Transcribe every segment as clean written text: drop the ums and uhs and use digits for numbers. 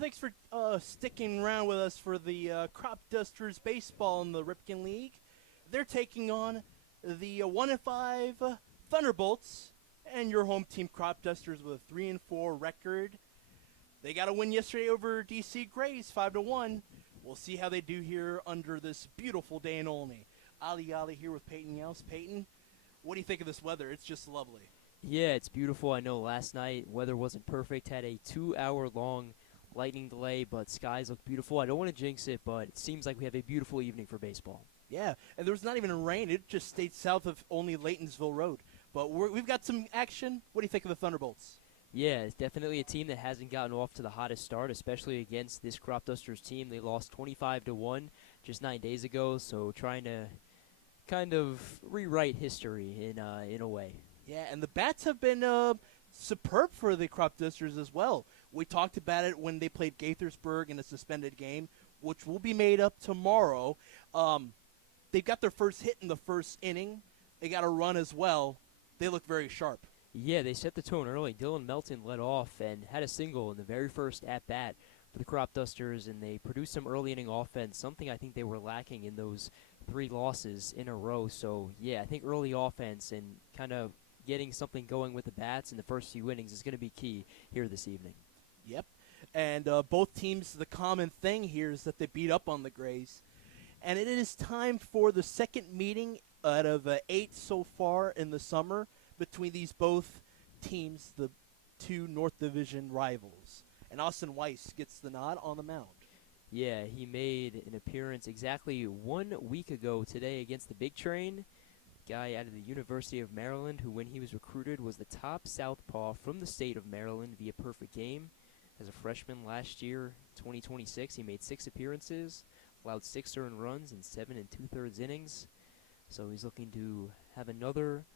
thanks for sticking around with us for the Cropdusters baseball in the Ripken League. They're taking on the 1-5 Thunderbolts and your home team Cropdusters with a 3-4 record. They got a win yesterday over DC Grays 5-1. We'll see how they do here under this beautiful day in Olney. Ali here with Peyton Yels. Peyton, what do you think of this weather? It's just lovely. Yeah, it's beautiful. I know last night weather wasn't perfect. Had a 2-hour-long lightning delay, but skies look beautiful. I don't want to jinx it, but it seems like we have a beautiful evening for baseball. Yeah, and there was not even rain. It just stayed south of only Laytonsville Road. But we've got some action. What do you think of the Thunderbolts? Yeah, it's definitely a team that hasn't gotten off to the hottest start, especially against this Cropdusters team. They lost 25-1 just 9 days ago, so trying to kind of rewrite history in a way. Yeah, and the bats have been superb for the Cropdusters as well. We talked about it when they played Gaithersburg in a suspended game, which will be made up tomorrow. They got their first hit in the first inning. They got a run as well. They look very sharp. Yeah, they set the tone early. Dylan Melton led off and had a single in the very first at-bat for the Cropdusters, and they produced some early inning offense, something I think they were lacking in those 3 losses in a row. So, yeah, I think early offense and kind of getting something going with the bats in the first few innings is going to be key here this evening. Yep. And both teams, the common thing here is that they beat up on the Grays. And it is time for the second meeting out of 8 so far in the summer between these both teams, the 2 North Division rivals. And Austin Weiss gets the nod on the mound. Yeah, he made an appearance exactly 1 week ago today against the Big Train, guy out of the University of Maryland who, when he was recruited, was the top southpaw from the state of Maryland via perfect game. As a freshman last year, 2026, he made 6 appearances, allowed 6 earned runs in 7 2/3 innings. So he's looking to have another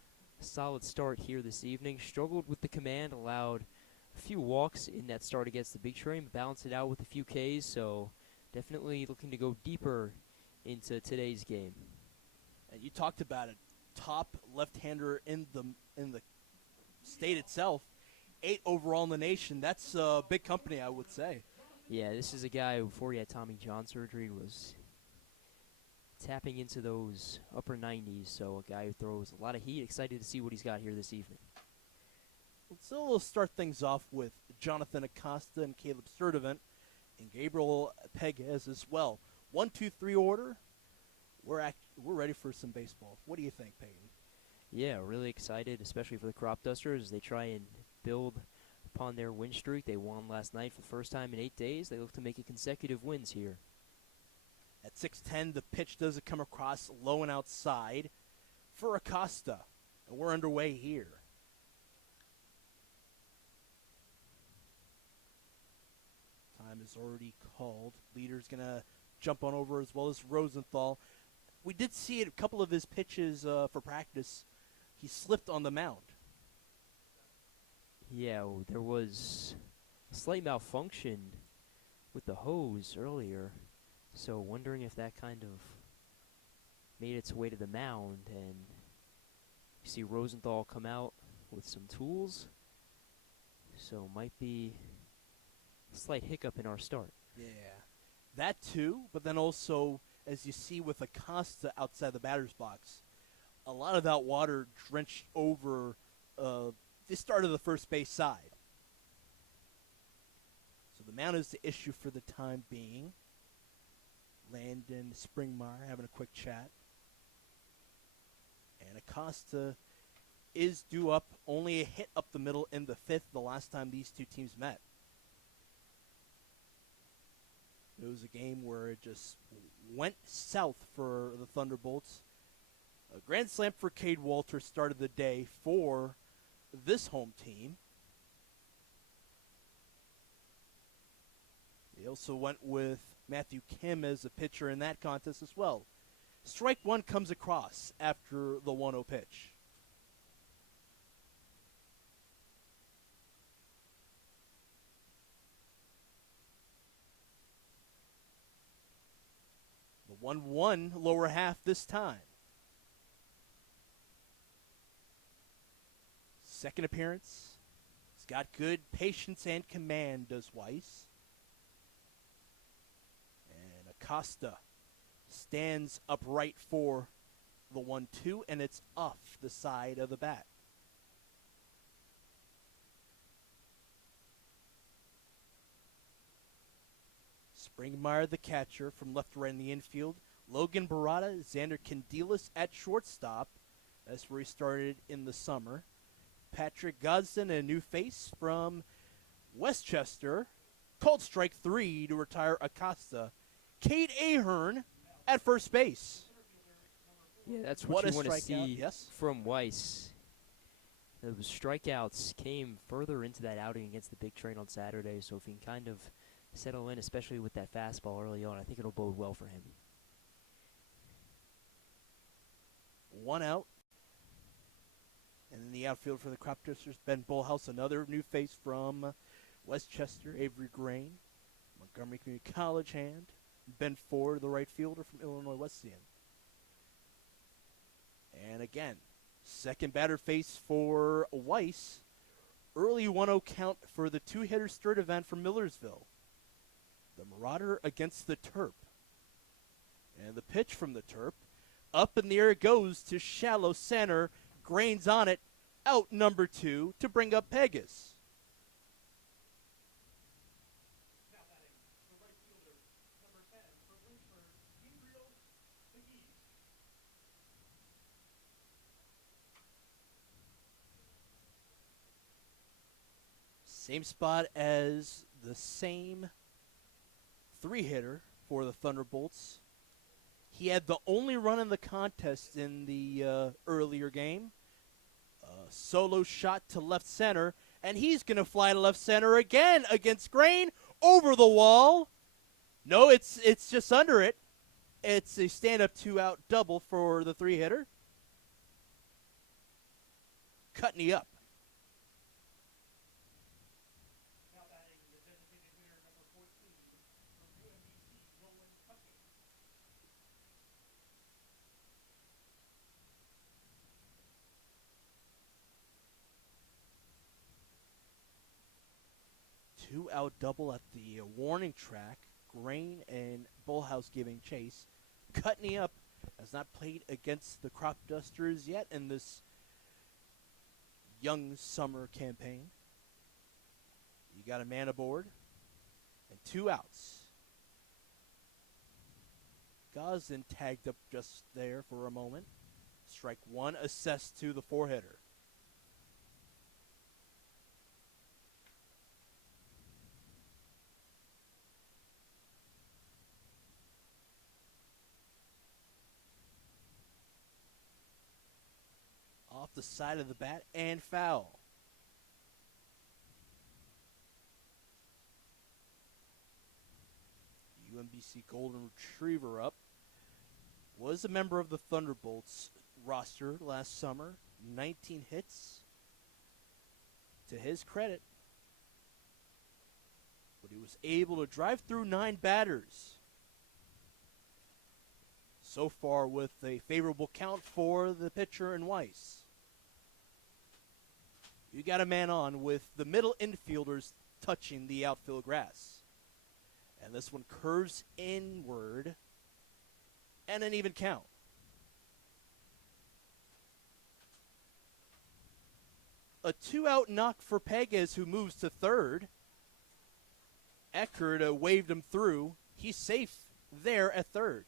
solid start here this evening. Struggled with the command, allowed a few walks in that start against the Big Train, balanced it out with a few Ks, so definitely looking to go deeper into today's game. And you talked about it, top left-hander in the state itself, 8 overall in the nation. That's a big company, I would say. Yeah, this is a guy who, before he had Tommy John surgery, was tapping into those upper 90s, so a guy who throws a lot of heat. Excited to see what he's got here this evening. So we'll start things off with Jonathan Acosta and Caleb Sturdivant and Gabriel Pegues as well. 1, 2, 3 order. We're ready for some baseball. What do you think, Peyton? Yeah, really excited, especially for the Cropdusters as they try and build upon their win streak. They won last night for the first time in 8 days. They look to make it consecutive wins here. At 6:10, the pitch doesn't come across low and outside for Acosta. And we're underway here. Time is already called. Leader's going to jump on over as well as Rosenthal. We did see a couple of his pitches for practice. He slipped on the mound. Yeah, there was a slight malfunction with the hose earlier, so wondering if that kind of made its way to the mound. And you see Rosenthal come out with some tools, so might be a slight hiccup in our start. Yeah, that too, but then also, as you see with Acosta outside the batter's box, a lot of that water drenched over the start of the first base side. So the mound is the issue for the time being. Landon Springmeyer having a quick chat. And Acosta is due up, only a hit up the middle in the 5th the last time these two teams met. It was a game where it just went south for the Thunderbolts. A grand slam for Cade Walter started the day for this home team. They also went with Matthew Kim as a pitcher in that contest as well. Strike 1 comes across after the 1-0 pitch. The 1-1 lower half this time. Second appearance. He's got good patience and command, does Weiss. Acosta stands upright for the 1-2, and it's off the side of the bat. Springmeyer, the catcher, from left to right in the infield. Logan Barada, Xander Candelas at shortstop. That's where he started in the summer. Patrick Gosden, a new face from Westchester. Called strike 3 to retire Acosta. Cade Ahern at first base. Yeah, that's What what a you want to strikeout, see yes. from Weiss. Those strikeouts came further into that outing against the Big Train on Saturday, so if he can kind of settle in, especially with that fastball early on, I think it'll bode well for him. 1 out. And in the outfield for the Cropdusters, Ben Bullhouse, another new face from Westchester, Avery Grain, Montgomery Community College hand, Ben Ford, the right fielder from Illinois Wesleyan. And again, second batter face for Weiss. Early 1-0 count for the two-hitter Sturdivant from Millersville. The Marauder against the Terp. And the pitch from the Terp. Up in the air it goes to shallow center. Grains on it. Out number 2 to bring up Pegas. Same spot as the same three-hitter for the Thunderbolts. He had the only run in the contest in the earlier game. Solo shot to left center, and he's going to fly to left center again against Grain over the wall. No, it's just under it. It's a stand-up 2-out double for the three-hitter. Cutney up. Two-out double at the warning track. Grain and Bullhouse giving chase. Cutney up has not played against the Cropdusters yet in this young summer campaign. You got a man aboard and 2 outs. Gosden tagged up just there for a moment. Strike 1 assessed to the four-hitter. Off the side of the bat and foul. UMBC Golden Retriever up. Was a member of the Thunderbolts roster last summer. 19 hits. To his credit. But he was able to drive through 9 batters. So far with a favorable count for the pitcher and Weiss. You got a man on with the middle infielders touching the outfield grass. And this one curves inward. And an even count. A 2-out knock for Pegas, who moves to third. Eckert waved him through. He's safe there at third.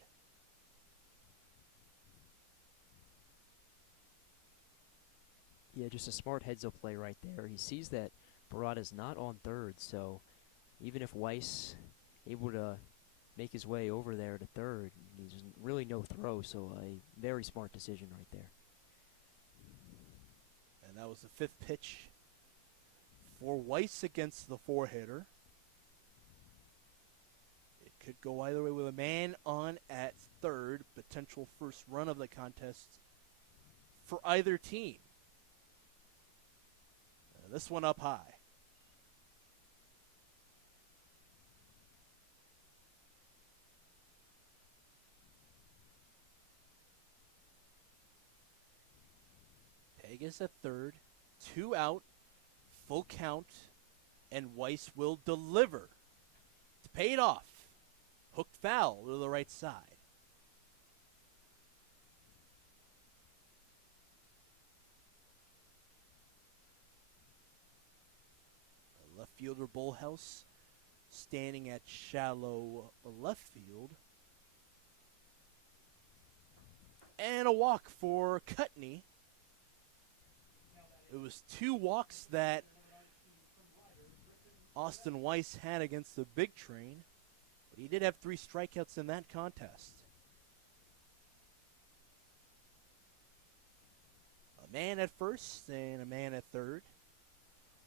Yeah, just a smart heads-up play right there. He sees that Barada's not on third, so even if Weiss able to make his way over there to third, there's really no throw, so a very smart decision right there. And that was the 5th pitch for Weiss against the four-hitter. It could go either way with a man on at third, potential first run of the contest for either team. This one up high. Pegas at third, 2 out, full count, and Weiss will deliver. It's paid off. Hooked foul to the right side. The left fielder Bullhouse standing at shallow left field. And a walk for Cutney. It was 2 walks that Austin Weiss had against the Big Train, but he did have 3 strikeouts in that contest. A man at first and a man at third.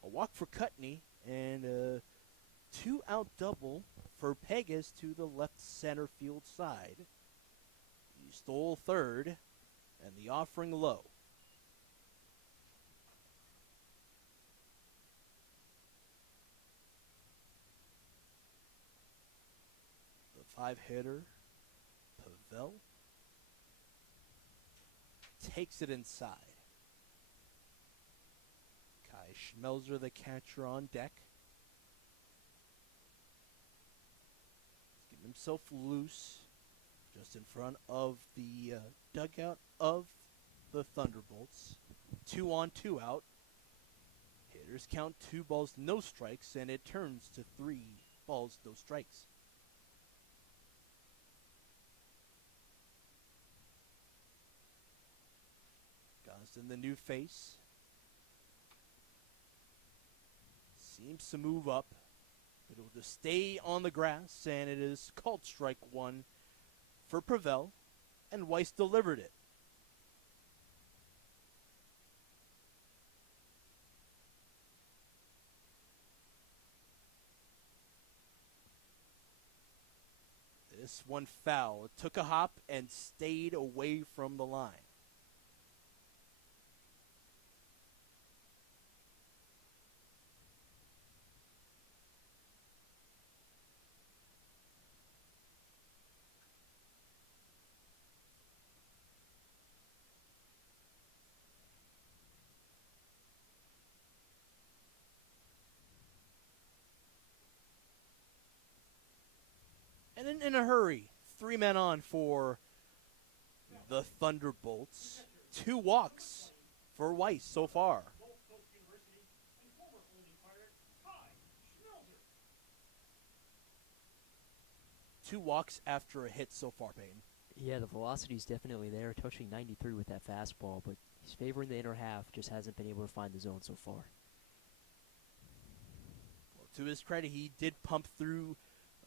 A walk for Cutney and a 2-out double for Pegas to the left center field side. He stole third and the offering low. The 5-hitter, Pavel, takes it inside. Kai Schmelzer, the catcher, on deck. He's getting himself loose just in front of the dugout of the Thunderbolts. 2 on, 2 out. Hitters count 2 balls, no strikes, and it turns to 3 balls, no strikes. Gosden, the new face, seems to move up. It'll just stay on the grass, and it is called strike 1 for Pavel, and Weiss delivered it. This one foul. It took a hop and stayed away from the line. And in a hurry, 3 men on for the Thunderbolts. 2 walks for Weiss so far. 2 walks after a hit so far, Peyton. Yeah, the velocity's definitely there, touching 93 with that fastball, but he's favoring the inner half, just hasn't been able to find the zone so far. Well, to his credit, he did pump through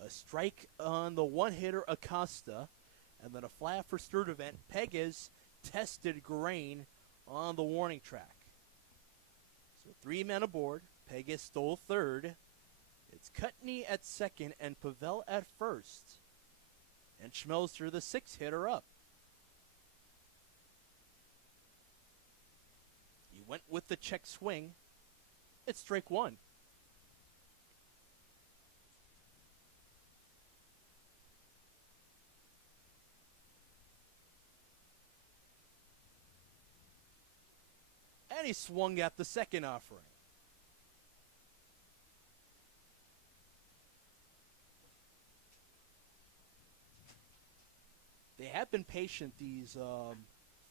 a strike on the 1-hitter Acosta, and then a fly for Sturdivant. Pegas tested Grain on the warning track. So 3 men aboard. Pegas stole third. It's Cutney at second and Pavel at first. And Schmelzer, the 6-hitter, up. He went with the check swing. It's strike 1. And he swung at the second offering. They have been patient, these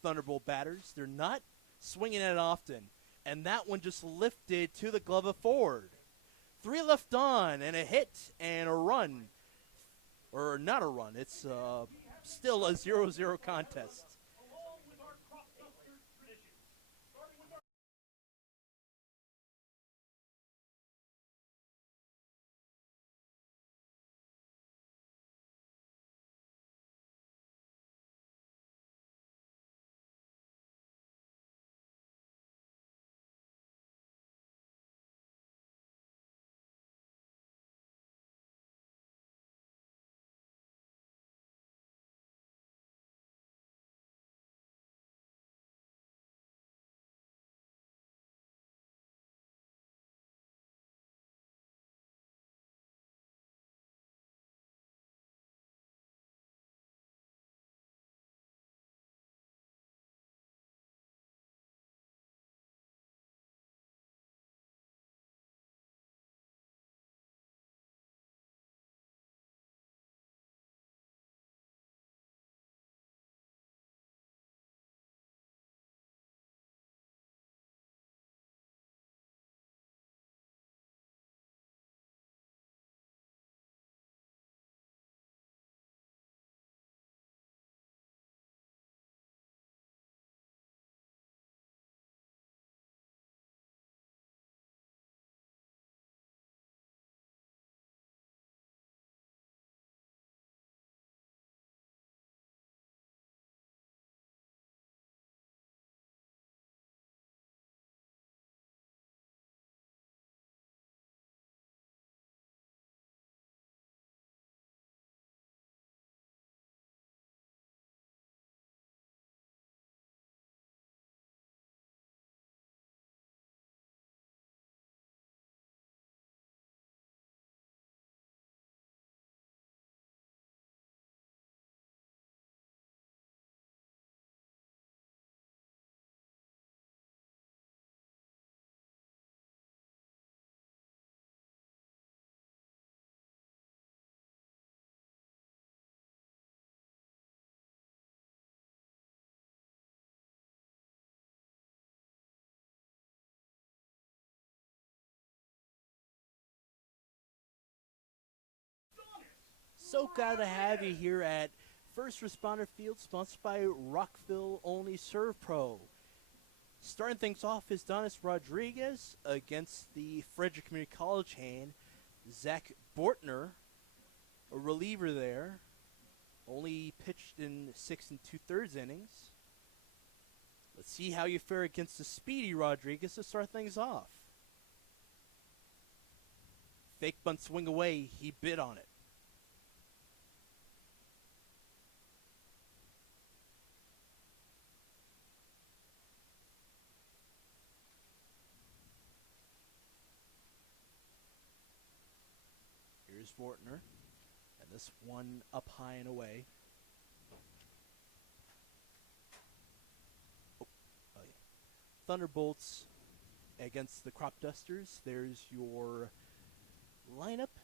Thunderbolt batters. They're not swinging it often. And that one just lifted to the glove of Ford. 3 left on, and a hit and a run. Or not a run. It's still a 0-0 contest. So glad to have you here at First Responder Field, sponsored by Rockville Olney Serve Pro. Starting things off is Donis Rodriguez against the Frederick Community College hand, Zach Bortner, a reliever there. Only pitched in 6 2/3 innings. Let's see how you fare against the speedy Rodriguez to start things off. Fake bunt swing away, he bit on it. Here's Bortner, and this one up high and away. Oh, yeah. Thunderbolts against the Cropdusters. There's your lineup.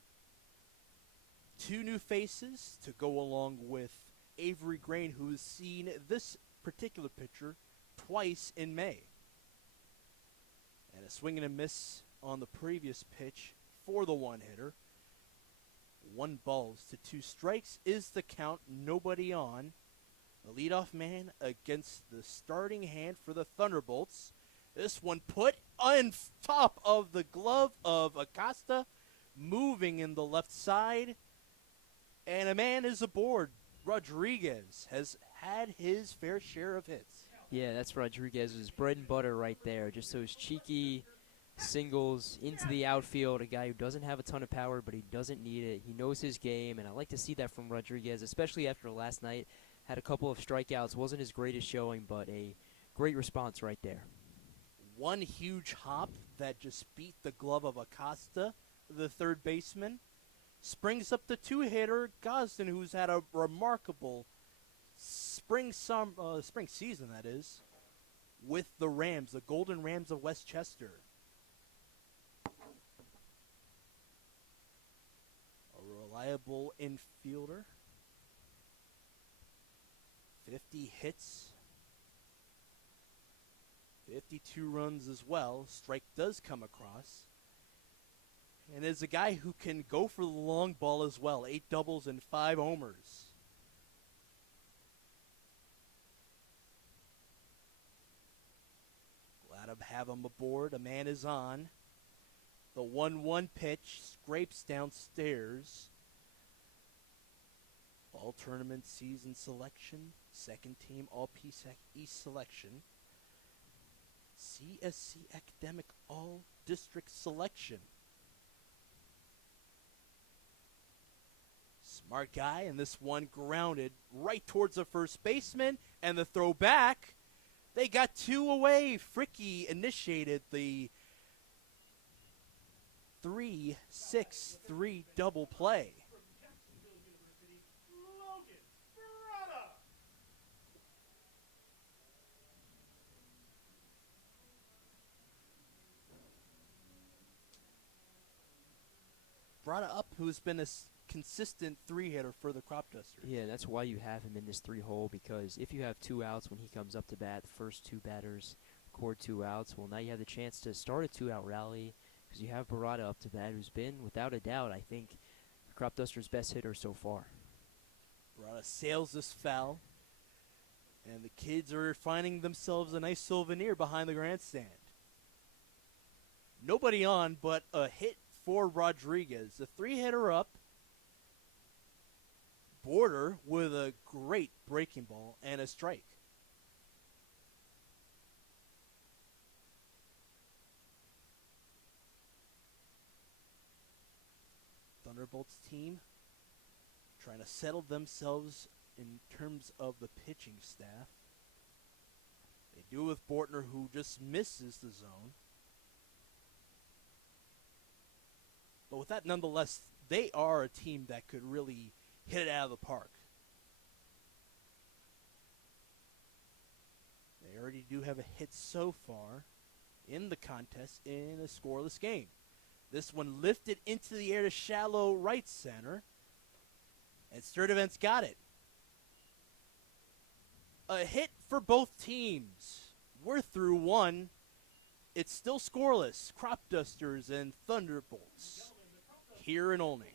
2 new faces to go along with Avery Grain, who has seen this particular pitcher twice in May. And a swing and a miss on the previous pitch for the one-hitter. 1 balls to 2 strikes is the count, nobody on. The leadoff man against the starting hand for the Thunderbolts. This one put on top of the glove of Acosta, moving in the left side. And a man is aboard. Rodriguez has had his fair share of hits. Yeah, that's Rodriguez's bread and butter right there. Just those cheeky singles into the outfield. A guy who doesn't have a ton of power, but he doesn't need it. He knows his game, and I like to see that from Rodriguez, especially after last night. Had a couple of strikeouts. Wasn't his greatest showing, but a great response right there. One huge hop that just beat the glove of Acosta, the third baseman. Springs up the 2-hitter, Gosden, who's had a remarkable spring season, that is, with the Rams, the Golden Rams of Westchester. A reliable infielder. 50 hits. 52 runs as well. Strike does come across. And is a guy who can go for the long ball as well. 8 doubles and 5 homers. Glad to have him aboard. A man is on. The 1-1 pitch scrapes downstairs. All tournament season selection. Second team all PSAC East selection. CSC Academic All District selection. Smart guy, and this one grounded right towards the first baseman, and the throw back. They got 2 away. Fricky initiated the 3-6-3 double play. Brada up, who's been a consistent 3-hitter for the Cropdusters. Yeah, that's why you have him in this 3-hole, because if you have 2 outs when he comes up to bat, the first 2 batters record 2 outs. Well, now you have the chance to start a 2-out rally because you have Barada up to bat, who's been, without a doubt, I think, the Cropdusters' best hitter so far. Barada sails this foul, and the kids are finding themselves a nice souvenir behind the grandstand. Nobody on, but a hit for Rodriguez. The 3-hitter up. Border with a great breaking ball and a strike. Thunderbolts team trying to settle themselves in terms of the pitching staff. They do with Bortner, who just misses the zone. But with that, nonetheless, they are a team that could really hit it out of the park. They already do have a hit so far in the contest in a scoreless game. This one lifted into the air to shallow right center, and Sturdivant's got it. A hit for both teams. We're through 1. It's still scoreless. Cropdusters and Thunderbolts here in Olney.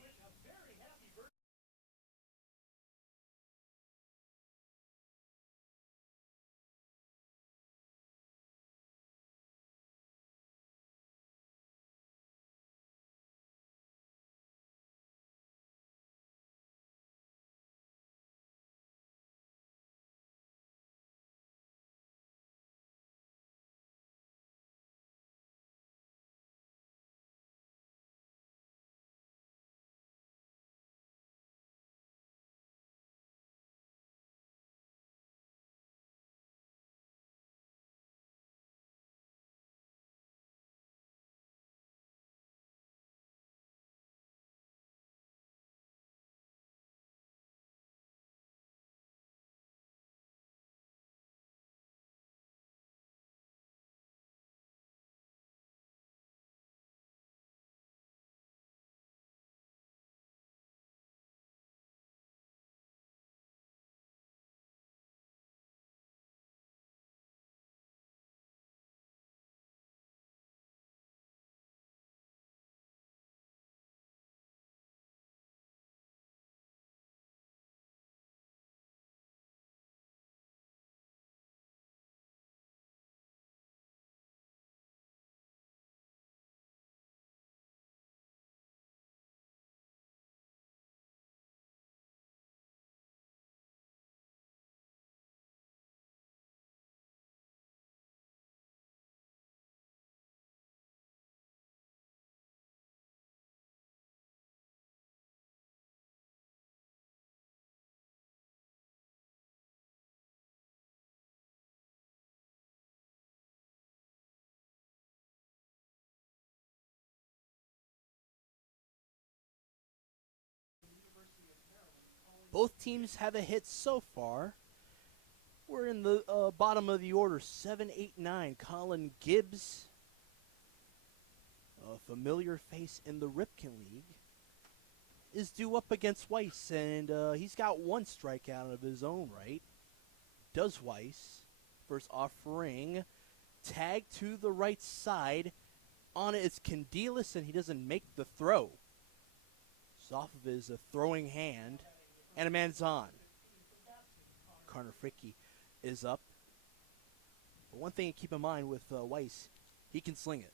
Both teams have a hit so far. We're in the bottom of the order, 7, 8, 9. Colin Gibbs, a familiar face in the Ripken League, is due up against Weiss, and he's got one strikeout of his own right. Does Weiss. First offering, tag to the right side. On it is Candelas, and he doesn't make the throw. It's off of his throwing hand, and a man's on. Connor Fricke is up. But one thing to keep in mind with Weiss, he can sling it.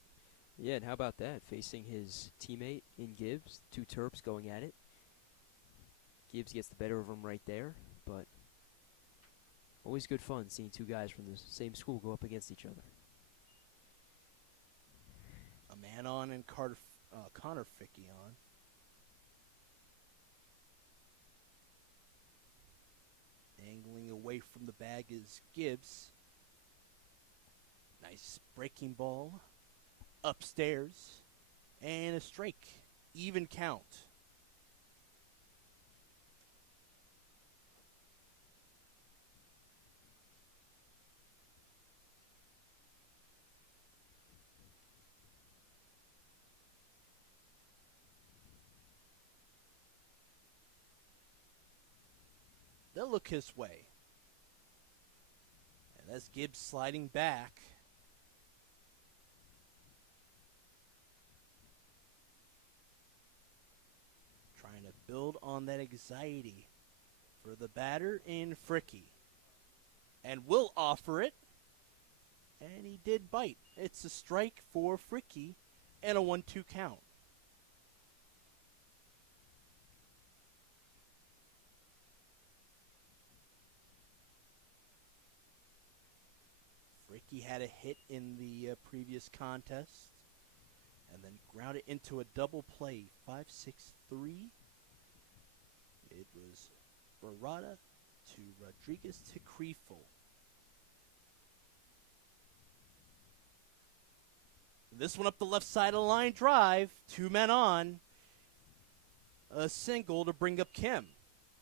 Yeah, and how about that? Facing his teammate in Gibbs, two Terps going at it. Gibbs gets the better of him right there, but always good fun seeing two guys from the same school go up against each other. A man on and Connor Fricke on. Angling away from the bag is Gibbs. Nice breaking ball. Upstairs. And a strike. Even count. They'll look his way. And that's Gibbs sliding back. Trying to build on that anxiety for the batter in Fricke. And will offer it. And he did bite. It's a strike for Fricke and a 1-2 count. Fricke had a hit in the previous contest and then grounded into a double play, 5-6-3. It was Barada to Rodriguez to Kriefel. This one up the left side of the line drive, two men on. A single to bring up Kim,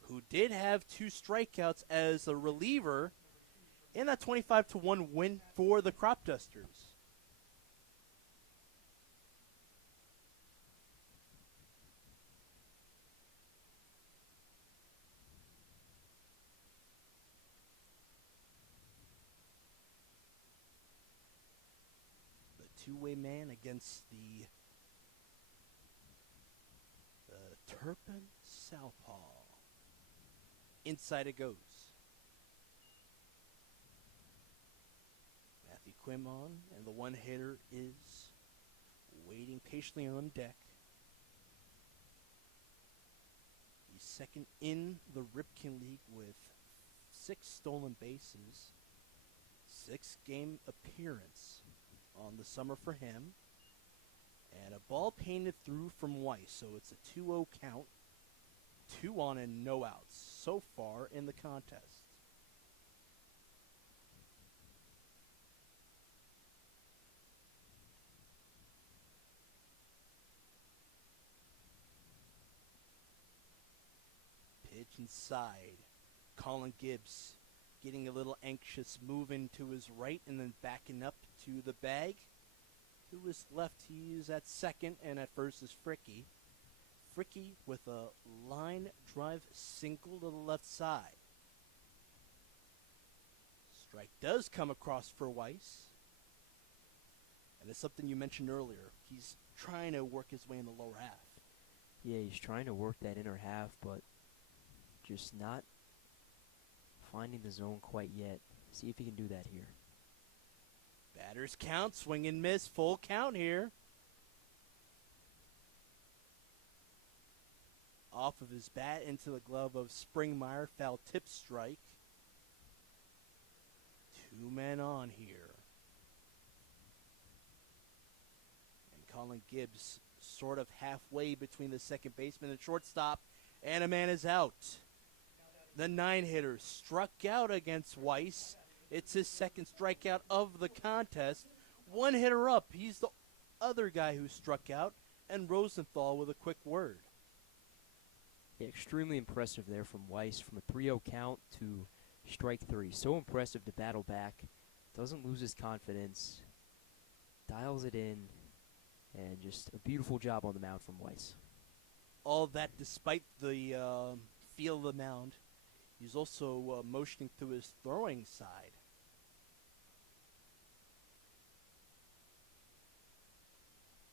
who did have two strikeouts as a reliever in that 25-1 win for the Cropdusters. The two-way man against the Turpin Southpaw. Inside it goes. Quimon, and the one hitter is waiting patiently on deck. He's second in the Ripken League with 6 stolen bases, 6-game appearance on the summer for him, and a ball painted through from Weiss, so it's a 2-0 count, 2 on and no outs so far in the contest. Inside, Colin Gibbs getting a little anxious, moving to his right and then backing up to the bag. To his left, he is at second, and at first is Fricke. Fricke with a line drive single to the left side. Strike does come across for Weiss. And it's something you mentioned earlier. He's trying to work his way in the lower half. Yeah, he's trying to work that inner half, but just not finding the zone quite yet. See if he can do that here. Batters count, swing and miss, full count here. Off of his bat into the glove of Springmeyer, foul tip strike. 2 men on here. And Colin Gibbs sort of halfway between the second baseman and shortstop, and a man is out. The 9-hitter struck out against Weiss. It's his second strikeout of the contest. 1 hitter up. He's the other guy who struck out, and Rosenthal with a quick word. Yeah, extremely impressive there from Weiss from a 3-0 count to strike 3. So impressive to battle back. Doesn't lose his confidence. Dials it in. And just a beautiful job on the mound from Weiss. All that despite the feel of the mound. He's also motioning through his throwing side.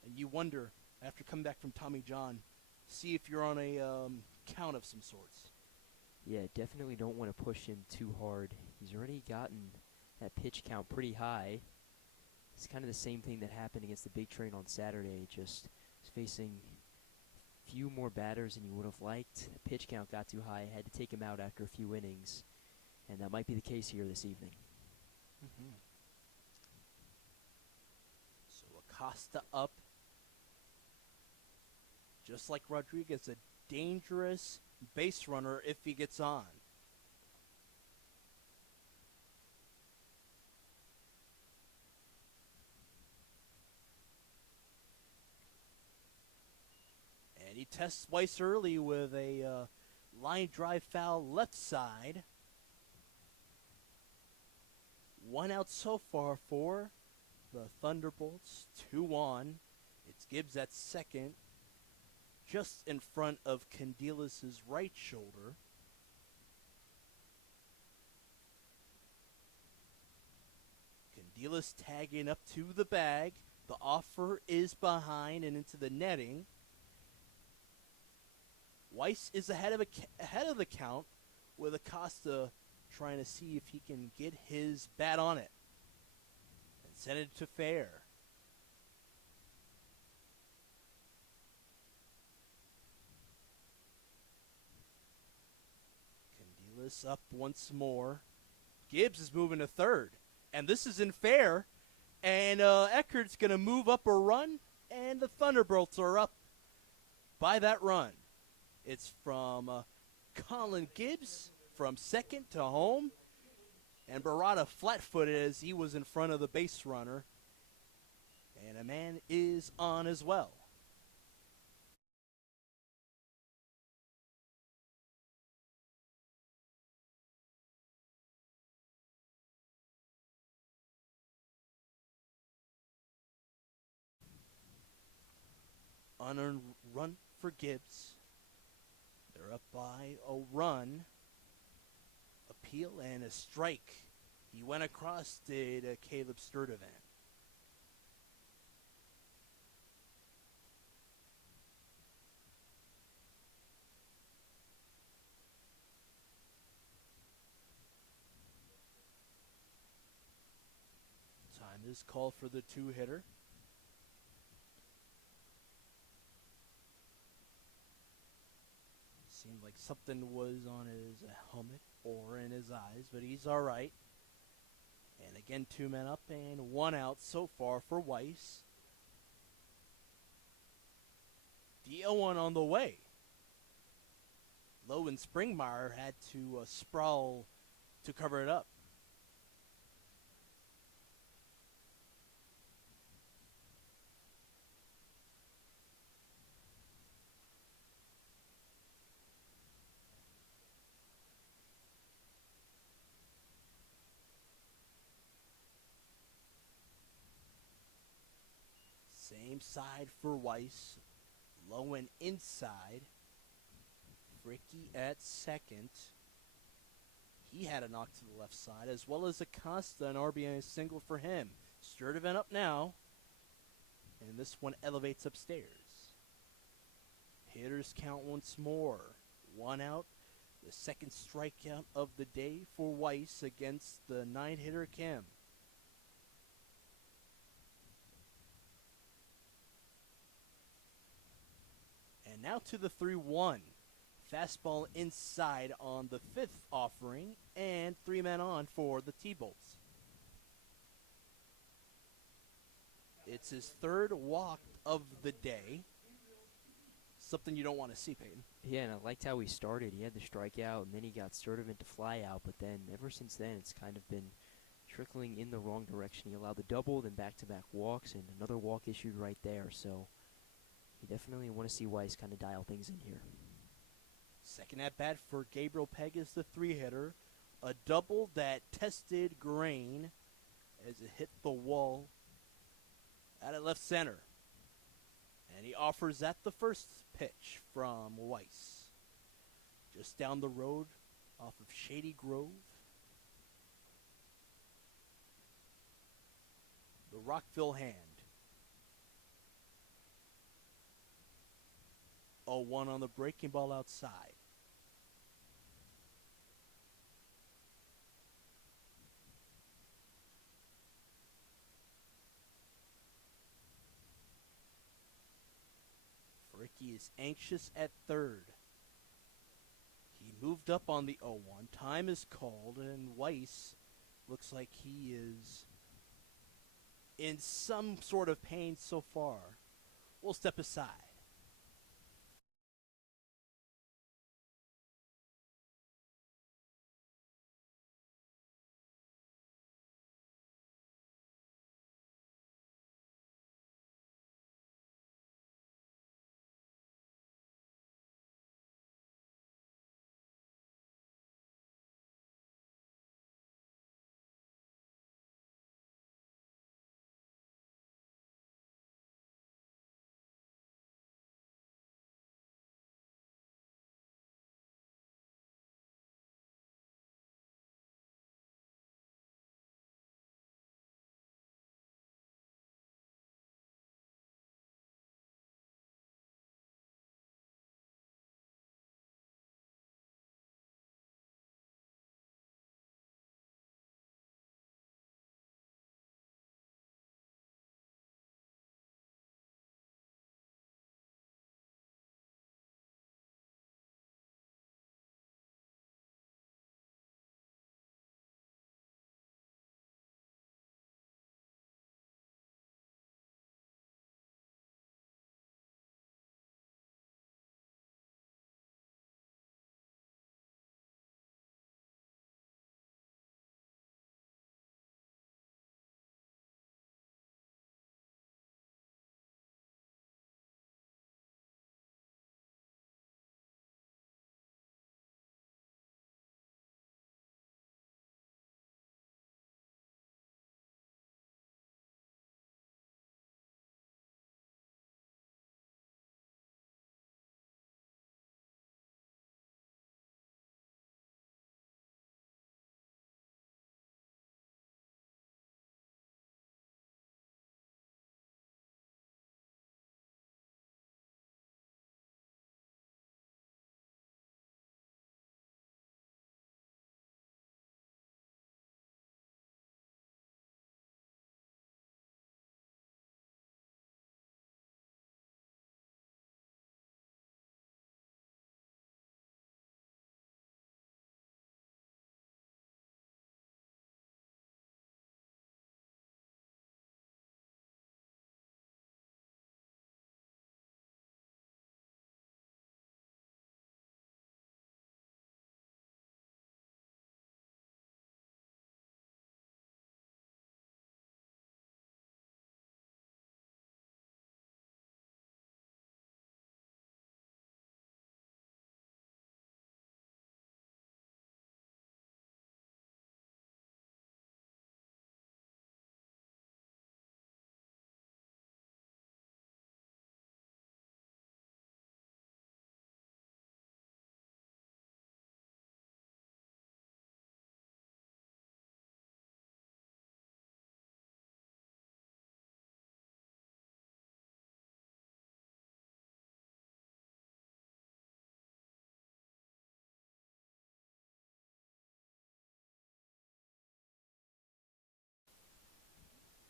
And you wonder, after coming back from Tommy John, see if you're on a count of some sorts. Yeah, definitely don't want to push him too hard. He's already gotten that pitch count pretty high. It's kind of the same thing that happened against the Big Train on Saturday, just facing few more batters than you would have liked. The pitch count got too high, had to take him out after a few innings, and that might be the case here this evening. Mm-hmm. So Acosta up. Just like Rodriguez, a dangerous base runner if he gets on. And he tests Weiss early with a line drive foul left side. 1 out so far for the Thunderbolts. 2 on. It's Gibbs at second, just in front of Candelas' right shoulder. Candelas tagging up to the bag. The offer is behind and into the netting. Weiss is ahead of the count, with Acosta trying to see if he can get his bat on it and send it to fair. Candelas up once more. Gibbs is moving to third, and this isn't fair. And Eckert's going to move up a run, and the Thunderbolts are up by that run. It's from Colin Gibbs from second to home, and Barada flat-footed as he was in front of the base runner, and a man is on as well. Unearned run for Gibbs. They're up by a run. Appeal and a strike. He went across, did Caleb Sturdivant. Time is called for the 2-hitter. Seemed like something was on his helmet or in his eyes, but he's all right. And again, 2 men up and 1 out so far for Weiss. The 0-1 on the way. Lowe and Springmeyer had to sprawl to cover it up. Same side for Weiss. Low and inside. Ricky at second. He had a knock to the left side, as well as Acosta, an RBI single for him. Sturdivant up now. And this one elevates upstairs. Hitters count once more. 1 out. The second strikeout of the day for Weiss against the 9-hitter Kim. And now to the 3-1. Fastball inside on the 5th offering, and 3 men on for the T-Bolts. It's his 3rd walk of the day. Something you don't want to see, Peyton. Yeah, and I liked how he started. He had the strikeout, and then he got Sturdivant to fly out, but then ever since then it's kind of been trickling in the wrong direction. He allowed the double, then back-to-back walks, and another walk issued right there, so you definitely want to see Weiss kind of dial things in here. Second at bat for Gabriel Pegas, the three-hitter. A double that tested Grain as it hit the wall out at left center. And he offers at the first pitch from Weiss. Just down the road off of Shady Grove. The Rockville hand. 0-1 on the breaking ball outside. Ricky is anxious at third. He moved up on the 0-1. Time is called, and Weiss looks like he is in some sort of pain so far. We'll step aside.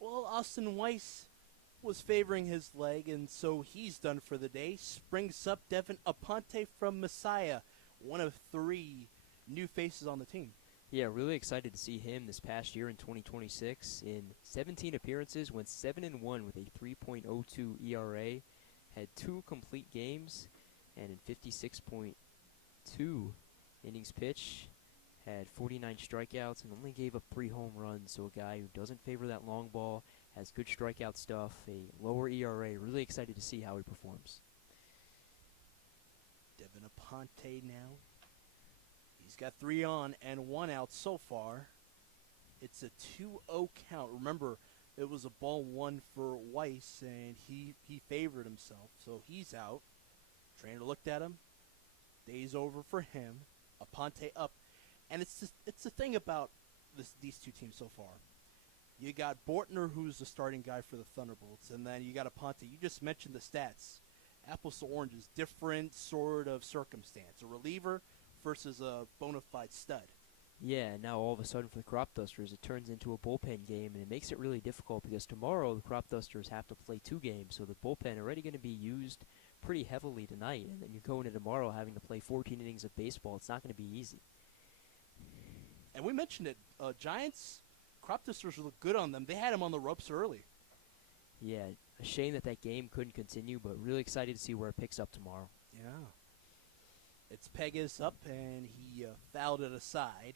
Well, Austin Weiss was favoring his leg, and so he's done for the day. Springs up Devin Aponte from Messiah, one of three new faces on the team. Yeah, really excited to see him this past year in 2026. In 17 appearances, went 7-1 with a 3.02 ERA, had 2 complete games, and in 56.2 innings pitched, had 49 strikeouts and only gave up 3 home runs. So a guy who doesn't favor that long ball, has good strikeout stuff, a lower ERA. Really excited to see how he performs. Devin Aponte now. He's got 3 on and 1 out so far. It's a 2-0 count. Remember, it was a ball 1 for Weiss, and he favored himself, so he's out. Trainer looked at him. Day's over for him. Aponte up. And it's the thing about these two teams so far. You got Bortner, who's the starting guy for the Thunderbolts, and then you got Aponte. You just mentioned the stats. Apples to oranges, different sort of circumstance. A reliever versus a bona fide stud. Yeah, and now all of a sudden for the Cropdusters, it turns into a bullpen game, and it makes it really difficult because tomorrow the Cropdusters have to play 2 games, so the bullpen already going to be used pretty heavily tonight, and then you go into tomorrow having to play 14 innings of baseball. It's not going to be easy. And we mentioned it. Giants, Cropdusters look good on them. They had them on the ropes early. Yeah, a shame that game couldn't continue, but really excited to see where it picks up tomorrow. Yeah. It's Pegas up, and he fouled it aside.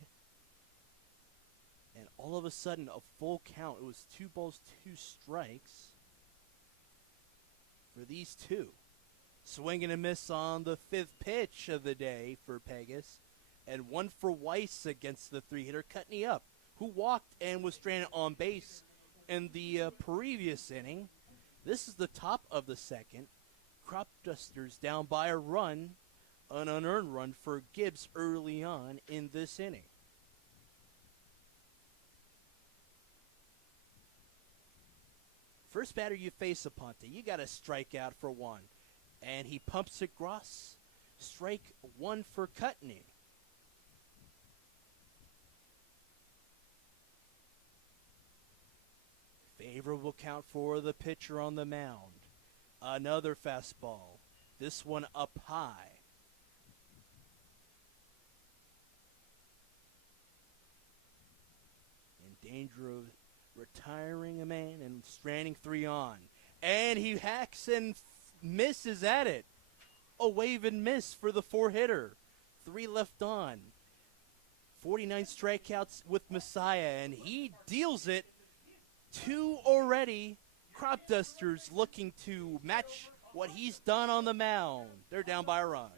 And all of a sudden, a full count. It was 2 balls, 2 strikes for these two. Swing and a miss on the 5th pitch of the day for Pegas. And 1 for Weiss against the 3-hitter, Cutney up, who walked and was stranded on base in the previous inning. This is the top of the 2nd. Cropdusters down by a run, an unearned run for Gibbs early on in this inning. First batter you face Aponte, you got to strike out for 1. And he pumps it across. Strike 1 for Cutney. Favorable count for the pitcher on the mound. Another fastball. This one up high. In danger of retiring a man and stranding 3 on. And he hacks and misses at it. A wave and miss for the 4-hitter. 3 left on. 49 strikeouts with Messiah, and he deals it. 2 already. Cropdusters looking to match what he's done on the mound. They're down by a run.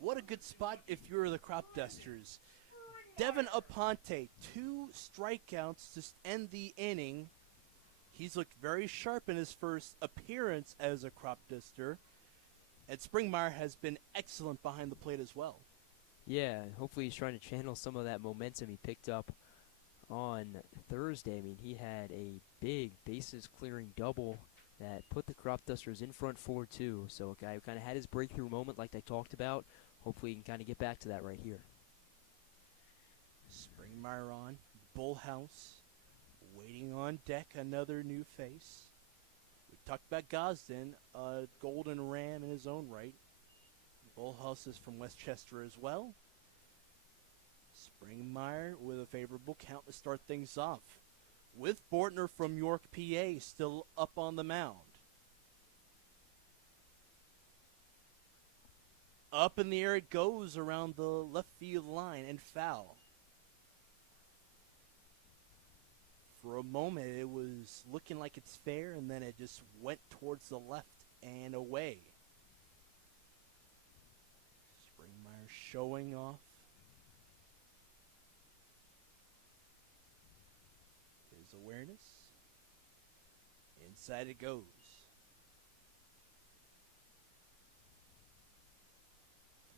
What a good spot if you're the Cropdusters. Devin Aponte, 2 strikeouts to end the inning. He's looked very sharp in his first appearance as a Cropduster. And Springmeyer has been excellent behind the plate as well. Yeah, hopefully he's trying to channel some of that momentum he picked up on Thursday. I mean, he had a big bases-clearing double that put the Cropdusters in front 4-2. So a guy who kind of had his breakthrough moment like I talked about. Hopefully he can kind of get back to that right here. Springmeyer on, Bullhouse, waiting on deck, another new face. We talked about Gosden, a Golden Ram in his own right. Bullhouse is from Westchester as well. Springmeyer with a favorable count to start things off, with Bortner from York, PA, still up on the mound. Up in the air it goes around the left field line and foul. For a moment, it was looking like it's fair, and then it just went towards the left and away. Springmeyer showing off his awareness. Inside it goes.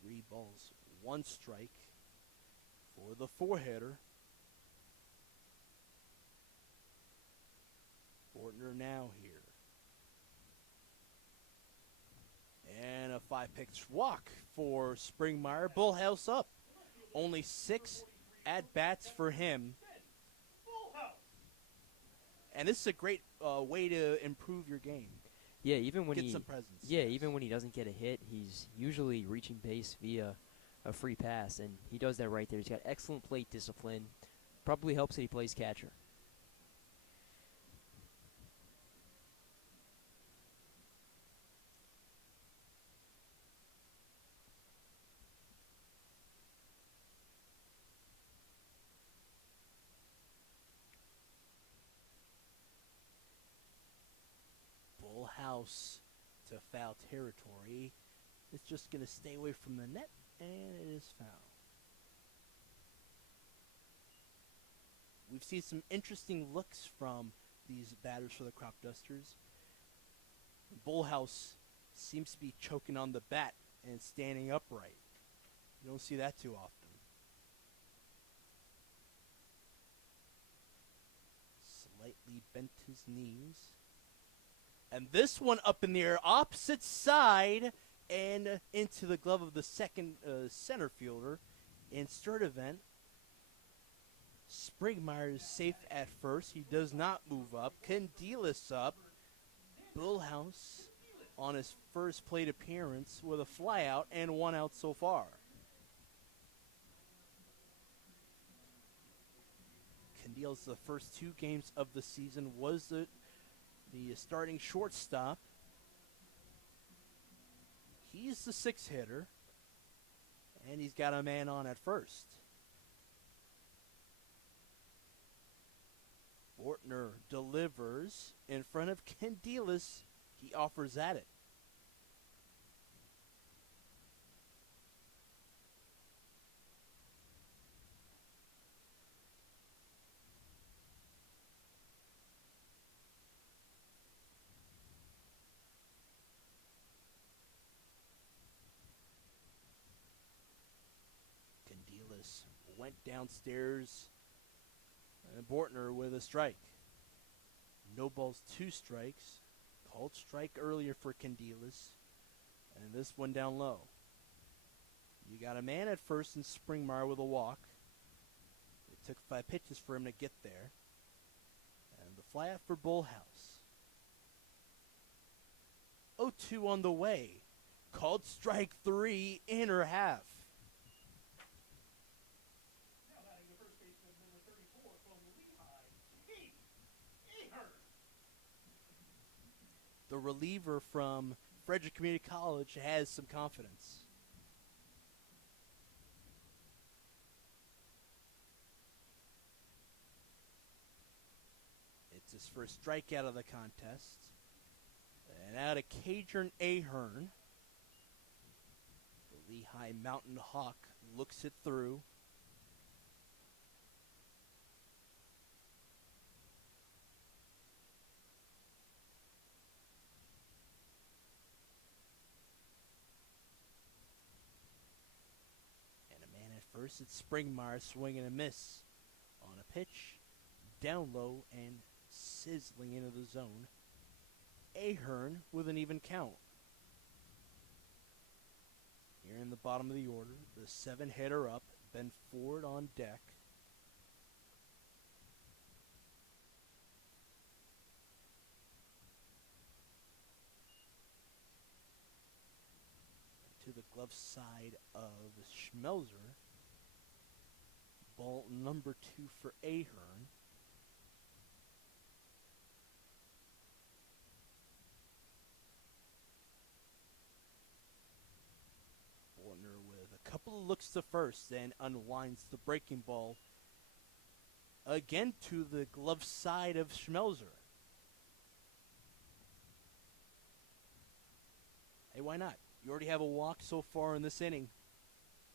3 balls, 1 strike for the 4-hitter. Bortner now here. And a 5-pitch walk for Springmeyer. Bullhouse up. Only 6 at-bats for him. And this is a great way to improve your game. Yeah, even when Get some presence. Yeah, even when he doesn't get a hit, he's usually reaching base via a free pass, and he does that right there. He's got excellent plate discipline. Probably helps that he plays catcher. Bullhouse to foul territory. It's just going to stay away from the net, and it is foul. We've seen some interesting looks from these batters for the Cropdusters. Bullhouse seems to be choking on the bat and standing upright. You don't see that too often. Slightly bent his knees. And this one up in the air, opposite side, and into the glove of the second center fielder in Sturdivant. Springmeyer is safe at first. He does not move up. Candelas up. Bullhouse on his first plate appearance with a flyout and 1 out so far. Candelas, the first 2 games of the season, was the starting shortstop. He's the 6th hitter, and he's got a man on at first. Bortner delivers in front of Candelas. He offers at it. Candelas went downstairs. And Bortner with a strike. No balls, 2 strikes. Called strike earlier for Candelas. And this one down low. You got a man at first in Springmeyer with a walk. It took 5 pitches for him to get there. And the flyout for Bullhouse. 0-2 on the way. Called strike 3, inner half. The reliever from Frederick Community College has some confidence. It's his first strikeout of the contest. And out of Cajun Ahern, the Lehigh Mountain Hawk looks it through. First, it's Springmeyer swinging a miss on a pitch, down low and sizzling into the zone. Ahern with an even count. Here in the bottom of the order, the 7-hitter up, Ben Ford on deck. left side of Schmelzer. Ball number 2 for Ahern. Bortner with a couple of looks to first, then unwinds the breaking ball again to the glove side of Schmelzer. Hey, why not? You already have a walk so far in this inning.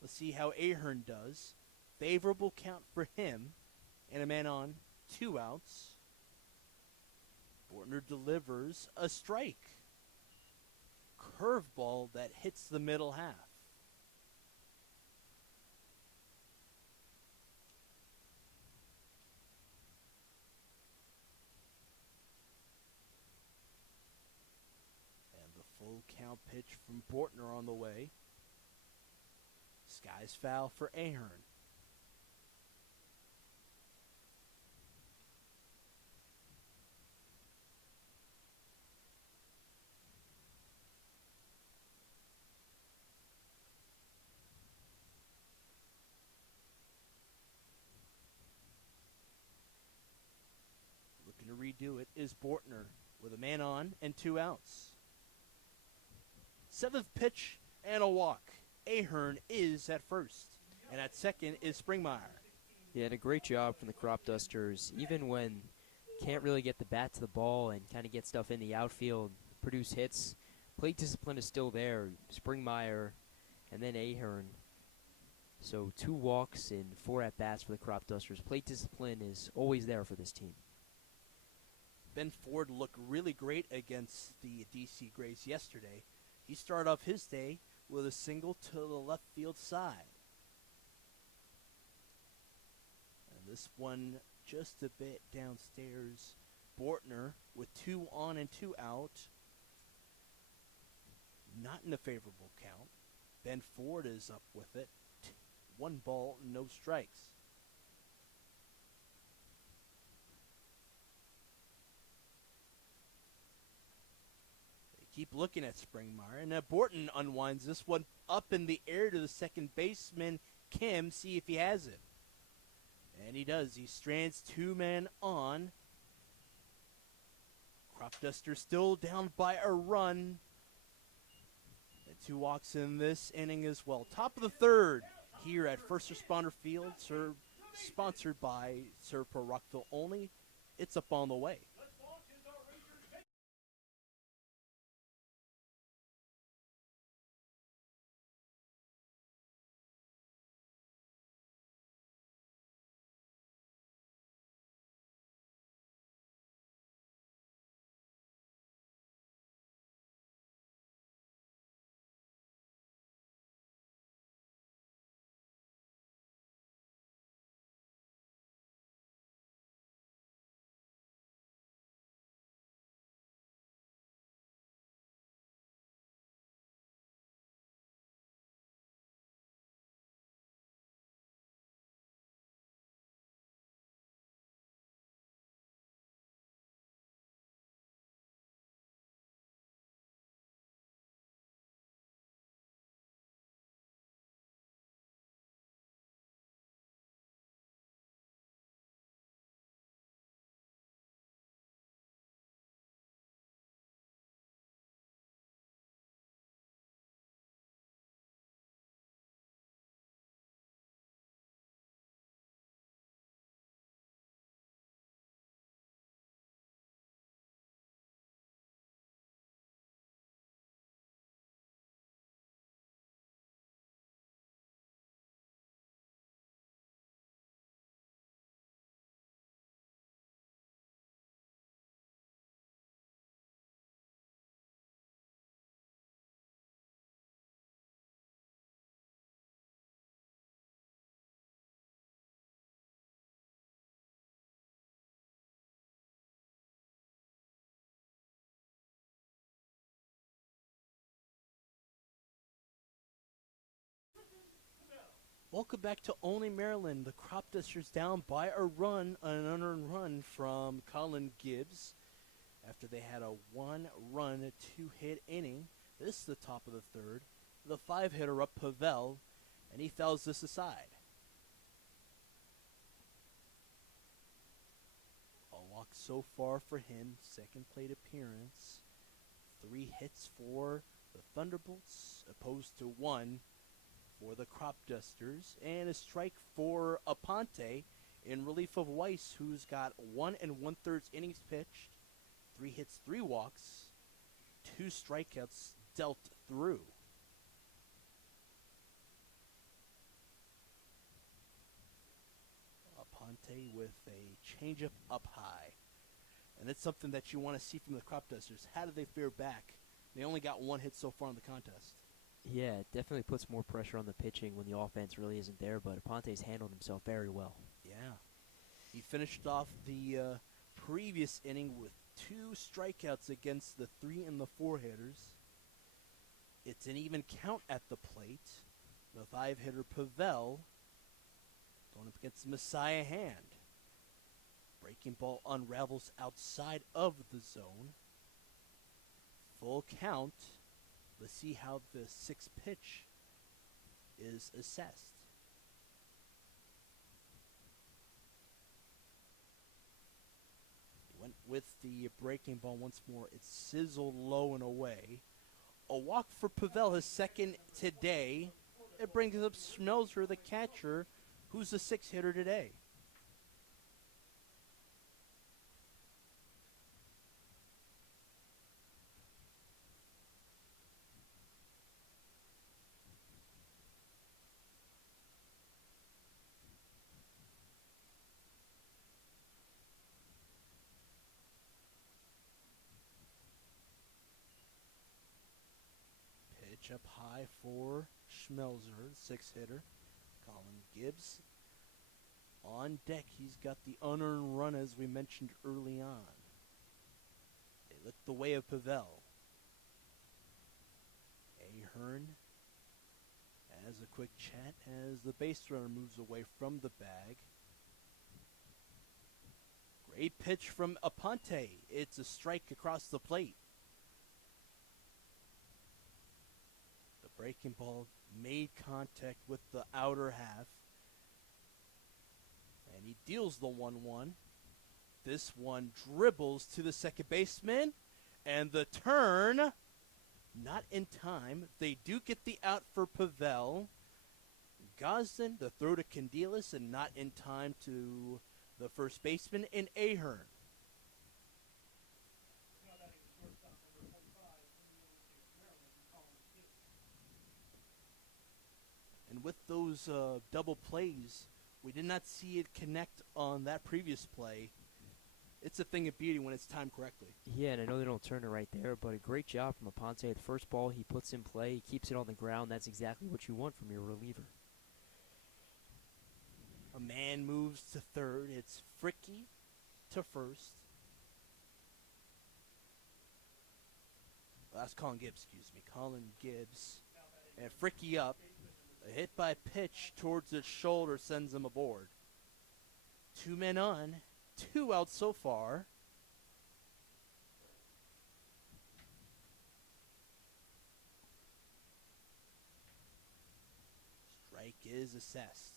Let's see how Ahern does. Favorable count for him, and a man on, 2 outs. Bortner delivers a strike. Curveball that hits the middle half. And the full count pitch from Bortner on the way. Sky's foul for Ahern. Looking to redo it is Bortner with a man on and 2 outs. 7th pitch and a walk. Ahern is at first, and at second is Springmeyer. Yeah, and a great job from the Cropdusters. Even when can't really get the bat to the ball and kind of get stuff in the outfield, produce hits, plate discipline is still there. Springmeyer and then Ahern. So 2 walks and 4 at-bats for the Cropdusters. Plate discipline is always there for this team. Ben Ford looked really great against the DC Grays yesterday. He started off his day with a single to the left field side. And this one just a bit downstairs. Bortner with 2 on and 2 out. Not in a favorable count. Ben Ford is up with it. 1 ball, no strikes. Keep looking at Springmeyer, and Borton unwinds this one up in the air to the second baseman, Kim, see if he has it. And he does. He strands 2 men on. Cropdusters still down by a run. And 2 walks in this inning as well. Top of the 3rd here at First Responder Field, sponsored by Serpro Rockville Olney. It's up on the way. Welcome back to Olney, Maryland. The Cropdusters down by a run, an unearned run from Colin Gibbs after they had a 1-run, 2-hit inning. This is the top of the 3rd. the 5-hitter up Pavel, and he fouls this aside. A walk so far for him, second plate appearance. 3 hits for the Thunderbolts, opposed to 1 for the Cropdusters, and a strike for Aponte in relief of Weiss, who's got 1 1/3 innings pitched, 3 hits, 3 walks, 2 strikeouts dealt through. Aponte with a changeup up high. And it's something that you want to see from the Cropdusters. How do they fare back? They only got 1 hit so far in the contest. Yeah, it definitely puts more pressure on the pitching when the offense really isn't there, but Aponte's handled himself very well. Yeah. He finished off the previous inning with 2 strikeouts against the 3 and the 4 hitters. It's an even count at the plate. The 5-hitter Pavel going up against Messiah Hand. Breaking ball unravels outside of the zone. Full count. Let's see how the 6th pitch is assessed. He went with the breaking ball once more. It sizzled low and away. A walk for Pavel, his second today. It brings up Schmelzer, the catcher, who's the 6-hitter today. Pitch up high for Schmelzer, 6-hitter. Colin Gibbs on deck. He's got the unearned run, as we mentioned early on. They look the way of Pavel. Ahern has a quick chat as the base runner moves away from the bag. Great pitch from Aponte. It's a strike across the plate. The breaking ball made contact with the outer half. And he deals the 1-1. This one dribbles to the second baseman. And the turn, not in time. They do get the out for Pavel. Gosden, the throw to Candelas, and not in time to the first baseman in Ahern. And with those double plays, we did not see it connect on that previous play. It's a thing of beauty when it's timed correctly. Yeah, and I know they don't turn it right there, but a great job from Aponte. The first ball he puts in play, he keeps it on the ground. That's exactly what you want from your reliever. A man moves to third. It's Fricky to first. That's Colin Gibbs, excuse me. Colin Gibbs. And Fricky up. A hit by pitch towards his shoulder sends him aboard. 2 men on. 2 out so far. Strike is assessed.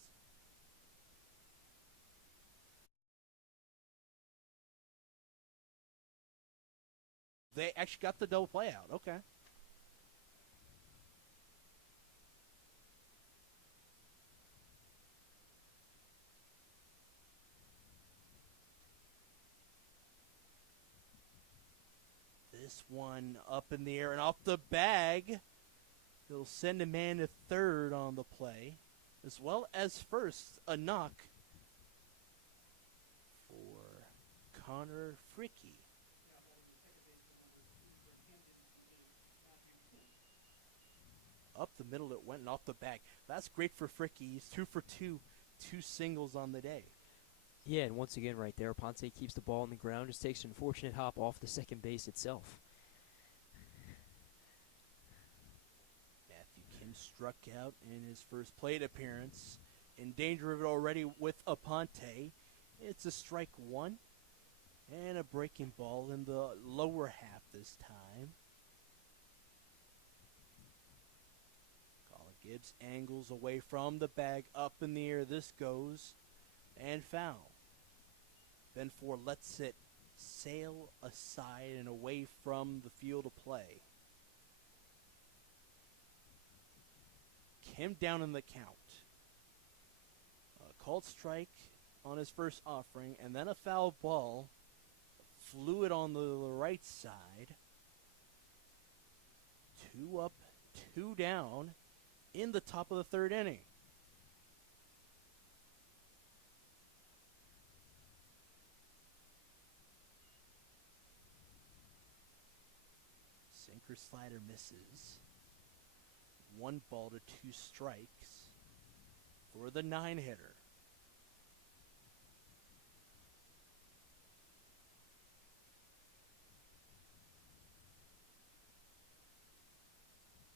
They actually got the double play out. Okay. This one up in the air and off the bag. He'll send a man to third on the play, as well as first. A knock for Connor Fricky. Up the middle it went and off the bag. That's great for Fricky. He's 2 for 2, 2 singles on the day. Yeah, and once again right there, Ponce keeps the ball on the ground, just takes an unfortunate hop off the second base itself. Matthew Kim struck out in his first plate appearance. In danger of it already with Aponte. It's a strike 1 and a breaking ball in the lower half this time. Gibbs angles away from the bag, up in the air. This goes, and foul. Ben Ford lets it sail aside and away from the field of play. Kim down in the count. A called strike on his first offering, and then a foul ball. Flew it on the right side. 2 up, 2 down in the top of the third inning. Sinker slider misses. 1 ball to 2 strikes for the 9-hitter.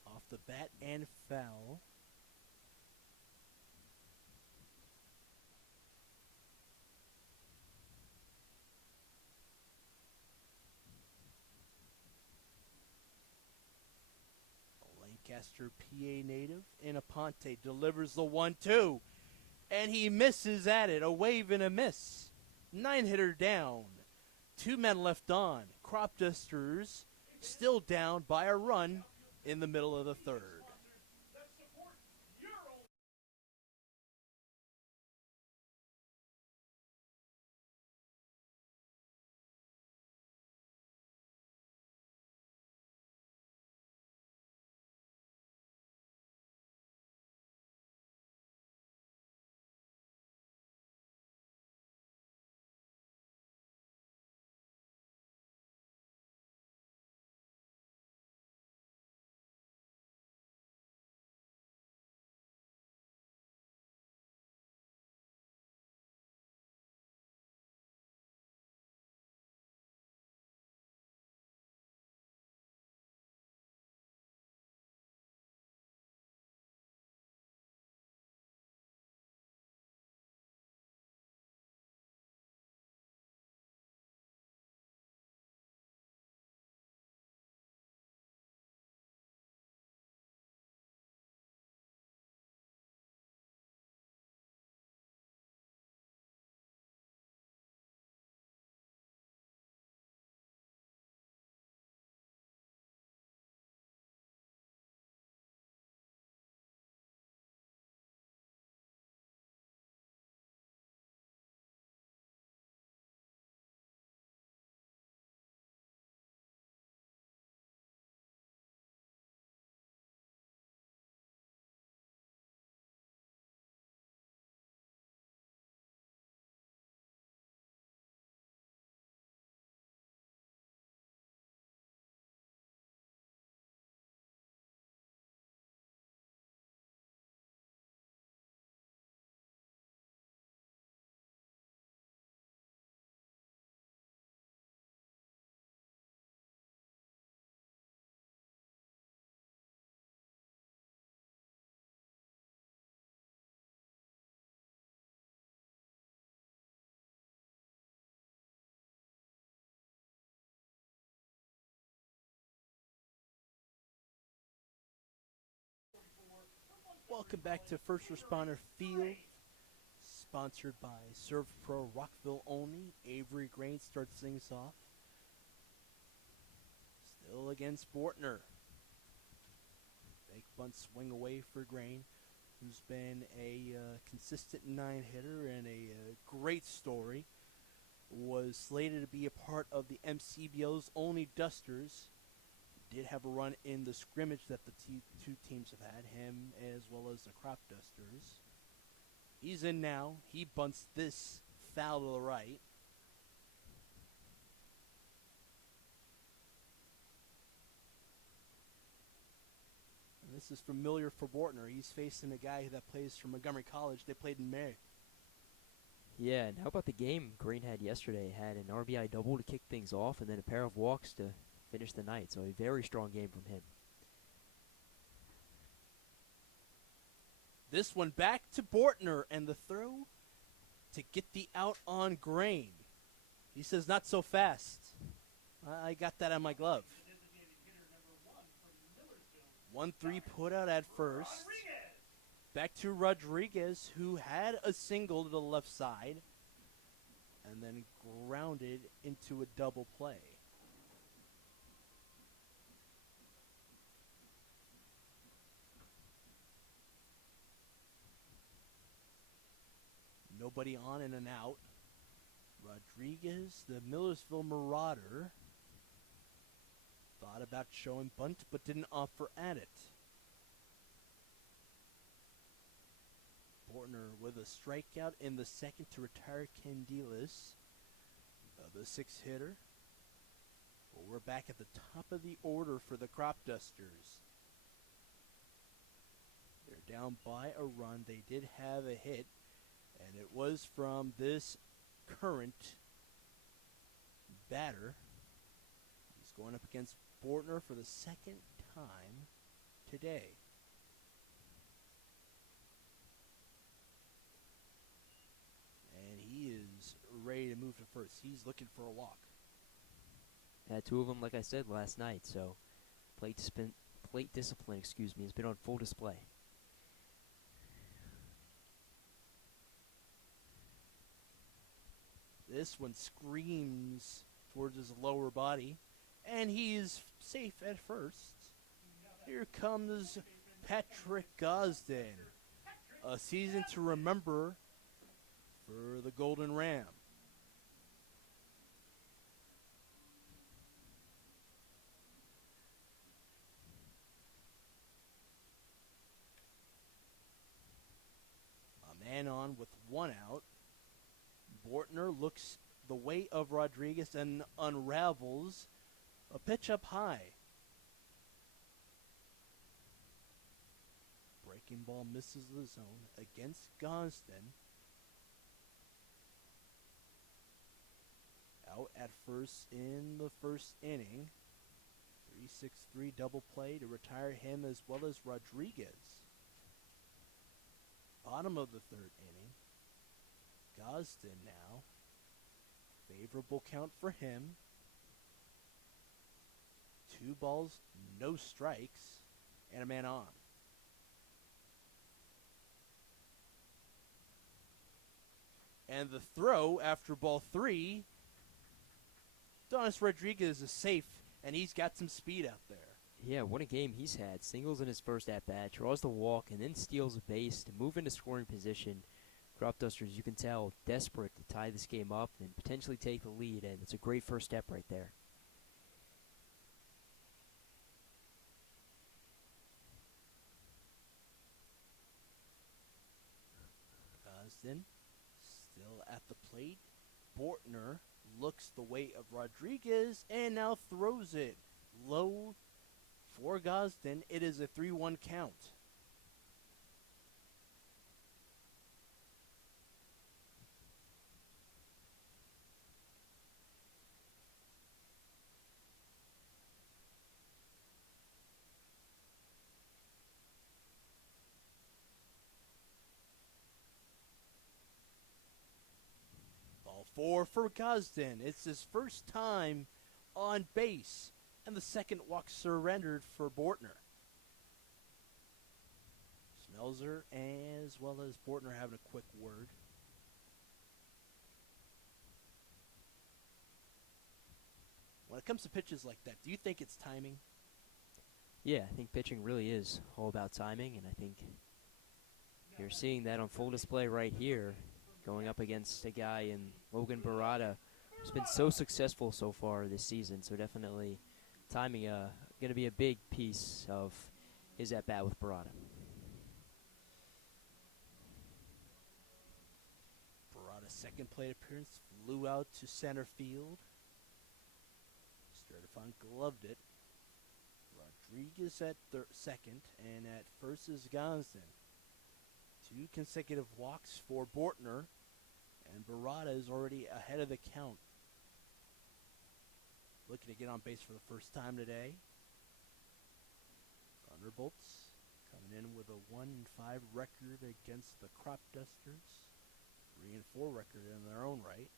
Off the bat and foul. Lancaster, PA native, and Aponte delivers the 1-2, and he misses at it. A wave and a miss. 9-hitter down. 2 men left on. Cropdusters still down by a run in the middle of the third. Welcome back to First Responder Field, sponsored by Serve Pro Rockville Olney. Avery Grain starts things off. Still against Bortner. Fake bunt swing away for Grain, who's been a consistent 9-hitter and a great story. Was slated to be a part of the MCBO's Olney Dusters. Did have a run in the scrimmage that the two teams have had, him as well as the Cropdusters. He's in now. He bunts this foul to the right. And this is familiar for Bortner. He's facing a guy that plays for Montgomery College. They played in May. Yeah, and how about the game Green had yesterday? Had an RBI double to kick things off and then a pair of walks to finish the night. So a very strong game from him. This one back to Bortner, and the throw to get the out on Grain. He says, not so fast. I got that on my glove. 1-3 put out at first. Back to Rodriguez, who had a single to the left side and then grounded into a double play. Nobody on and an out. Rodriguez, the Millersville Marauder, thought about showing bunt but didn't offer at it. Bortner with a strikeout in the second to retire Candelas, the sixth hitter. Well, we're back at the top of the order for the Cropdusters. They're down by a run. They did have a hit, and it was from this current batter. He's going up against Bortner for the second time today. And he is ready to move to first. He's looking for a walk. Had two of them, like I said, last night, so plate discipline, has been on full display. This one screams towards his lower body, and he's safe at first. Here comes Patrick Gosden, a season to remember for the Golden Ram. A man on with one out. Bortner looks the way of Rodriguez and unravels a pitch up high. Breaking ball misses the zone against Gosden. Out at first in the first inning. 3-6-3 double play to retire him as well as Rodriguez. Bottom of the third inning. Gosden now. Favorable count for him. 2 balls, no strikes, and a man on. And the throw after ball 3. Donis Rodriguez is safe, and he's got some speed out there. Yeah, what a game he's had. Singles in his first at-bat, draws the walk, and then steals a base to move into scoring position. Cropdusters, you can tell, desperate to tie this game up and potentially take the lead, and it's a great first step right there. Gosden still at the plate. Bortner looks the way of Rodriguez and now throws it low for Gosden. It is a 3-1 count. Ball 4 for Gosden. It's his first time on base, and the second walk surrendered for Bortner. Smelzer as well as Bortner having a quick word. When it comes to pitches like that, do you think it's timing? Yeah, I think pitching really is all about timing, and I think you're seeing that on full display right here, going up against a guy in Logan Barada, who's been so successful so far this season. So definitely timing going to be a big piece of his at-bat with Barada. Barada's second plate appearance flew out to center field. Sturdifon gloved it. Rodriguez at second, and at first is Gosden. 2 consecutive walks for Bortner, and Barada is already ahead of the count. Looking to get on base for the first time today. Thunderbolts coming in with a 1-5 record against the Cropdusters. 3-4 record in their own right.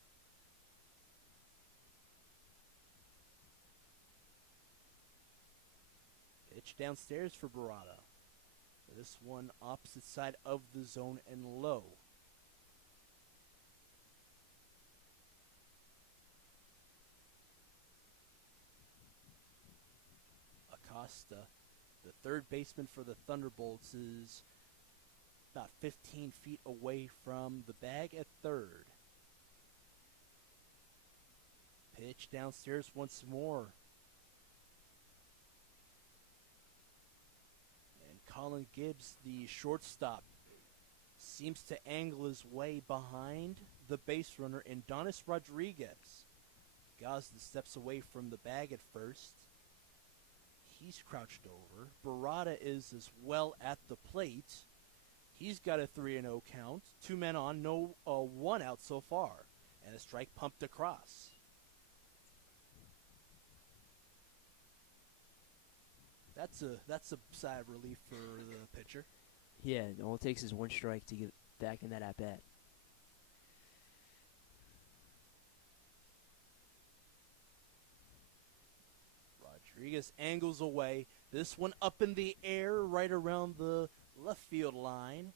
Pitch downstairs for Barada. This one opposite side of the zone and low. Acosta, the third baseman for the Thunderbolts, is about 15 feet away from the bag at third. Pitch downstairs once more. And Colin Gibbs, the shortstop, seems to angle his way behind the base runner and Donis Rodriguez. Gosden steps away from the bag at first. He's crouched over. Barada is as well at the plate. He's got a 3-0 count. 2 men on, no 1 out so far. And a strike pumped across. That's a sigh of relief for the pitcher. Yeah, all it takes is 1 strike to get back in that at-bat. Rodriguez angles away. This one up in the air right around the left field line.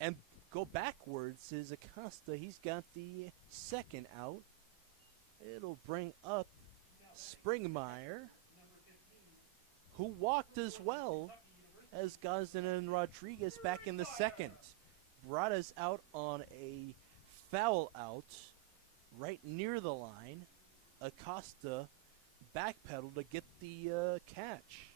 And go backwards is Acosta. He's got the second out. It'll bring up Springmeyer, who walked as well as Gosden and Rodriguez back in the second. Barada's out on a foul out right near the line. Acosta backpedaled to get the catch.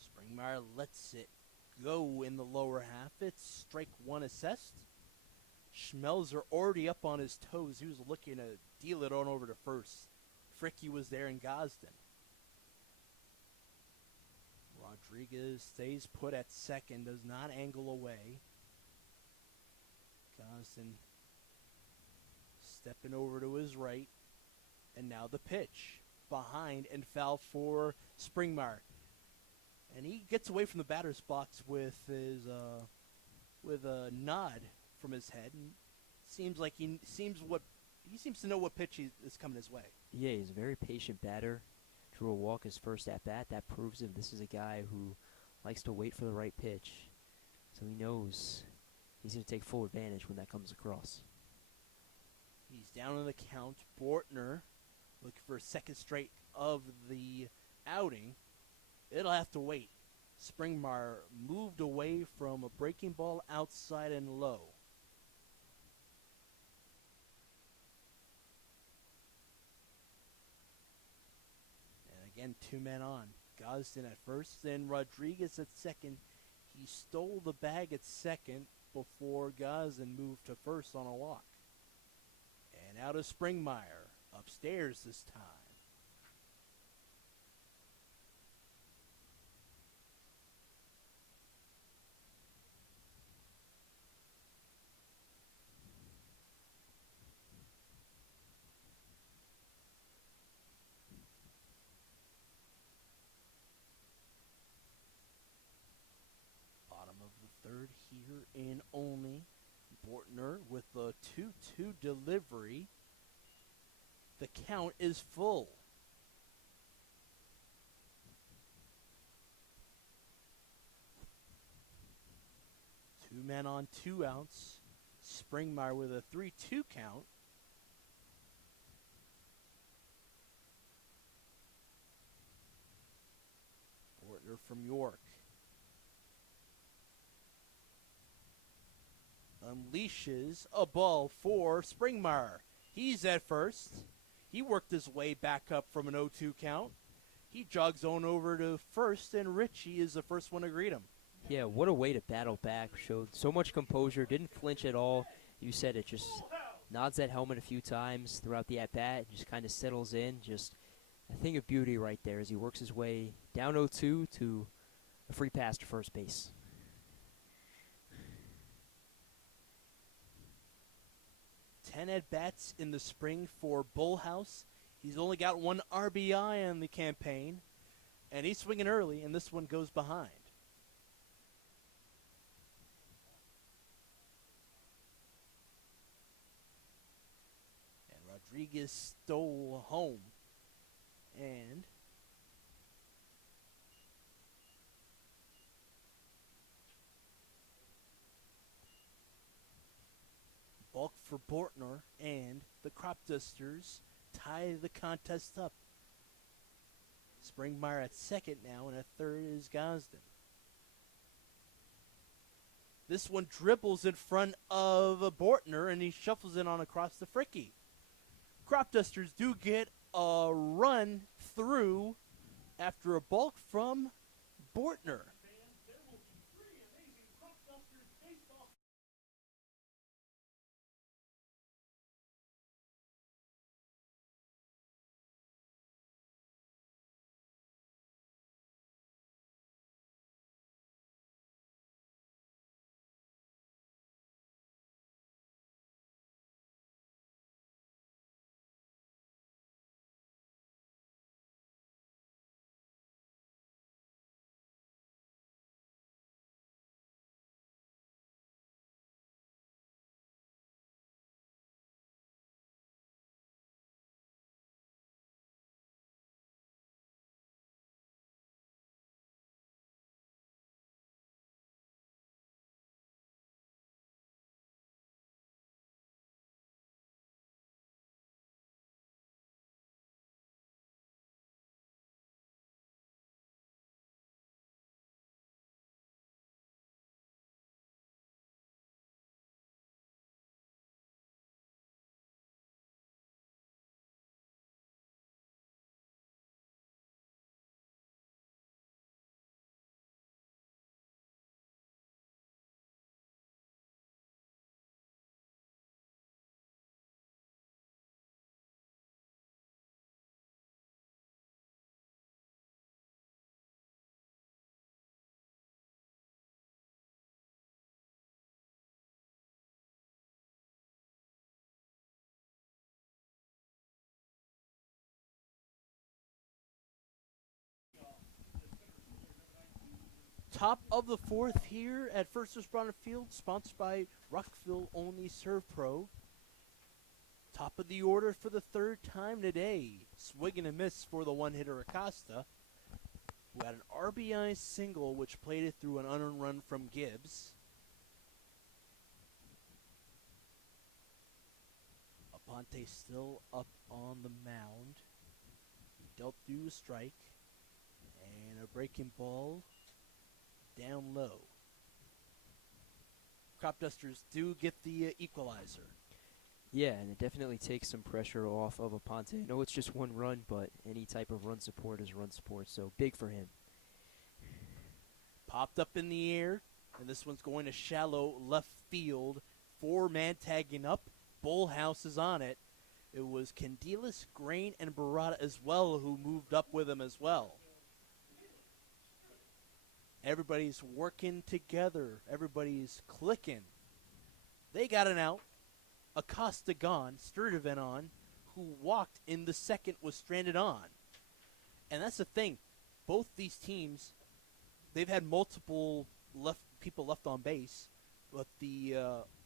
Springmeyer lets it go in the lower half. It's strike 1 assessed. Schmelzer already up on his toes. He was looking to deal it on over to first. Fricky was there in Gosden. Rodriguez stays put at second, does not angle away. Gosden stepping over to his right. And now the pitch. Behind and foul for Springmeyer. And he gets away from the batter's box with his with a nod from his head, and seems like he seems to know what pitch is coming his way. Yeah, he's a very patient batter. Drew a walk his first at bat. That proves him this is a guy who likes to wait for the right pitch, so he knows he's going to take full advantage when that comes across. He's down on the count. Bortner looking for a second straight of the outing. It'll have to wait. Springmeyer moved away from a breaking ball outside and low. And again, 2 men on. Gosden at first, then Rodriguez at second. He stole the bag at second before Gosden moved to first on a walk. And out of Springmeyer. Upstairs this time. Third here in Olney. Bortner with a 2-2 delivery. The count is full. 2 men on, 2 outs. Springmeyer with a 3-2 count. Bortner from York unleashes a ball for Springmeyer. He's at first. He worked his way back up from an 0-2 count. He jogs on over to first, and Richie is the first one to greet him. Yeah, what a way to battle back. Showed so much composure, didn't flinch at all. You said it, just nods that helmet a few times throughout the at-bat, just kind of settles in. Just a thing of beauty right there as he works his way down 0-2 to a free pass to first base. 10 at-bats in the spring for Bullhouse. He's only got 1 RBI on the campaign, and he's swinging early, and this one goes behind. And Rodriguez stole home, and balk for Bortner, and the Cropdusters tie the contest up. Springmeyer at second now, and at third is Gosden. This one dribbles in front of Bortner, and he shuffles it on across the Fricky. Cropdusters do get a run through after a balk from Bortner. Top of the fourth here at First Responder Field, sponsored by Rockville Olney Serve Pro. Top of the order for the third time today. Swing and a miss for the one-hitter Acosta, who had an RBI single, which played it through an unearned run from Gibbs. Aponte still up on the mound. He dealt through a strike, and a breaking ball down low. Cropdusters do get the equalizer. Yeah, and it definitely takes some pressure off of Aponte. I know it's just 1 run, but any type of run support is run support, so big for him. Popped up in the air, and this one's going to shallow left field. 4-man tagging up. Bullhouse is on it. It was Candelas, Grain, and Barada as well who moved up with him as well. Everybody's working together. Everybody's clicking. They got an out. Acosta gone. Sturdivant on, who walked in the second, was stranded on. And that's the thing. Both these teams, they've had multiple people left on base, but the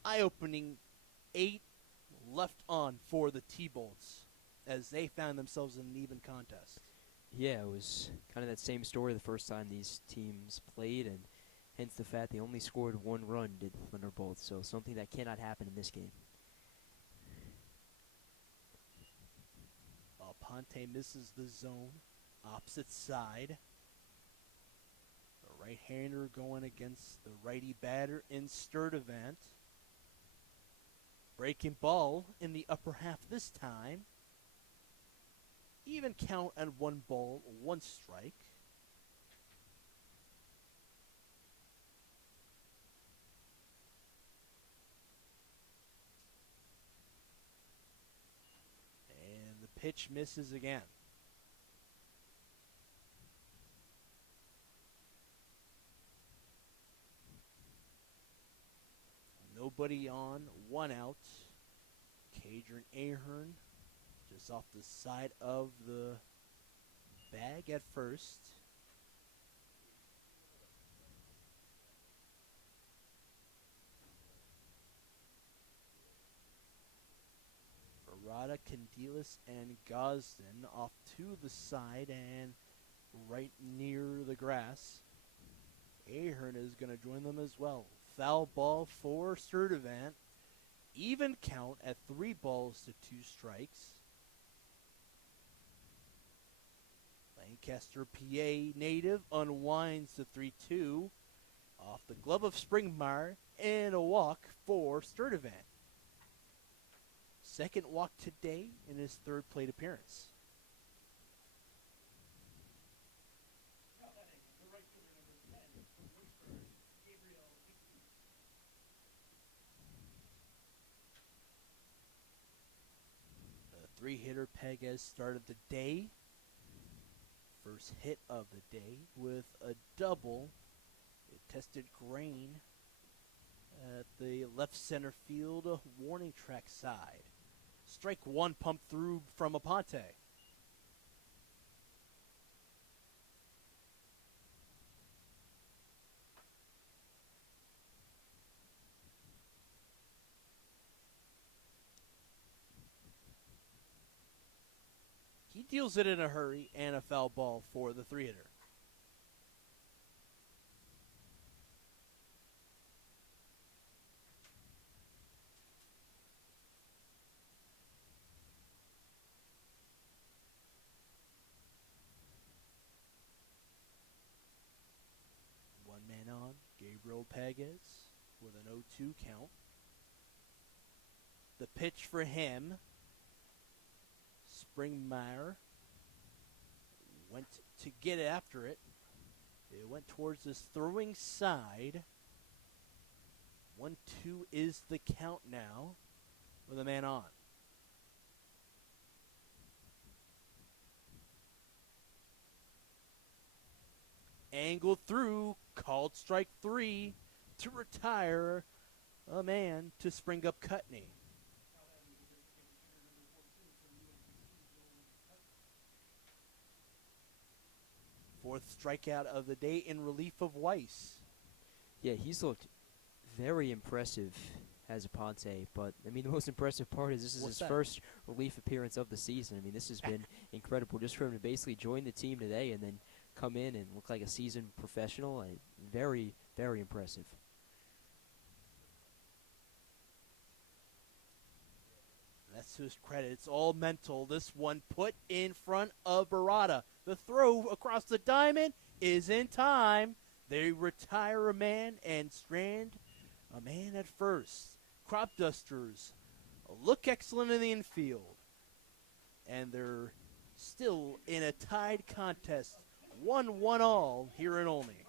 eye-opening 8 left on for the T-Bolts as they found themselves in an even contest. Yeah, it was kind of that same story the first time these teams played, and hence the fact they only scored 1 run, did the Thunderbolts, so something that cannot happen in this game. Ponte misses the zone, opposite side. The right-hander going against the righty batter in Sturdivant. Breaking ball in the upper half this time. Even count at 1 ball, 1 strike. And the pitch misses again. Nobody on, 1 out. Adrian Ahern just off the side of the bag at first. Barada, Candelas, and Gosden off to the side and right near the grass. Ahern is going to join them as well. Foul ball for Sturdivant. Even count at 3 balls to 2 strikes. Lancaster, PA native unwinds the 3-2 off the glove of Springmeyer and a walk for Sturdivant. Second walk today in his 3rd plate appearance. The 3-hitter Pegues started the day. First hit of the day with a double. It tested Grain at the left center field warning track side. Strike 1 pumped through from Aponte. He deals it in a hurry and a foul ball for the 3-hitter. One man on, Gabriel Pegues with an 0-2 count. The pitch for him, Springmeyer went to get after it. It went towards his throwing side. 1-2 is the count now with a man on. Angled through, called strike 3 to retire a man to spring up Cutney. Fourth strikeout of the day in relief of Weiss. Yeah, he's looked very impressive as a Ponte, but I mean the most impressive part is this is What's his that? first relief appearance of the season. I mean this has been incredible just for him to basically join the team today and then come in and look like a seasoned professional. Very, very impressive. That's to his credit. It's all mental. This one put in front of Barada. The throw across the diamond is in time. They retire a man and strand a man at first. Cropdusters look excellent in the infield. And they're still in a tied contest. 1-1 all here in Olney.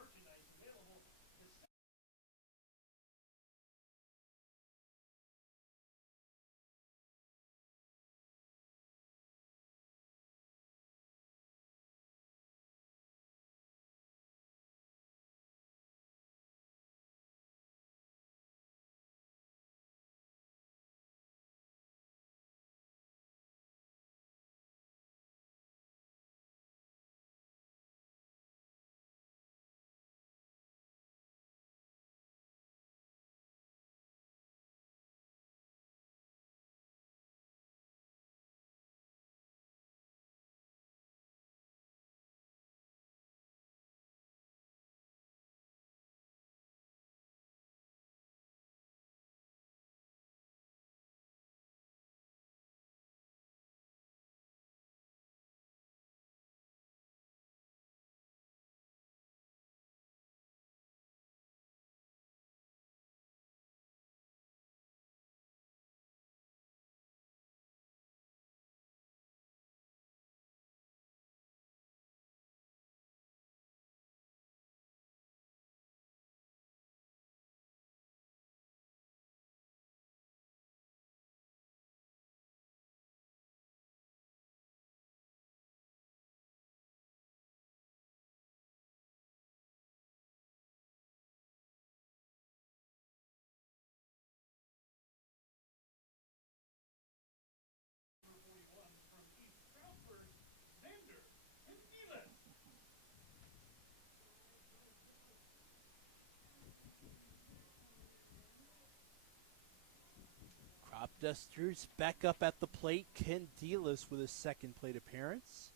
Cropdusters back up at the plate. Candelas with his second plate appearance.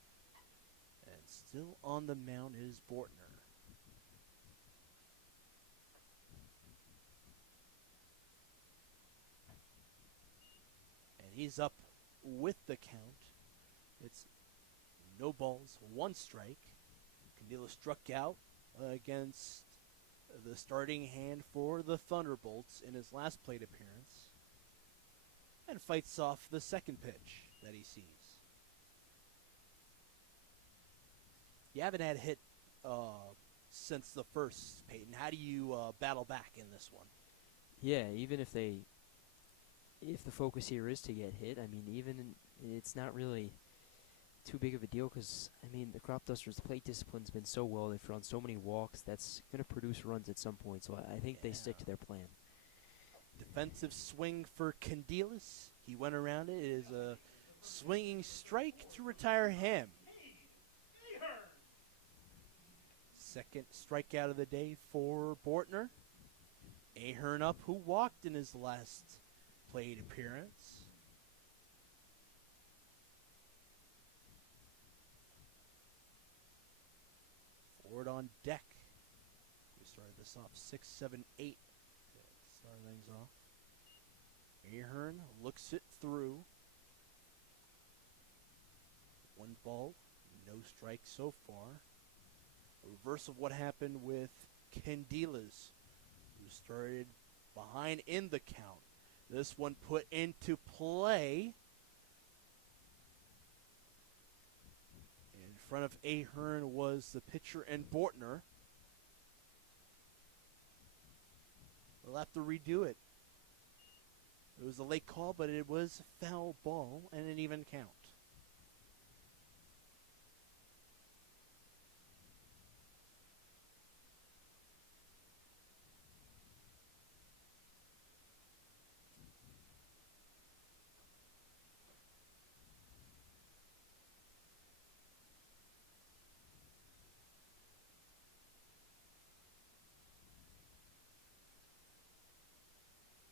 And still on the mound is Bortner. And he's up with the count. It's no balls, one strike. Candelas struck out against the starting hand for the Thunderbolts in his last plate appearance. And fights off the second pitch that he sees. You haven't had a hit since the first, Peyton. How do you battle back in this one? Yeah, even if the focus here is to get hit, I mean, it's not really too big of a deal because, I mean, the Cropdusters' plate discipline's been so well. They've thrown so many walks. That's going to produce runs at some point, so I think they stick to their plan. Defensive swing for Candelas. He went around it. It is a swinging strike to retire him. Second strikeout of the day for Bortner. Ahern up, who walked in his last plate appearance. Forward on deck. We started this off 6, 7, 8 to start things off. Ahern looks it through. 1 ball, no strike so far. A reverse of what happened with Candelas, who started behind in the count. This one put into play. In front of Ahern was the pitcher and Bortner. They'll have to redo it. It was a late call, but it was foul ball and an even count.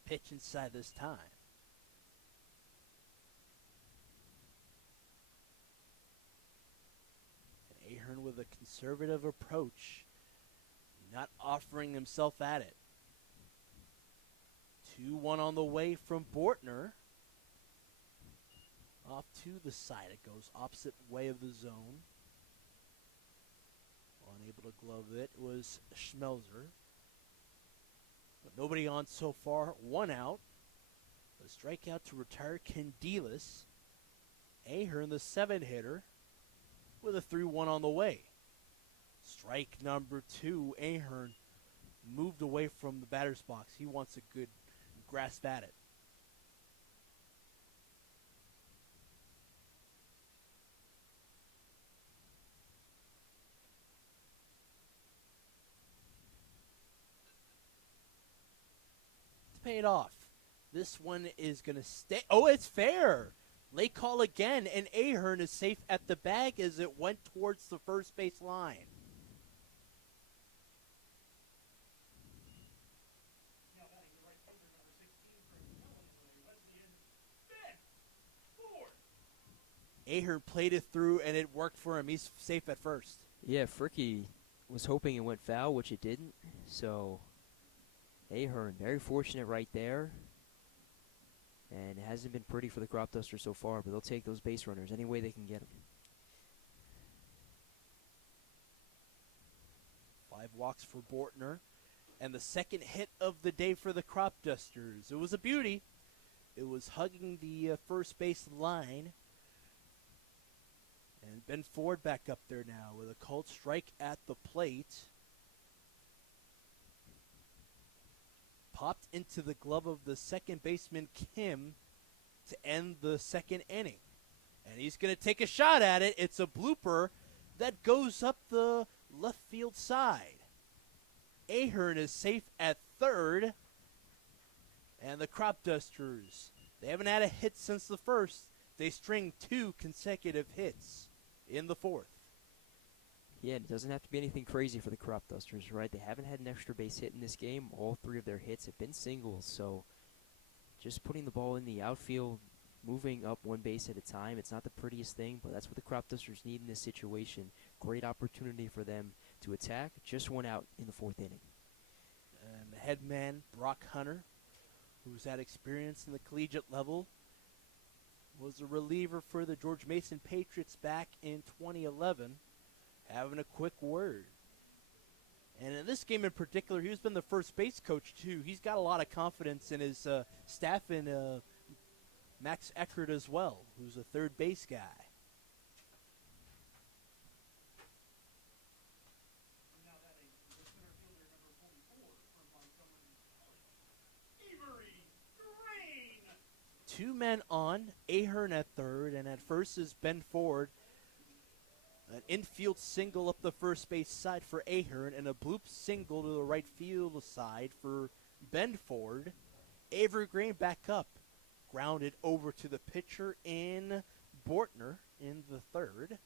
Pitch inside this time. And Ahern with a conservative approach, not offering himself at it. 2-1 on the way from Bortner. Off to the side it goes, opposite way of the zone. Unable to glove it was Schmelzer. But nobody on so far. 1 out. A strikeout to retire Candelas. Ahern, the 7-hitter, with a 3-1 on the way. Strike number 2. Ahern moved away from the batter's box. He wants a good grasp at it. Paid off. This one is going to stay. Oh, it's fair. Late call again, and Ahern is safe at the bag as it went towards the first base line. Ahern played it through, and it worked for him. He's safe at first. Yeah, Fricky was hoping it went foul, which it didn't, so Ahern, very fortunate right there. And it hasn't been pretty for the Cropdusters so far, but they'll take those base runners any way they can get them. 5 walks for Bortner. And the second hit of the day for the Cropdusters. It was a beauty. It was hugging the first base line. And Ben Ford back up there now with a called strike at the plate. Popped into the glove of the second baseman, Kim, to end the second inning. And he's going to take a shot at it. It's a blooper that goes up the left field side. Ahern is safe at third. And the Cropdusters, they haven't had a hit since the first. They string 2 consecutive hits in the fourth. Yeah, it doesn't have to be anything crazy for the Cropdusters, right? They haven't had an extra base hit in this game. All 3 of their hits have been singles, so just putting the ball in the outfield, moving up one base at a time. It's not the prettiest thing, but that's what the Cropdusters need in this situation. Great opportunity for them to attack. Just one out in the 4th inning. And the head man, Brock Hunter, who's had experience in the collegiate level, was a reliever for the George Mason Patriots back in 2011, having a quick word. And in this game in particular, he's been the first base coach, too. He's got a lot of confidence in his staff and Max Eckert as well, who's a third base guy. Two men on, Ahern at third, and at first is Ben Ford. An infield single up the first base side for Ahern, and a bloop single to the right field side for Ben Ford. Avery Green back up, grounded over to the pitcher in Bortner in the third.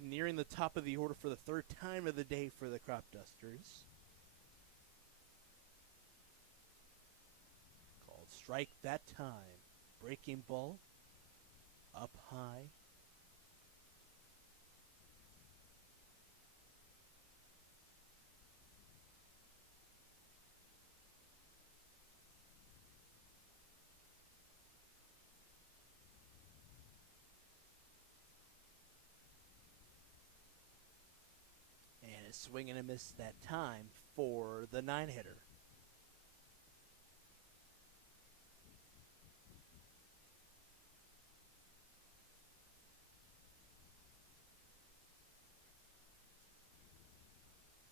Nearing the top of the order for the third time of the day for the Cropdusters. Called strike that time. Breaking ball, up high. And a swing and a miss that time for the 9-hitter.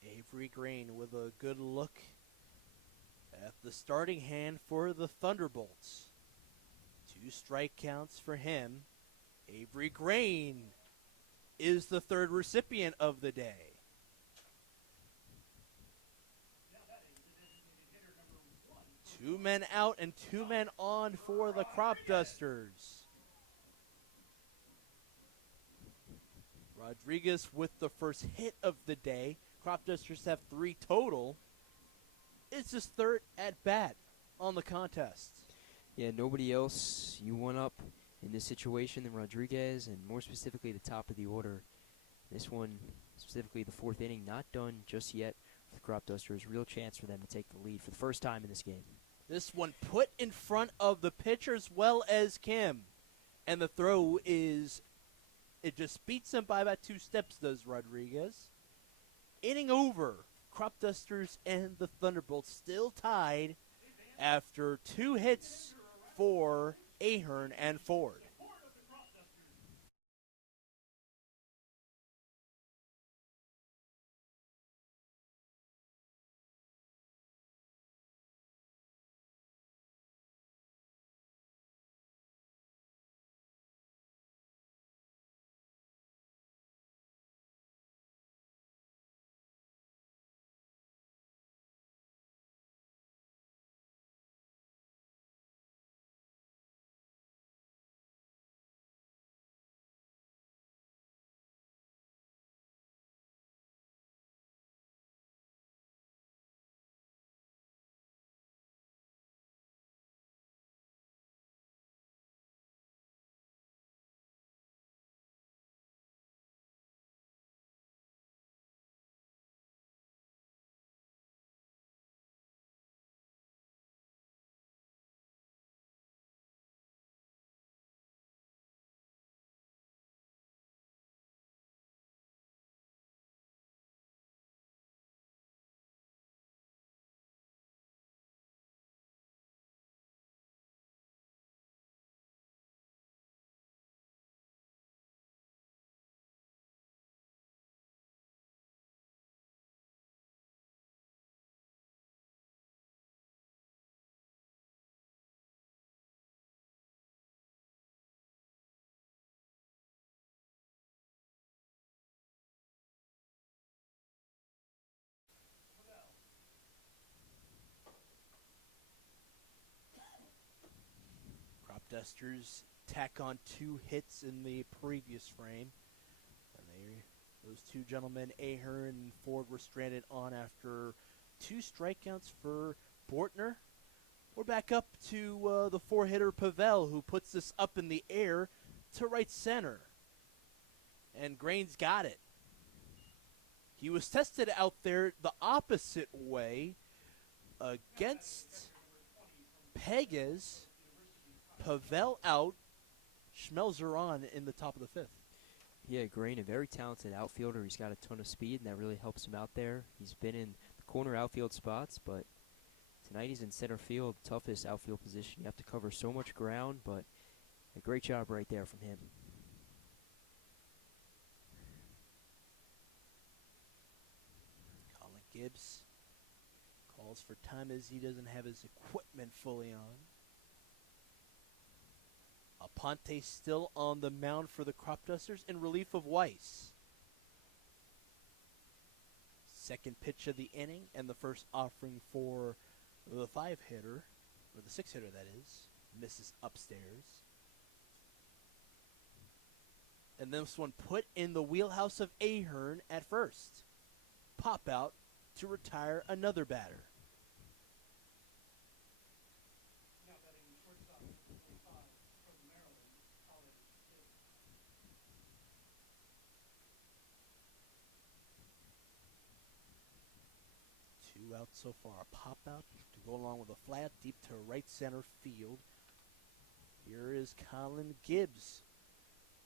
Avery Green with a good look at the starting hand for the Thunderbolts. 2 strike counts for him. Avery Green is the third recipient of the day. Two men out and 2 men on for the Cropdusters. Rodriguez with the first hit of the day. Cropdusters have 3 total. It's his third at bat on the contest. Yeah, nobody else you one up in this situation than Rodriguez, and more specifically the top of the order. This one, specifically the 4th inning, not done just yet for the Cropdusters. Real chance for them to take the lead for the first time in this game. This one put in front of the pitcher as well as Kim. And the throw is, it just beats him by about 2 steps, does Rodriguez. Inning over. Cropdusters and the Thunderbolts still tied after 2 hits for Ahern and Ford. Cropdusters tack on 2 hits in the previous frame. And those 2 gentlemen, Ahern and Ford, were stranded on after 2 strikeouts for Bortner. We're back up to the four-hitter Pavel, who puts this up in the air to right center. And Grain's got it. He was tested out there the opposite way against Pegas. Pavel out, Schmelzer on in the top of the fifth. Yeah, Grain, a very talented outfielder. He's got a ton of speed, and that really helps him out there. He's been in the corner outfield spots, but tonight he's in center field, toughest outfield position. You have to cover so much ground, but a great job right there from him. Colin Gibbs calls for time as he doesn't have his equipment fully on. Aponte still on the mound for the Cropdusters in relief of Weiss. Second pitch of the inning and the first offering for the five-hitter, or the six-hitter that is, misses upstairs. And this one put in the wheelhouse of Ahern at first. Pop out to retire another batter. Two out so far. A pop out to go along with a flat deep to right center field. Here is Colin Gibbs,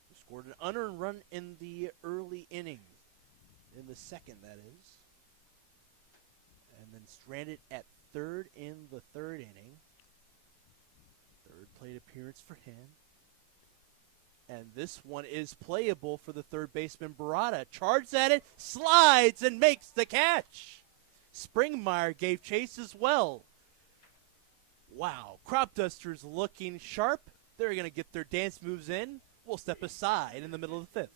who scored an unearned run in the early inning. In the second, that is. And then stranded at third in the third inning. Third plate appearance for him. And this one is playable for the third baseman, Barada. Charges at it, slides, and makes the catch. Springmeyer gave chase as well. Wow, Cropdusters looking sharp. They're going to get their dance moves in. We'll step aside in the middle of the fifth.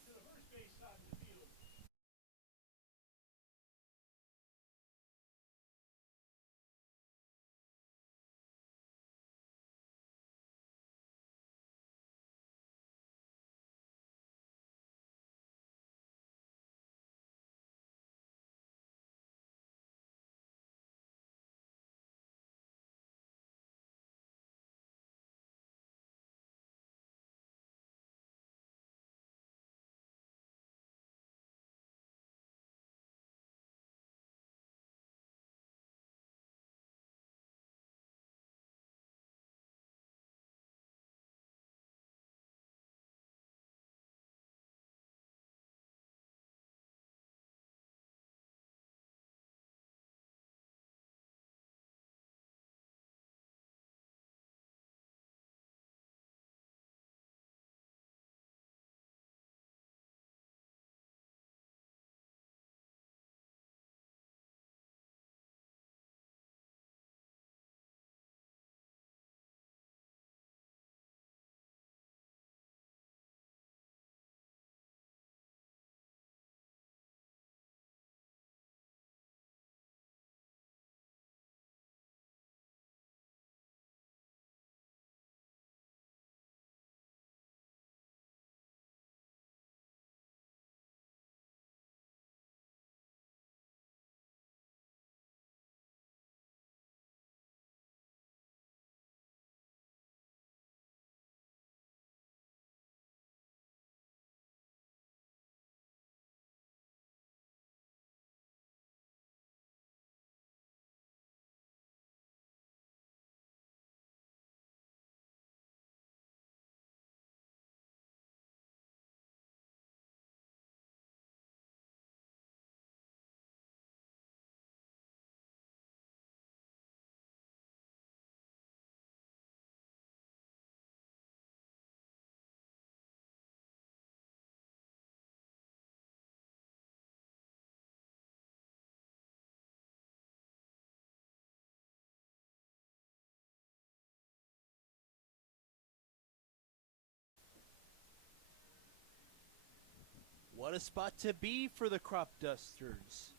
What a spot to be for the Cropdusters.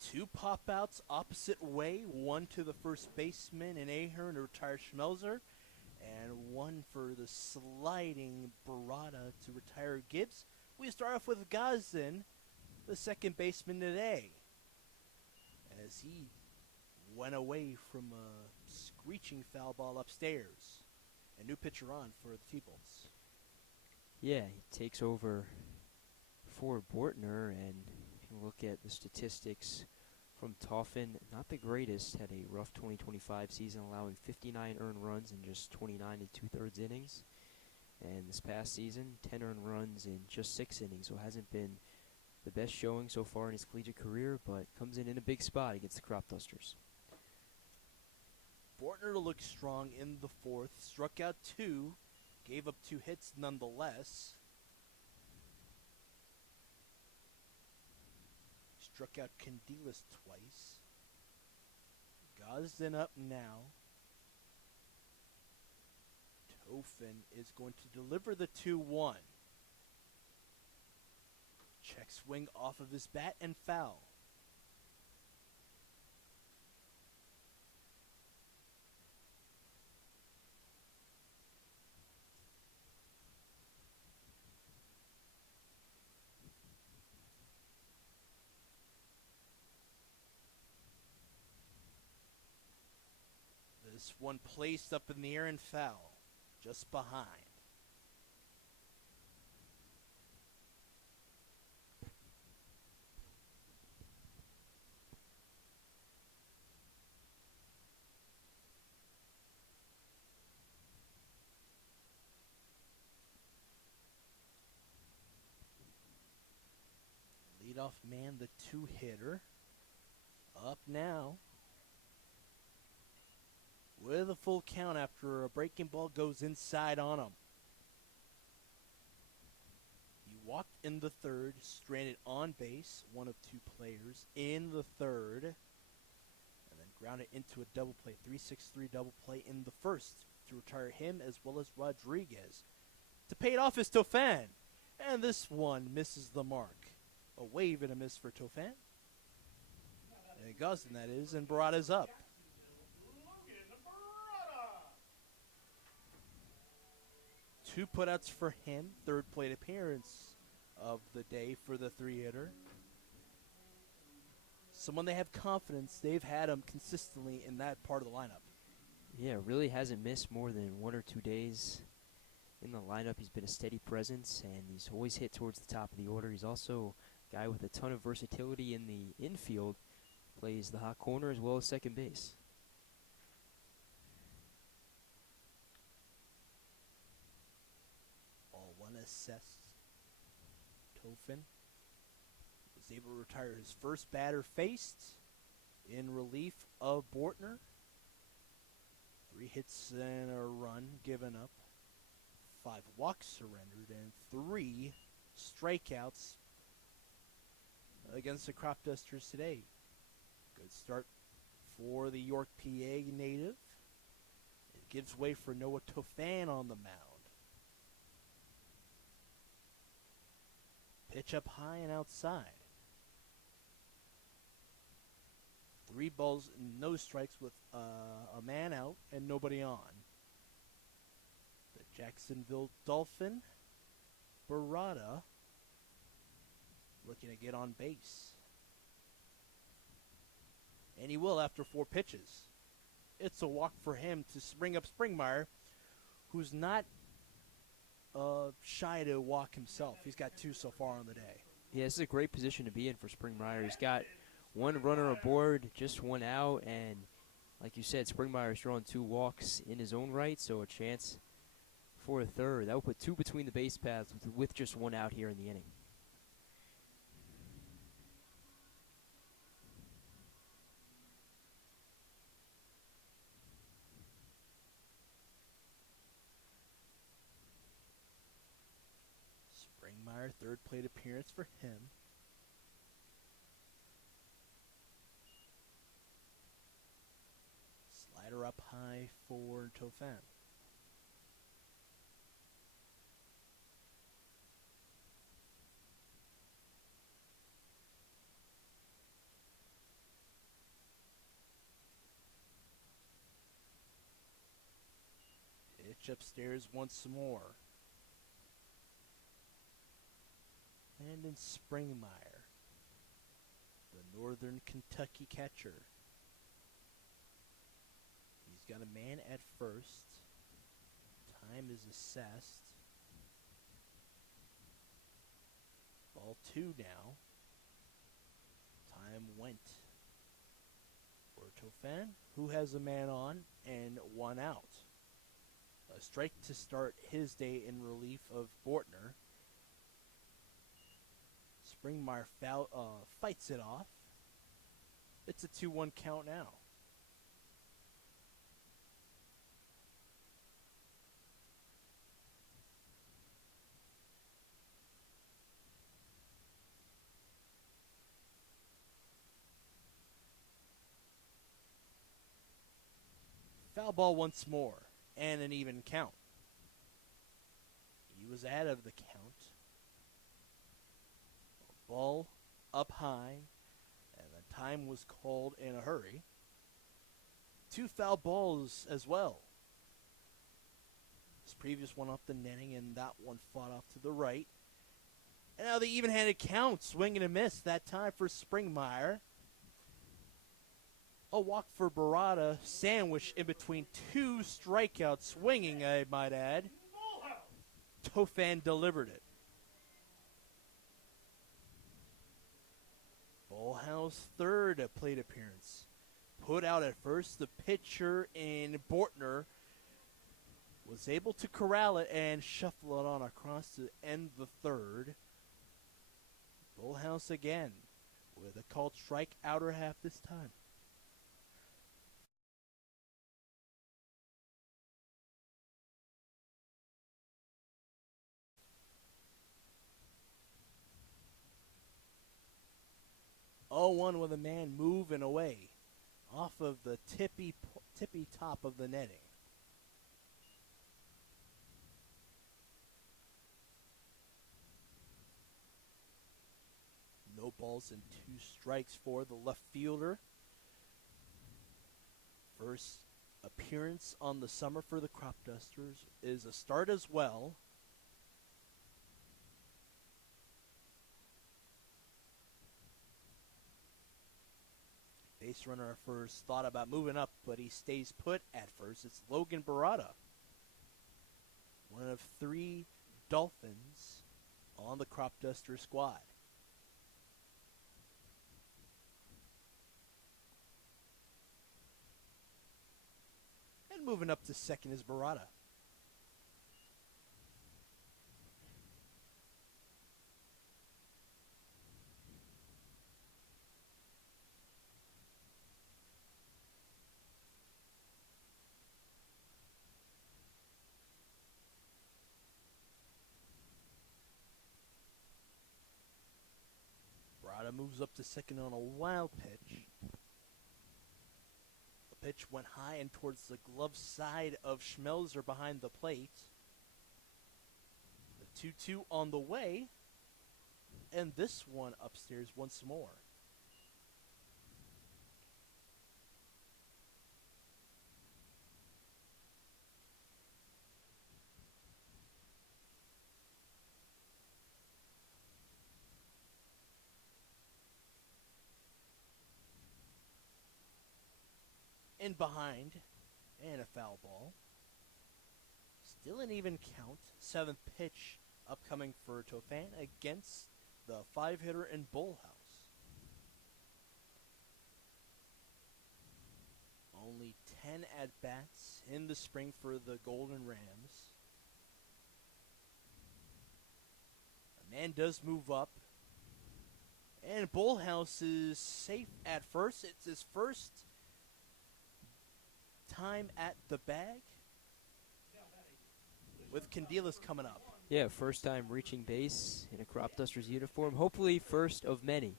Two pop-outs opposite way, one to the first baseman in Ahern to retire Schmelzer, and one for the sliding Barada to retire Gibbs. We start off with Gazin, the second baseman today, as he went away from screeching foul ball upstairs. A new pitcher on for the T-Bolts. Yeah, he takes over for Bortner, and if you look at the statistics from Toffin, not the greatest. Had a rough 2025 season, allowing 59 earned runs in just 29 and 2/3 innings. And this past season, 10 earned runs in just 6 innings, so hasn't been the best showing so far in his collegiate career, but comes in a big spot against the Cropdusters. Bortner looked strong in the fourth, struck out 2, gave up 2 hits nonetheless. Struck out Candelas twice. Gosden up now. Toffin is going to deliver the 2-1. Check swing off of his bat and foul. This one placed up in the air and foul, just behind. Leadoff man, the 2-hitter, up now. With a full count after a breaking ball goes inside on him. He walked in the third, stranded on base, one of 2 players in the third, and then grounded into a double play, 3-6-3 double play in the first to retire him as well as Rodriguez. To pay it off is Toffin, and this one misses the mark. A wave and a miss for Toffin. And Gosden, that is, and Barada's up. 2 putouts for him, 3rd plate appearance of the day for the 3-hitter. Someone they have confidence. They've had him consistently in that part of the lineup. Yeah, really hasn't missed more than 1 or 2 days in the lineup. He's been a steady presence, and he's always hit towards the top of the order. He's also a guy with a ton of versatility in the infield. Plays the hot corner as well as second base. Assessed. Toffin was able to retire his first batter faced in relief of Bortner. 3 hits and a run given up, 5 walks surrendered, and 3 strikeouts against the Cropdusters today. Good start for the York, PA native. It gives way for Noah Toffin on the mound. Pitch up high and outside. 3 balls, no strikes with a man out and nobody on. The Jacksonville Dolphin, Barada, looking to get on base. And he will after 4 pitches. It's a walk for him to bring up Springmeyer, who's not shy to walk himself. He's got 2 so far on the day. Yeah, this is a great position to be in for Springmeyer. He's got 1 runner aboard, just 1 out, and like you said, Springmeyer's drawn 2 walks in his own right, so a chance for a third. That would put 2 between the base paths with just 1 out here in the inning. Springmeyer, 3rd plate appearance for him. Slider up high for Toffin. Pitch upstairs once more. And in Springmeyer, the Northern Kentucky catcher. He's got a man at first. Time is assessed. Ball 2 now. Time went for Tofan, who has a man on and 1 out. A strike to start his day in relief of Bortner. Springmeyer fights it off. It's a 2-1 count now. Foul ball once more, and an even count. He was ahead of the count. Ball up high, and the time was called in a hurry. 2 foul balls as well. This previous one off the netting, and that one fought off to the right. And now the even-handed count, swing and a miss, that time for Springmeyer. A walk for Barada, sandwiched in between 2 strikeouts, swinging, I might add. Tofan delivered it. Bullhouse third plate appearance. Put out at first, the pitcher in Bortner was able to corral it and shuffle it on across to end the third. Bullhouse again with a called strike outer half this time. Oh, 1 with a man moving away off of the tippy top of the netting. No balls and 2 strikes for the left fielder. First appearance on the summer for the Cropdusters is a start as well. Base runner at first thought about moving up, but he stays put at first. It's Logan Barada, one of 3 Dolphins on the Cropduster squad. And moving up to second is Barada. Barada moves up to second on a wild pitch. The pitch went high and towards the glove side of Schmelzer behind the plate. The 2-2 on the way. And this one upstairs once more. In behind, and a foul ball. Still an even count. 7th pitch upcoming for Tofan against the 5-hitter in Bullhouse. Only 10 at-bats in the spring for the Golden Rams. A man does move up. And Bullhouse is safe at first. It's his first time at the bag with Candelas coming up. Yeah, first time reaching base in a Cropdusters uniform. Hopefully first of many.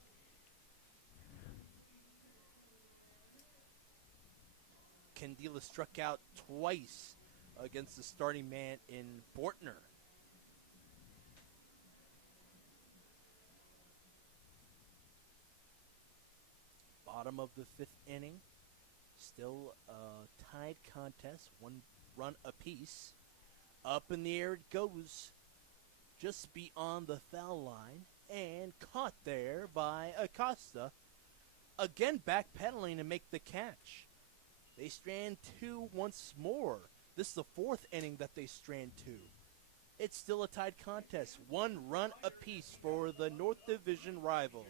Candelas struck out twice against the starting man in Bortner. Bottom of the 5th inning. Still a tied contest, 1 run apiece. Up in the air it goes, just beyond the foul line, and caught there by Acosta. Again backpedaling to make the catch. They strand two once more. This is the fourth inning that they strand two. It's still a tied contest. 1 run apiece for the North Division rivals.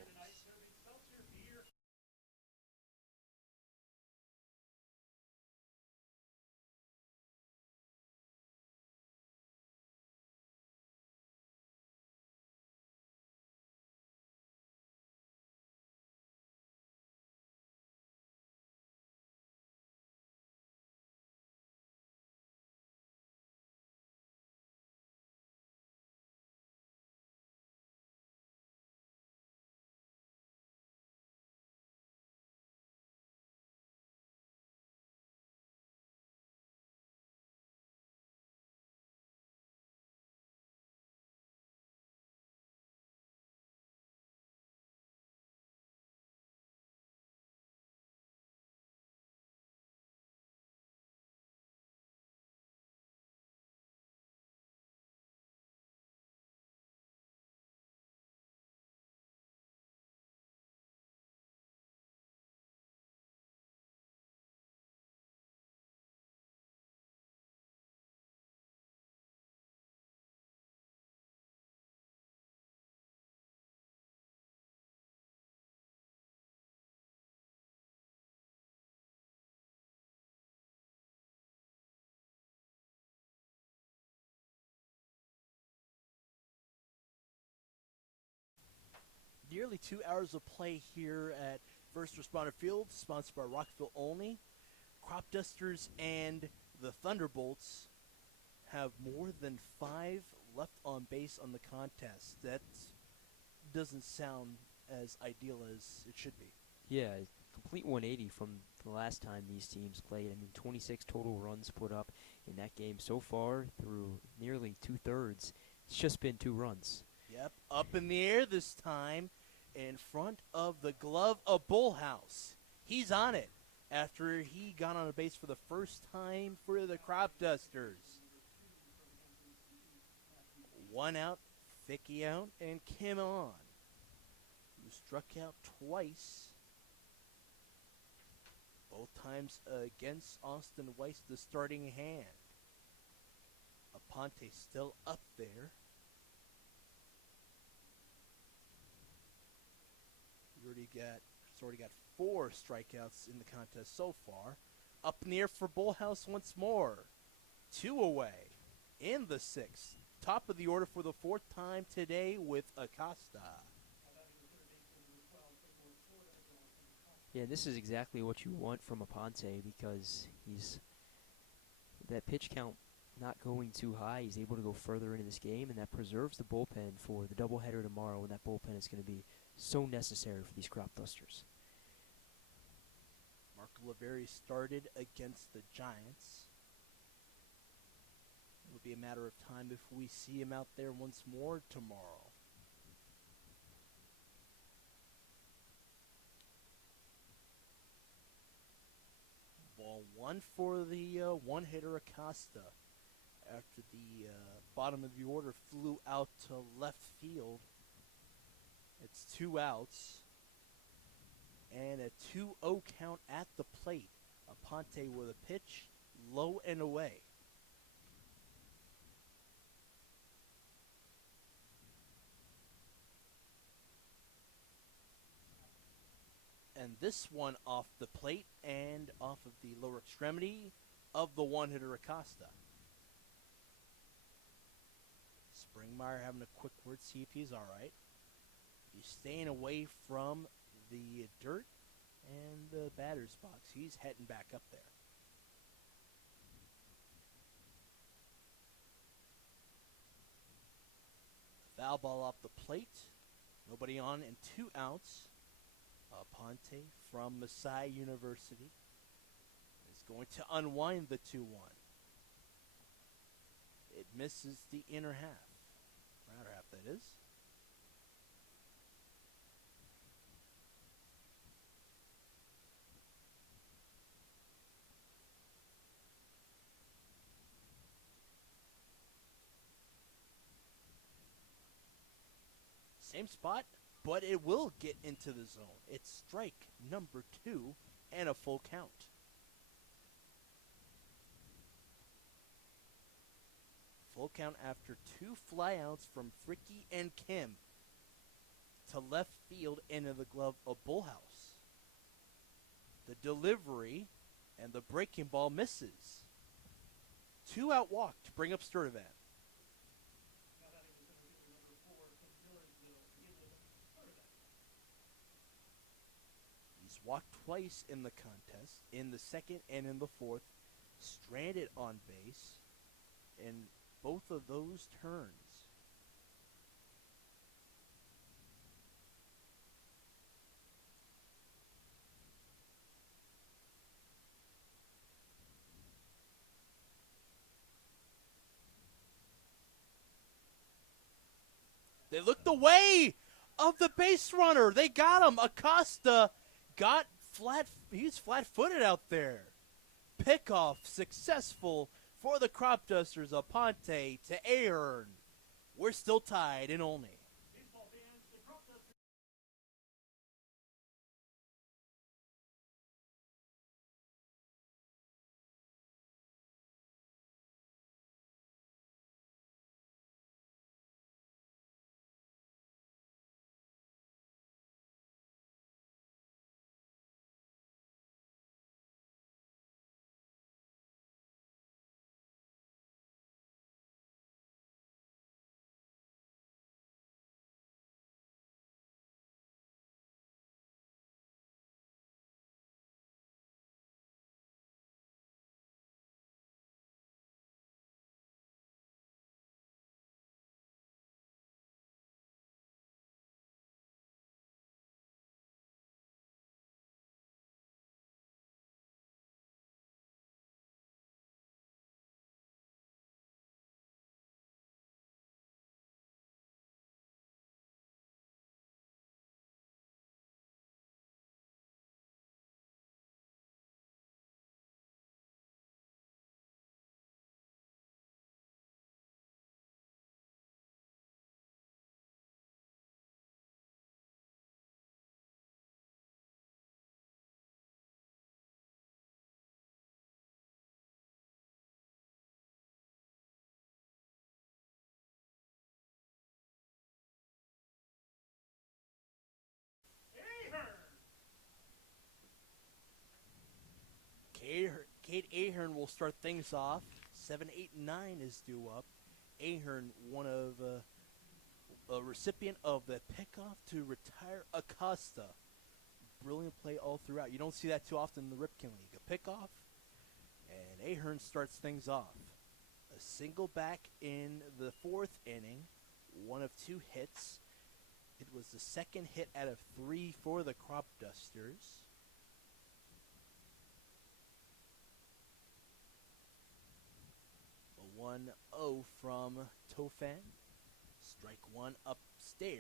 Nearly 2 hours of play here at First Responder Field, sponsored by Rockville Olney. Cropdusters and the Thunderbolts have more than 5 left on base on the contest. That doesn't sound as ideal as it should be. Yeah, complete 180 from the last time these teams played. I mean, 26 total runs put up in that game so far through nearly 2/3. It's just been 2 runs. Yep, up in the air this time in front of the glove of Bullhouse. He's on it after he got on a base for the first time for the Cropdusters. 1 out, Vicky out, and Kim on, who struck out twice. Both times against Austin Weiss, the starting hand. Aponte still up there. He's already got 4 strikeouts in the contest so far. Up in the air for Bullhouse once more. 2 away in the 6th. Top of the order for the 4th time today with Acosta. Yeah, this is exactly what you want from Aponte because he's that pitch count not going too high. He's able to go further into this game, and that preserves the bullpen for the doubleheader tomorrow, and that bullpen is going to be so necessary for these Cropdusters. Marco Laveri started against the Giants. It'll be a matter of time if we see him out there once more tomorrow. Ball 1 for the one-hitter Acosta after the bottom of the order flew out to left field. It's 2 outs and a 2-0 count at the plate. Aponte with a pitch low and away. And this one off the plate and off of the lower extremity of the one-hitter Acosta. Springmeyer having a quick word, see if he's all right. He's staying away from the dirt and the batter's box. He's heading back up there. Foul ball off the plate. Nobody on and 2 outs. Aponte from Messiah University is going to unwind the 2-1. It misses the inner half. Outer half, that is. Same spot, but it will get into the zone. It's strike number 2 and a full count. Full count after 2 flyouts from Fricky and Kim to left field into the glove of Bullhouse. The delivery and the breaking ball misses. 2 out walk to bring up Sturtevant. He's walked twice in the contest, in the second and in the fourth, stranded on base in both of those turns. They looked away of the base runner. They got him. Acosta got he's flat-footed out there. Pickoff successful for the Cropdusters. Aponte to Ahern. We're still tied in Olney. Kate Ahern will start things off. 7, 8, 9 is due up. Ahern, one of a recipient of the pickoff to retire Acosta. Brilliant play all throughout. You don't see that too often in the Ripken League. A pickoff, and Ahern starts things off. A single back in the 4th inning. 1 of 2 hits. It was the second hit out of 3 for the Cropdusters. A 1-0 from Tofan. Strike 1 upstairs.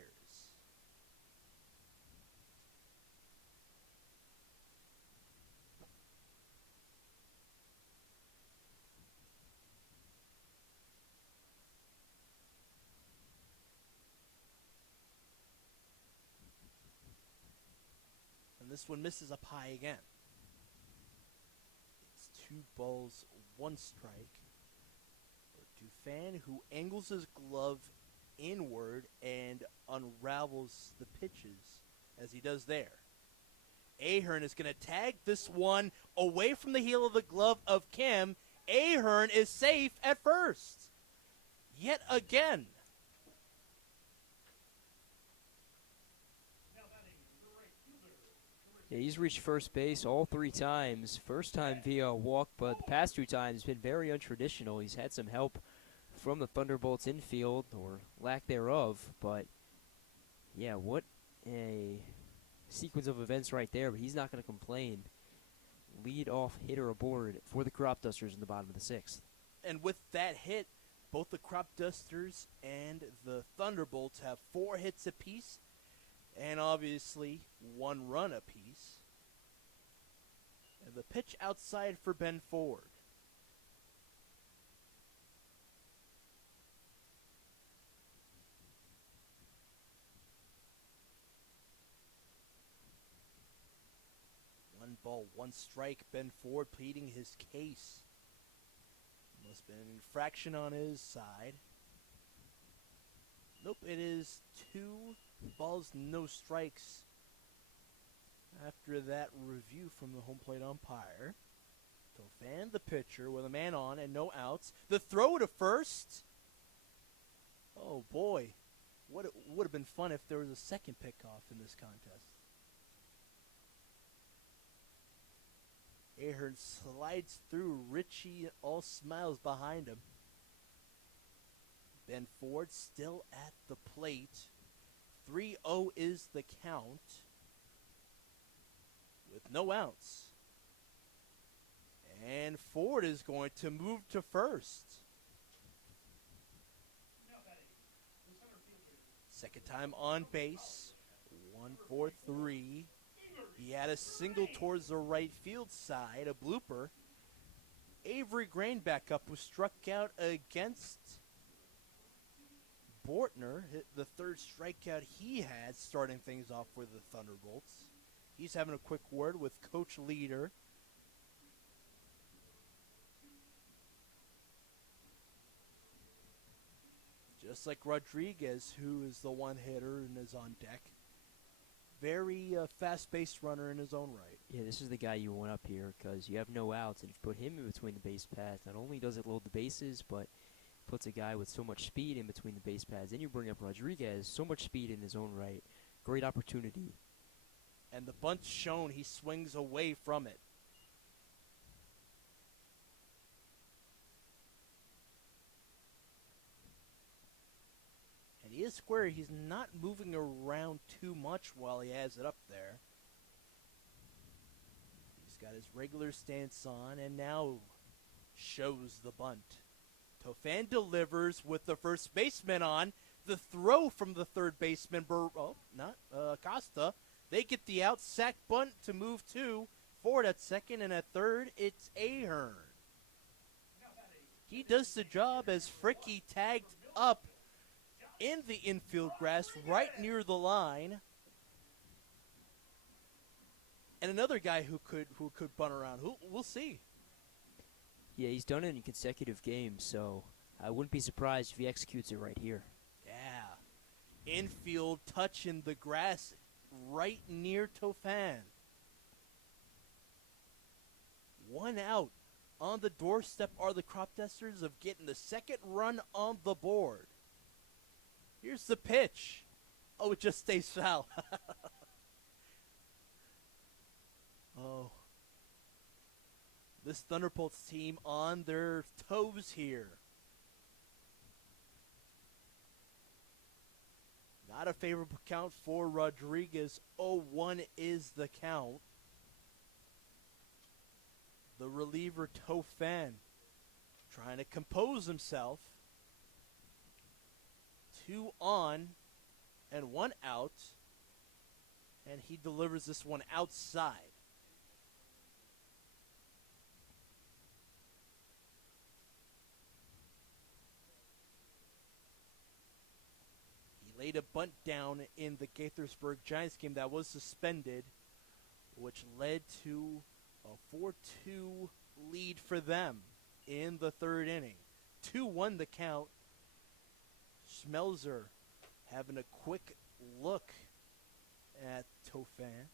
And this one misses up high again. It's 2 balls, 1 strike. Dufan, who angles his glove inward and unravels the pitches as he does there. Ahern is going to tag this one away from the heel of the glove of Kim. Ahern is safe at first. Yet again. Yeah, he's reached first base all 3 times. First time via a walk, but the past 2 times it's been very untraditional. He's had some help from the Thunderbolts infield, or lack thereof, but yeah, what a sequence of events right there, but he's not going to complain. Lead-off hitter aboard for the Cropdusters in the bottom of the 6th. And with that hit, both the Cropdusters and the Thunderbolts have 4 hits apiece, and obviously 1 run apiece. And the pitch outside for Ben Ford. One ball, 1 strike. Ben Ford pleading his case. Must have been an infraction on his side. Nope, it is 2 balls, no strikes after that review from the home plate umpire. Tofan, the pitcher, with a man on and no outs. The throw to first. Oh, boy. It would have been fun if there was a second pickoff in this contest. Ahern slides through. Richie all smiles behind him. Ben Ford still at the plate. 3-0 is the count with no outs. And Ford is going to move to first. Second time on base. 1-4-3. He had a single towards the right field side, a blooper. Avery Grainback up, who struck out against Bortner, hit the third strikeout he had, starting things off for the Thunderbolts. He's having a quick word with Coach Leader. Just like Rodriguez, who is the one hitter and is on deck. Very fast-paced runner in his own right. Yeah, this is the guy you want up here because you have no outs, and if you put him in between the base paths, not only does it load the bases, but puts a guy with so much speed in between the base paths. Then you bring up Rodriguez, so much speed in his own right. Great opportunity. And the bunt's shown, he swings away from it. And he is square. He's not moving around too much while he has it up there. He's got his regular stance on and now shows the bunt. Tofan delivers with the first baseman on. The throw from the third baseman, Costa. They get the out, sack bunt to move to Ford at second, and at third, it's Ahern. He does the job as Fricky tagged up in the infield grass right near the line. And another guy who could bunt around. We'll see. Yeah, he's done it in consecutive games, so I wouldn't be surprised if he executes it right here. Yeah. Infield touching the grass right near Tofan. 1 out. On the doorstep are the Cropdusters of getting the second run on the board. Here's the pitch. Oh, it just stays foul. Oh. This Thunderbolts team on their toes here. Not a favorable count for Rodriguez. 0-1 is the count. The reliever Tofan trying to compose himself. 2 on and 1 out. And he delivers this one outside. Laid a bunt down in the Gaithersburg Giants game that was suspended, which led to a 4-2 lead for them in the third inning. 2-1 the count. Schmelzer having a quick look at Tofan.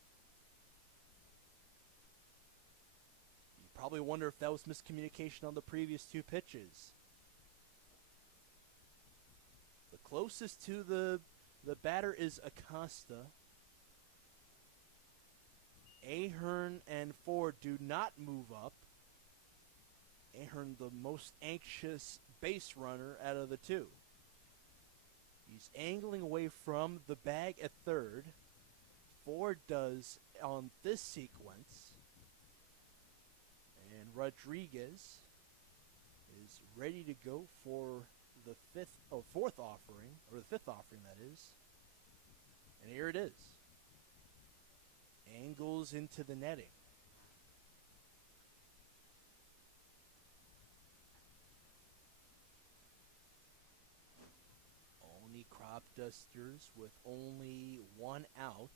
You probably wonder if that was miscommunication on the previous 2 pitches. The closest to the batter is Acosta. Ahern and Ford do not move up. Ahern, the most anxious base runner out of the 2. He's angling away from the bag at third. Ford does on this sequence. And Rodriguez is ready to go for the fourth offering, or the 5th offering, that is. And here it is. Angles into the netting. Olney Cropdusters with only 1 out.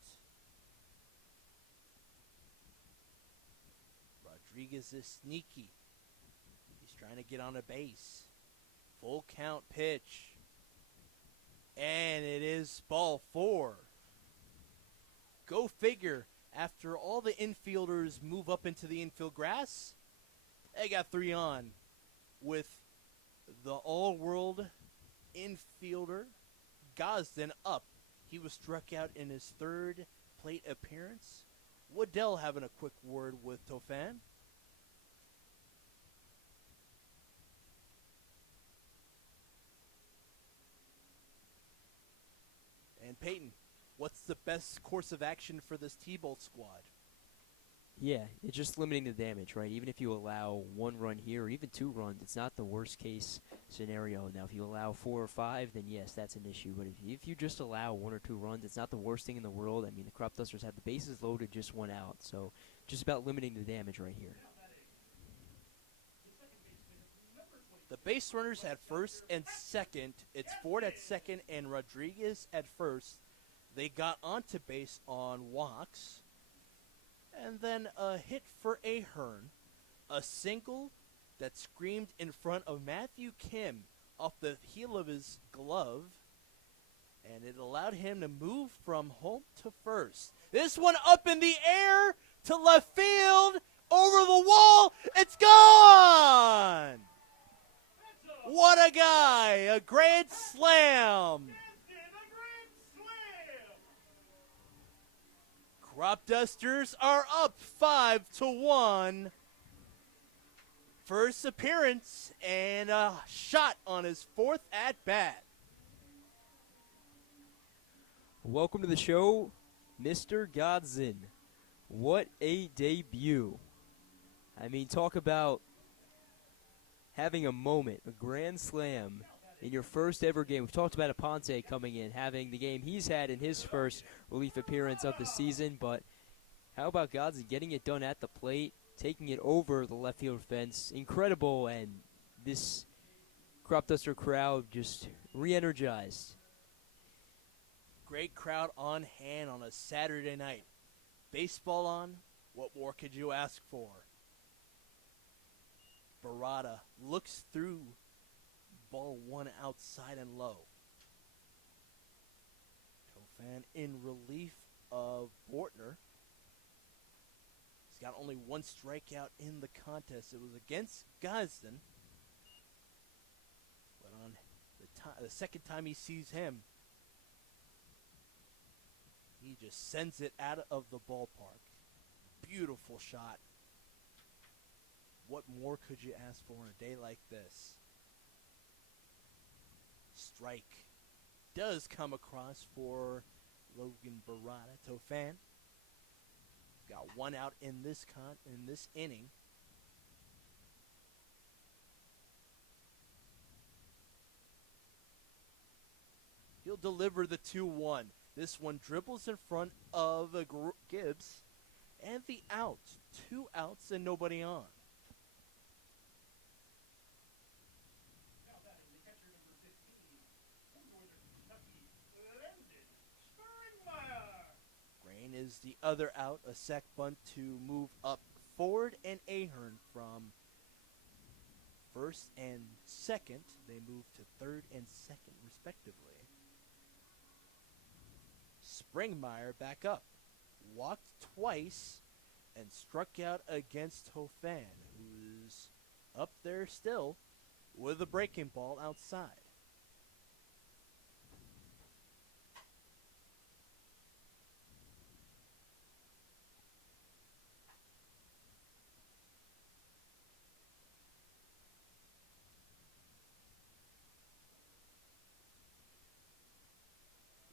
Rodriguez is sneaky. He's trying to get on a base. Full count pitch. And it is ball 4. Go figure. After all the infielders move up into the infield grass, they got 3 on with the all-world infielder Gosden up. He was struck out in his 3rd plate appearance. Waddell having a quick word with Tofan. And Peyton, what's the best course of action for this T-Bolt squad? Yeah, it's just limiting the damage, right? Even if you allow 1 run here or even 2 runs, it's not the worst case scenario. Now, if you allow 4 or 5, then yes, that's an issue. But if you just allow 1 or 2 runs, it's not the worst thing in the world. I mean, the Cropdusters had the bases loaded, just 1 out. So just about limiting the damage right here. The base runners at first and second. It's Ford at second and Rodriguez at first. They got onto base on walks. And then a hit for Ahern. A single that screamed in front of Matthew Kim off the heel of his glove. And it allowed him to move from home to first. This one up in the air to left field. Over the wall. It's gone! What a guy! A grand slam! Cropdusters are up 5-1. First appearance and a shot on his 4th at-bat. Welcome to the show, Mr. Godzin. What a debut. I mean, talk about having a moment, a grand slam in your first ever game. We've talked about Aponte coming in, having the game he's had in his first relief appearance of the season, but how about Godzin getting it done at the plate, taking it over the left field fence? Incredible, and this Cropduster crowd just re-energized. Great crowd on hand on a Saturday night. Baseball on, what more could you ask for? Barada looks through ball 1 outside and low. Tofan in relief of Bortner. He's got only 1 strikeout in the contest. It was against Gosden. But on the second time he sees him, he just sends it out of the ballpark. Beautiful shot. What more could you ask for on a day like this? Strike does come across for Logan Barada. Tofan got 1 out in this inning. He'll deliver the 2-1. This one dribbles in front of Gibbs, and the out. 2 outs and nobody on. Grain is the other out. A sac bunt to move up Ford and Ahern from first and second. They move to third and second, respectively. Springmeyer back up. Walked twice and struck out against Tofan, who's up there still with a breaking ball outside.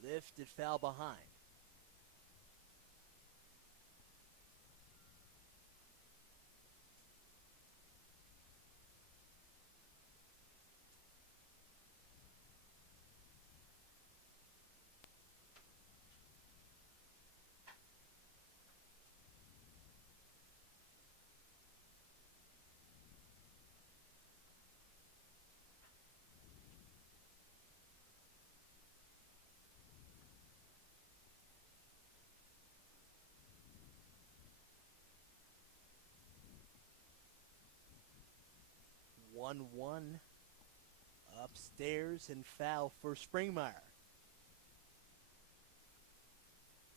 Lifted foul behind. 1-1 upstairs and foul for Springmeyer.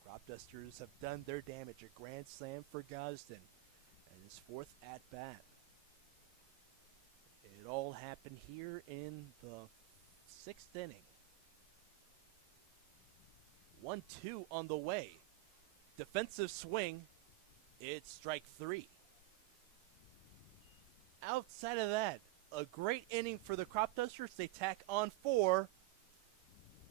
Cropdusters have done their damage. A grand slam for Gosden and his fourth at-bat. It all happened here in the sixth inning. 1-2 on the way. Defensive swing. It's strike three. Outside of that, a great inning for the Cropdusters. They tack on 4.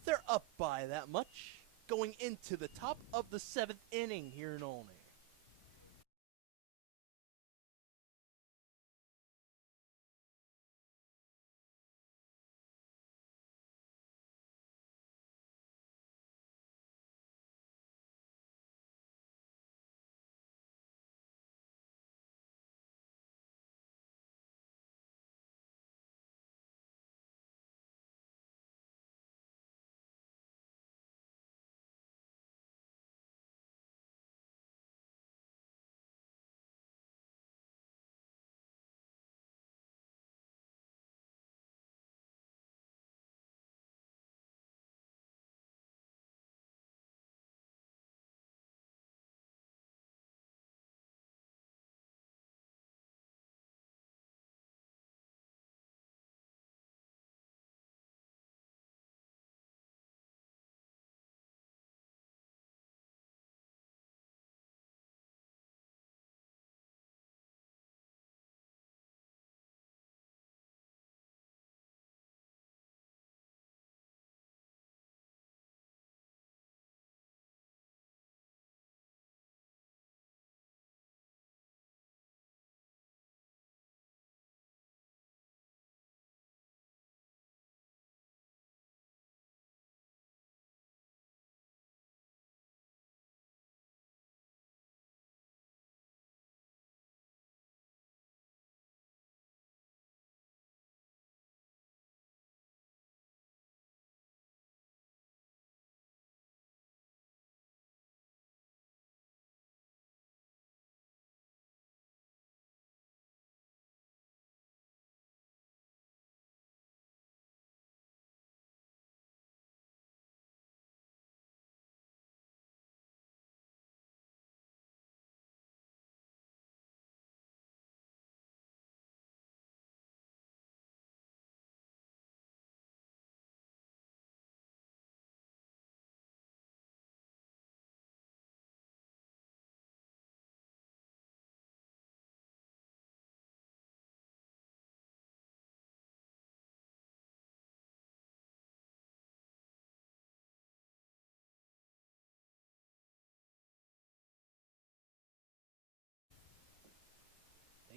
They're up by that much, going into the top of the 7th inning here in Olney.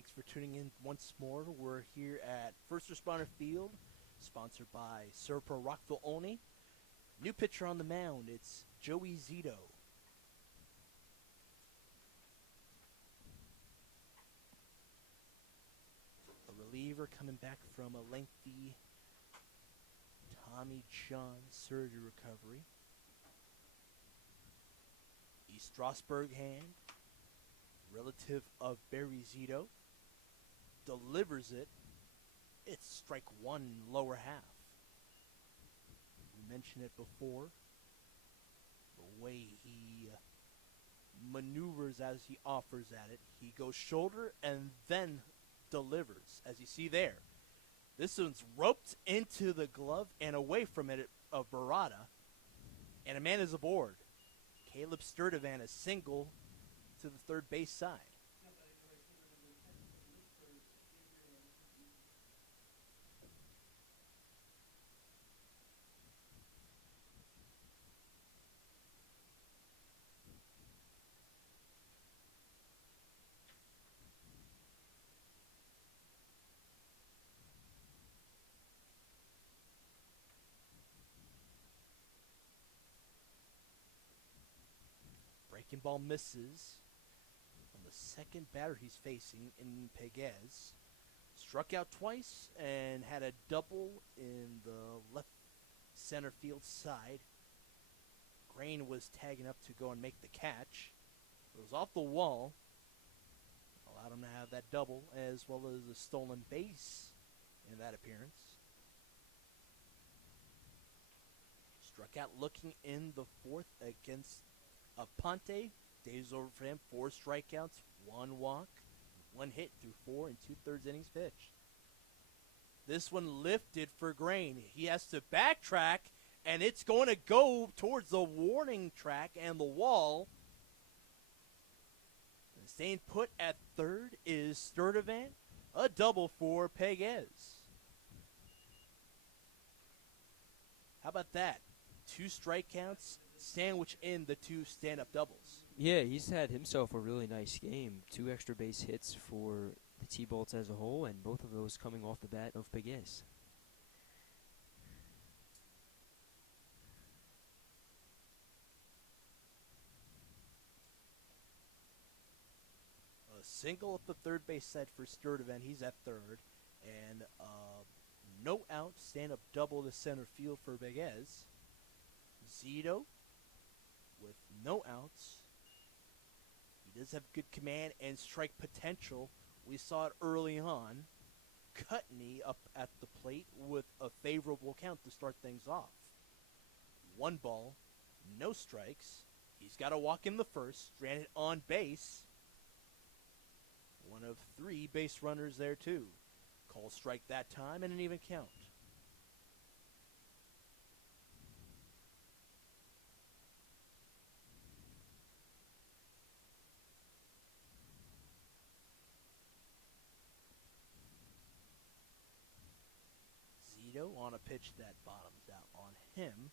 Thanks for tuning in once more. We're here at First Responder Field, sponsored by Serpro Rockville Olney. New pitcher on the mound, it's Joey Zito. A reliever coming back from a lengthy Tommy John surgery recovery. East Strasburg hand, relative of Barry Zito, delivers it. It's strike one, lower half. We mentioned it before. The way he maneuvers as he offers at it. He goes shoulder and then delivers, as you see there. This one's roped into the glove and away from it of Barada. And a man is aboard. Caleb Sturtevant, a single to the third base side. Breaking ball misses on the second batter he's facing in Pegues. Struck out twice and had a double in the left center field side. Grain was tagging up to go and make the catch. It was off the wall. Allowed him to have that double as well as a stolen base in that appearance. Struck out looking in the fourth against Aponte. Days over for him. 4 strikeouts, 1 walk, 1 hit through 4 and 2/3 innings pitched. This one lifted for Grain. He has to backtrack, and it's going to go towards the warning track and the wall. And staying put at third is Sturdivant. A double for Pegues. How about that? 2 strikeouts, sandwich in the 2 stand-up doubles. Yeah, he's had himself a really nice game. 2 extra base hits for the T-Bolts as a whole, and both of those coming off the bat of Pegues. A single up the third base side for Sturdivant. He's at third. And no out, stand-up double to center field for Pegues. Zito with no outs. He does have good command and strike potential. We saw it early on. Cutney up at the plate with a favorable count to start things off. 1 ball, no strikes. He's got to walk in the first, stranded on base. One of 3 base runners there too. Call strike that time and an even count. Zito on a pitch that bottoms out on him.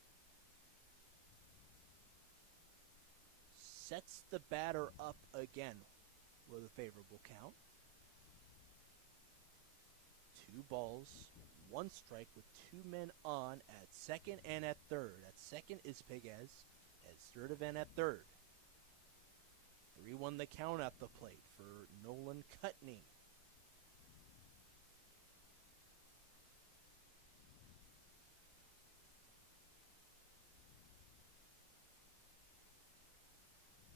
Sets the batter up again with a favorable count. 2 balls, 1 strike with 2 men on at second and at third. At second is Pegues, at Sturdivant at third. 3-1 the count at the plate for Nolan Cutney.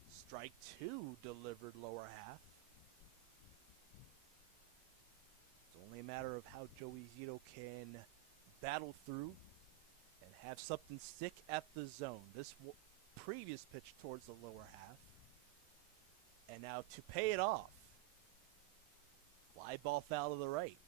Strike 2 delivered lower half. It's only a matter of how Joey Zito can battle through and have something stick at the zone. This previous pitch towards the lower half. And now to pay it off. Fly ball foul to the right.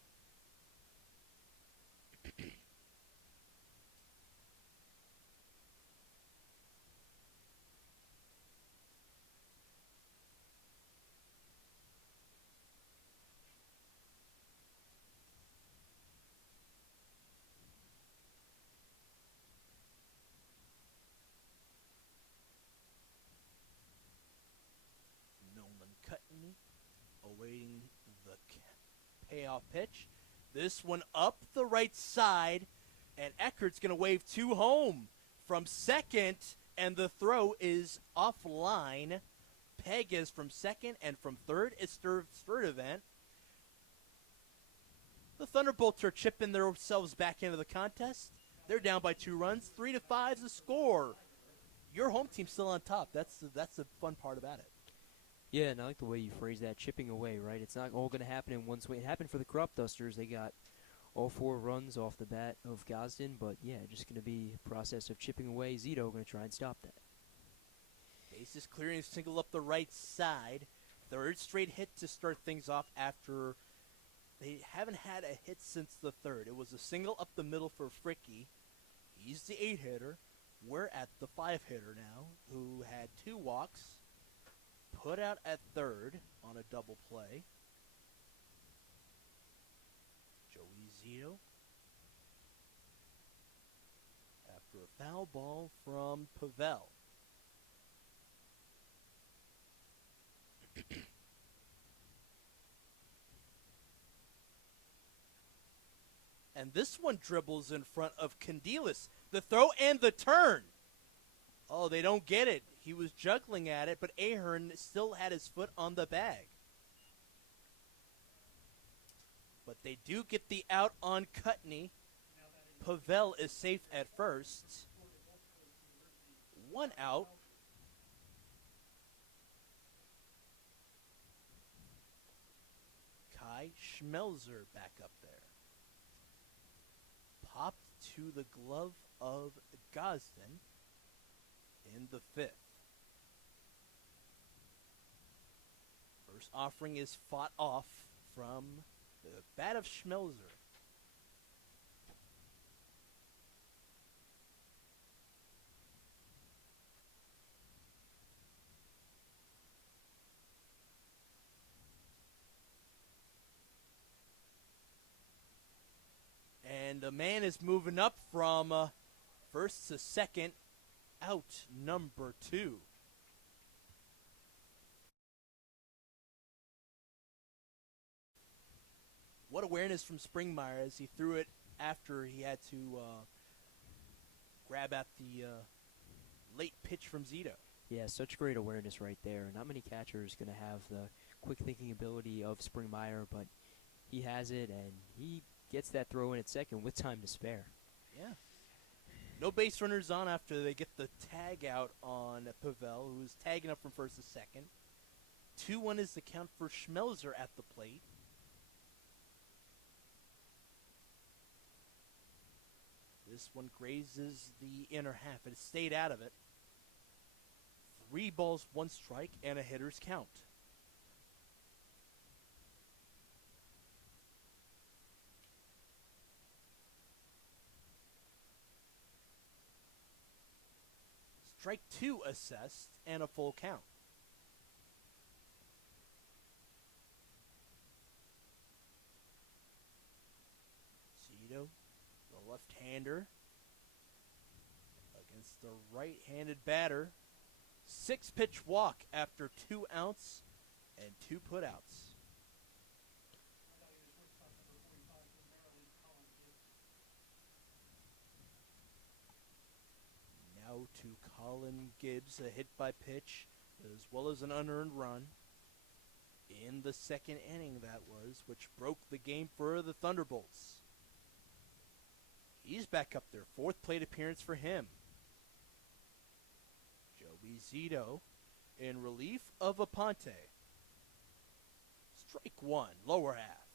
Cutney awaiting the payoff pitch. This one up the right side, and Eckert's going to wave 2 home from second, and the throw is offline. Pegues from second, and from third is Sturdivant. The Thunderbolts are chipping themselves back into the contest. They're down by 2 runs. 3-5 is the score. Your home team's still on top. That's the fun part about it. Yeah, and I like the way you phrase that, chipping away, right? It's not all going to happen in one swing. It happened for the Cropdusters. They got all 4 runs off the bat of Gosden, but yeah, just going to be a process of chipping away. Zito going to try and stop that. Bases clearing, single up the right side. 3rd straight hit to start things off after they haven't had a hit since the 3rd. It was a single up the middle for Fricky. He's the 8-hitter. We're at the 5-hitter now, who had 2 walks. Put out at 3rd on a double play. Joey Zito. After a foul ball from Pavel. And this one dribbles in front of Candelas. The throw and the turn. Oh, they don't get it. He was juggling at it, but Ahern still had his foot on the bag. But they do get the out on Cutney. Pavel is safe at first. 1 out. Kai Schmelzer back up there. Popped to the glove of Gosden in the 5th. First offering is fought off from the bat of Schmelzer. And the man is moving up from first to second, out number 2. What awareness from Springmeyer as he threw it after he had to grab at the late pitch from Zito. Yeah, such great awareness right there. Not many catchers going to have the quick thinking ability of Springmeyer, but he has it, and he gets that throw in at second with time to spare. Yeah. No base runners on after they get the tag out on Pavel, who's tagging up from first to second. 2-1 is the count for Schmelzer at the plate. This one grazes the inner half. It stayed out of it. 3 balls, 1 strike, and a hitter's count. Strike 2 assessed, and a full count. Zito, the left-hander, against the right-handed batter. 6-pitch walk after 2 outs and 2 putouts. Now to Colin Gibbs, a hit by pitch, as well as an unearned run. In the second inning, that was, which broke the game for the Thunderbolts. He's back up there. 4th plate appearance for him. Joey Zito in relief of Aponte. Strike 1, lower half.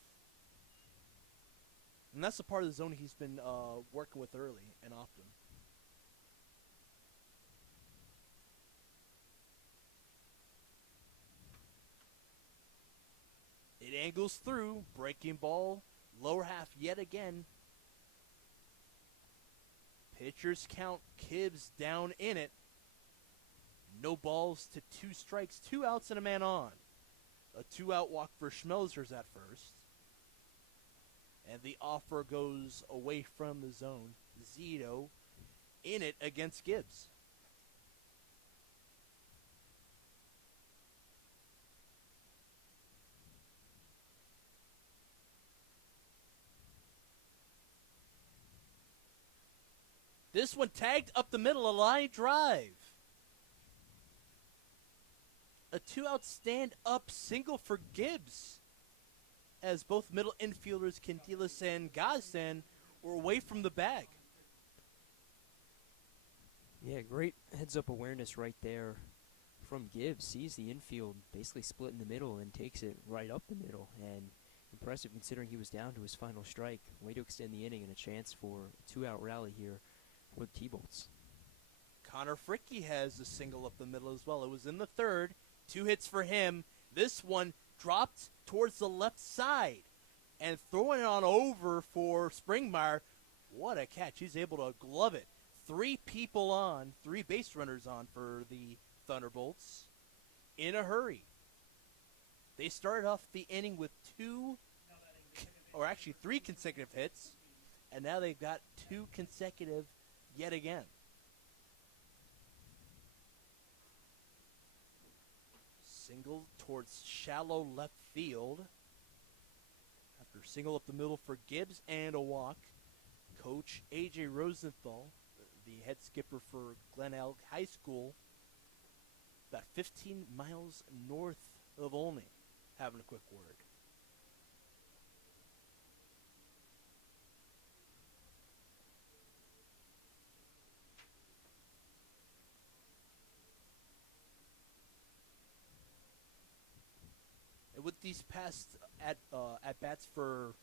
And that's the part of the zone he's been working with early and often. It angles through, breaking ball, lower half yet again. Pitchers count, Gibbs down in it. No balls to 2 strikes, 2 outs and a man on. A 2-out walk for Schmelzer's at first. And the offer goes away from the zone. Zito in it against Gibbs. This one tagged up the middle, a line drive. A 2-out stand-up single for Gibbs, as both middle infielders Candelas and Gazdan were away from the bag. Yeah, great heads-up awareness right there from Gibbs. Sees the infield basically split in the middle and takes it right up the middle. And impressive considering he was down to his final strike. Way to extend the inning and a chance for a 2-out rally here for the T-Bolts. Connor Fricke has a single up the middle as well. It was in the 3rd. 2 hits for him. This one dropped towards the left side. And throwing it on over for Springmeyer. What a catch. He's able to glove it. 3 people on, 3 base runners on for the Thunderbolts in a hurry. They started off the inning with 3 consecutive hits. And now they've got 2 consecutive yet again. Single towards shallow left field. After single up the middle for Gibbs and a walk. Coach A.J. Rosenthal, the head skipper for Glen Elk High School, about 15 miles north of Olney, having a quick word. With these past at bats for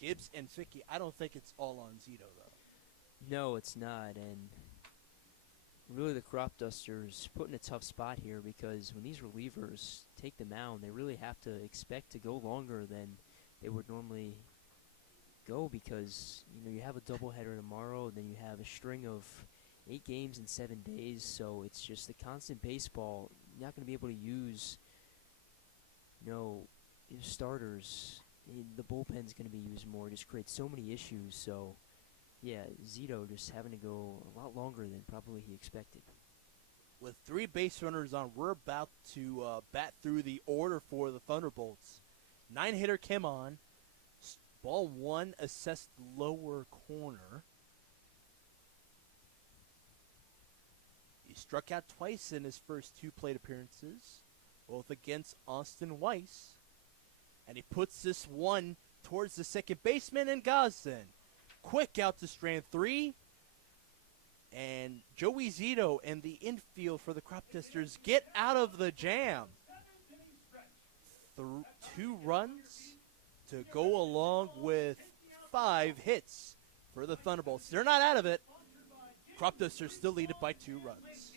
Gibbs and Vicky, I don't think it's all on Zito, though. No, it's not, and really the Cropdusters put in a tough spot here because when these relievers take the mound, they really have to expect to go longer than they would normally go because, you have a doubleheader tomorrow, and then you have a string of 8 games in 7 days, so it's just the constant baseball. You're not going to be able to use, your starters. The bullpen's going to be used more. It just creates so many issues, so yeah, Zito just having to go a lot longer than probably he expected. With 3 base runners on, we're about to bat through the order for the Thunderbolts. 9-hitter Kim on. Ball 1 assessed lower corner. He struck out twice in his first 2 plate appearances, both against Austin Weiss. And he puts this one towards the second baseman and Gosden. Quick out to strand 3. And Joey Zito and the infield for the Cropdusters get out of the jam. 2 runs to go along with 5 hits for the Thunderbolts. They're not out of it. Cropdusters still lead it by 2 runs.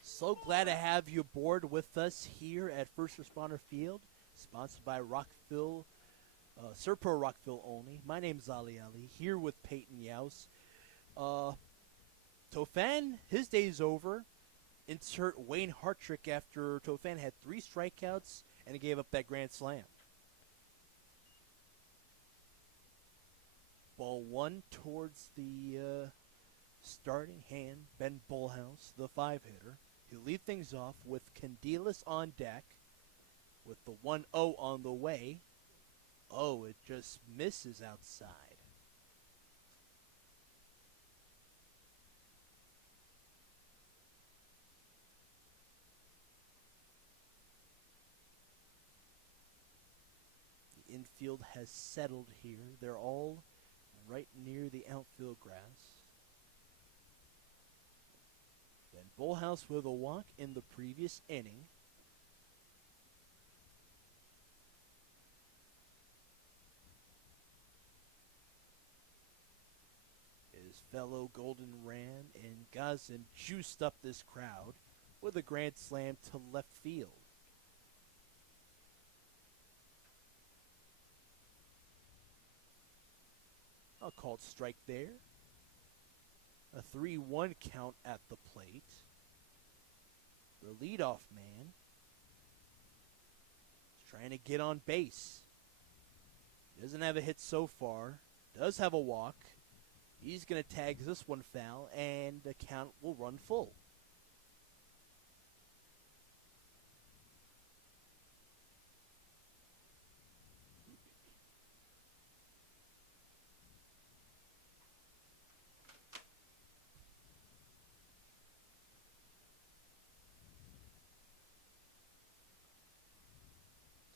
So glad to have you aboard with us here at First Responder Field, sponsored by Rockville, Serpro Rockville Olney. My name's Ali Ali, here with Peyton Yaus. Tofan, his day's over. Insert Wayne Hartrick after Tofan had 3 strikeouts and he gave up that grand slam. Ball 1 towards the starting hand, Ben Bullhouse, the 5-hitter. He'll lead things off with Candelas on deck with the 1-0 on the way. Oh, it just misses outside. The field has settled here. They're all right near the outfield grass. Then Bullhouse with a walk in the previous inning. His fellow Golden Ram and Gazin juiced up this crowd with a grand slam to left field. A called strike there. A 3-1 count at the plate. The leadoff man is trying to get on base. Doesn't have a hit so far. Does have a walk. He's going to tag this one foul, and the count will run full.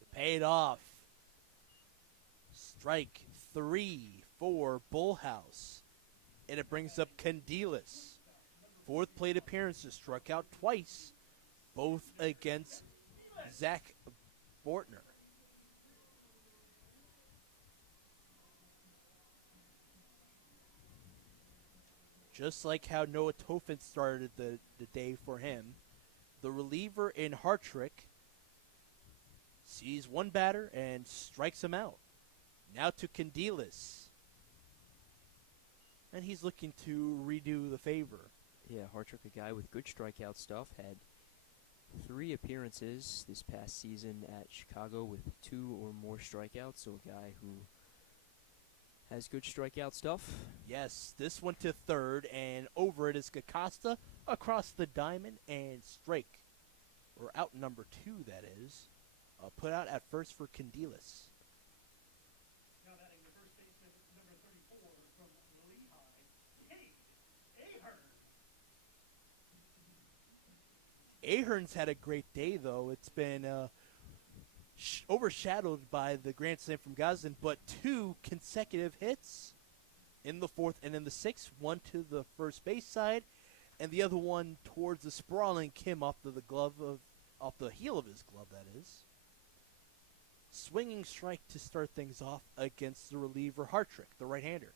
To pay it off. Strike 3 for Bullhouse. And it brings up Candelas. Fourth plate appearances, struck out twice, both against Zach Bortner. Just like how Noah Tofin started the day for him, the reliever in Hartrick sees one batter and strikes him out. Now to Candelas. And he's looking to redo the favor. Yeah, Hartrick, a guy with good strikeout stuff, had 3 appearances this past season at Chicago with 2 or more strikeouts, so a guy who has good strikeout stuff. Yes, this one to third, and over it is Costa across the diamond, and strike, or out number 2, that is, put out at first for Candelas. Now batting the first baseman, number 34 from Lehigh, Ahern. Ahern's had a great day, though. It's been overshadowed by the grand slam from Gazin, but 2 consecutive hits in the 4th and in the 6th. One to the first base side, and the other one towards the sprawling Kim off the heel of his glove, that is. Swinging strike to start things off against the reliever Hartrick, the right-hander.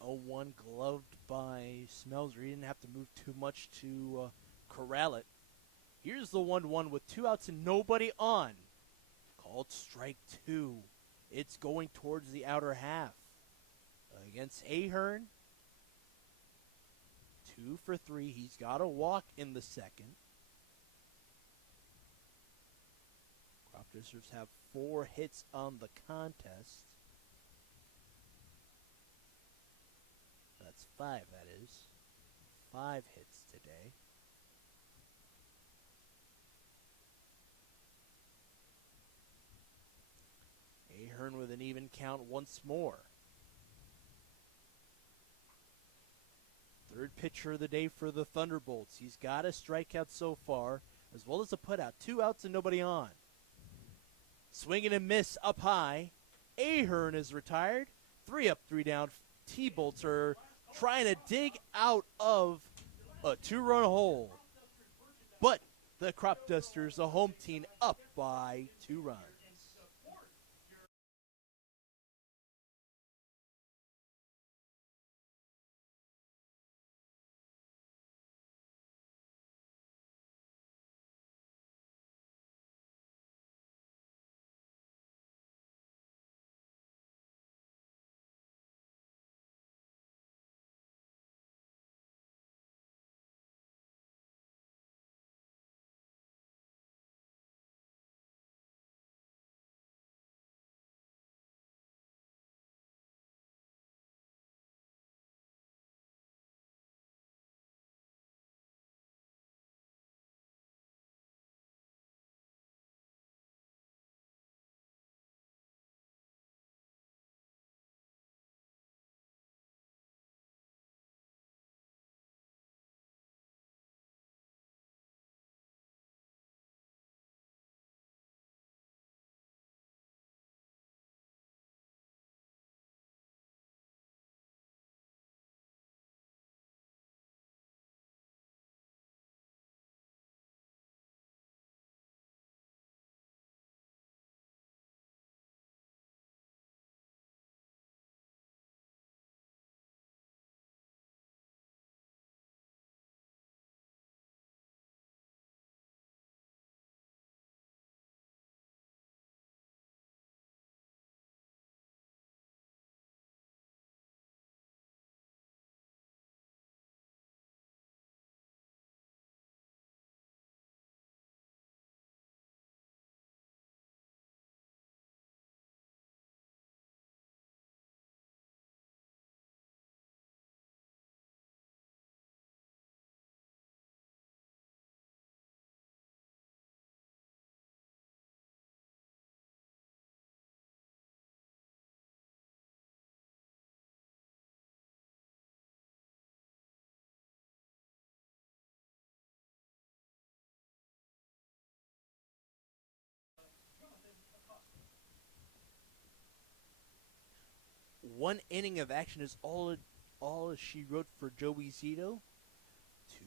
The 0-1 gloved by Smelser. He didn't have to move too much to corral it. Here's the 1-1 with 2 outs and nobody on. Called strike 2. It's going towards the outer half. Against Ahern. 2 for 3. He's got a walk in the second. Cropdusters have 4 hits on the contest. That's 5, that is. 5 hits today. Ahern with an even count once more. Third pitcher of the day for the Thunderbolts. He's got a strikeout so far, as well as a putout. 2 outs and nobody on. Swinging and miss up high. Ahern is retired. 3 up, 3 down. T-Bolts are trying to dig out of a 2-run hole. But the Cropdusters, the home team, up by 2 runs. One inning of action is all she wrote for Joey Zito.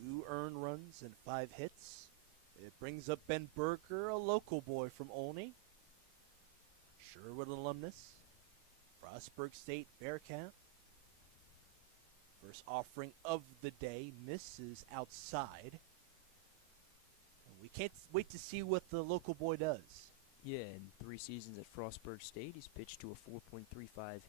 2 earned runs and 5 hits. It brings up Ben Berger, a local boy from Olney. Sherwood alumnus. Frostburg State Bearcat. First offering of the day misses outside. And we can't wait to see what the local boy does. Yeah, in 3 seasons at Frostburg State, he's pitched to a 4.35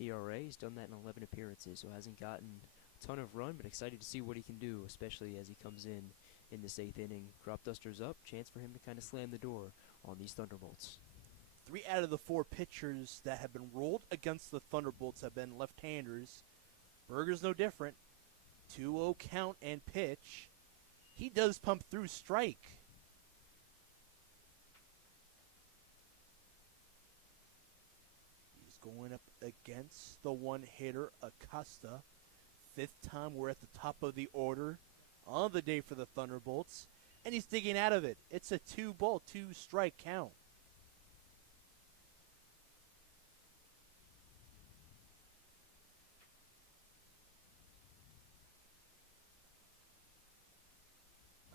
ERA. He's done that in 11 appearances, so hasn't gotten a ton of run, but excited to see what he can do, especially as he comes in this 8th inning. Cropdusters up, chance for him to kind of slam the door on these Thunderbolts. 3 out of the 4 pitchers that have been rolled against the Thunderbolts have been left-handers. Berger's no different. 2-0 count and pitch. He does pump through strike. He's going up against the one-hitter, Acosta. 5th time we're at the top of the order on the day for the Thunderbolts. And he's digging out of it. It's a 2-ball, 2-strike count.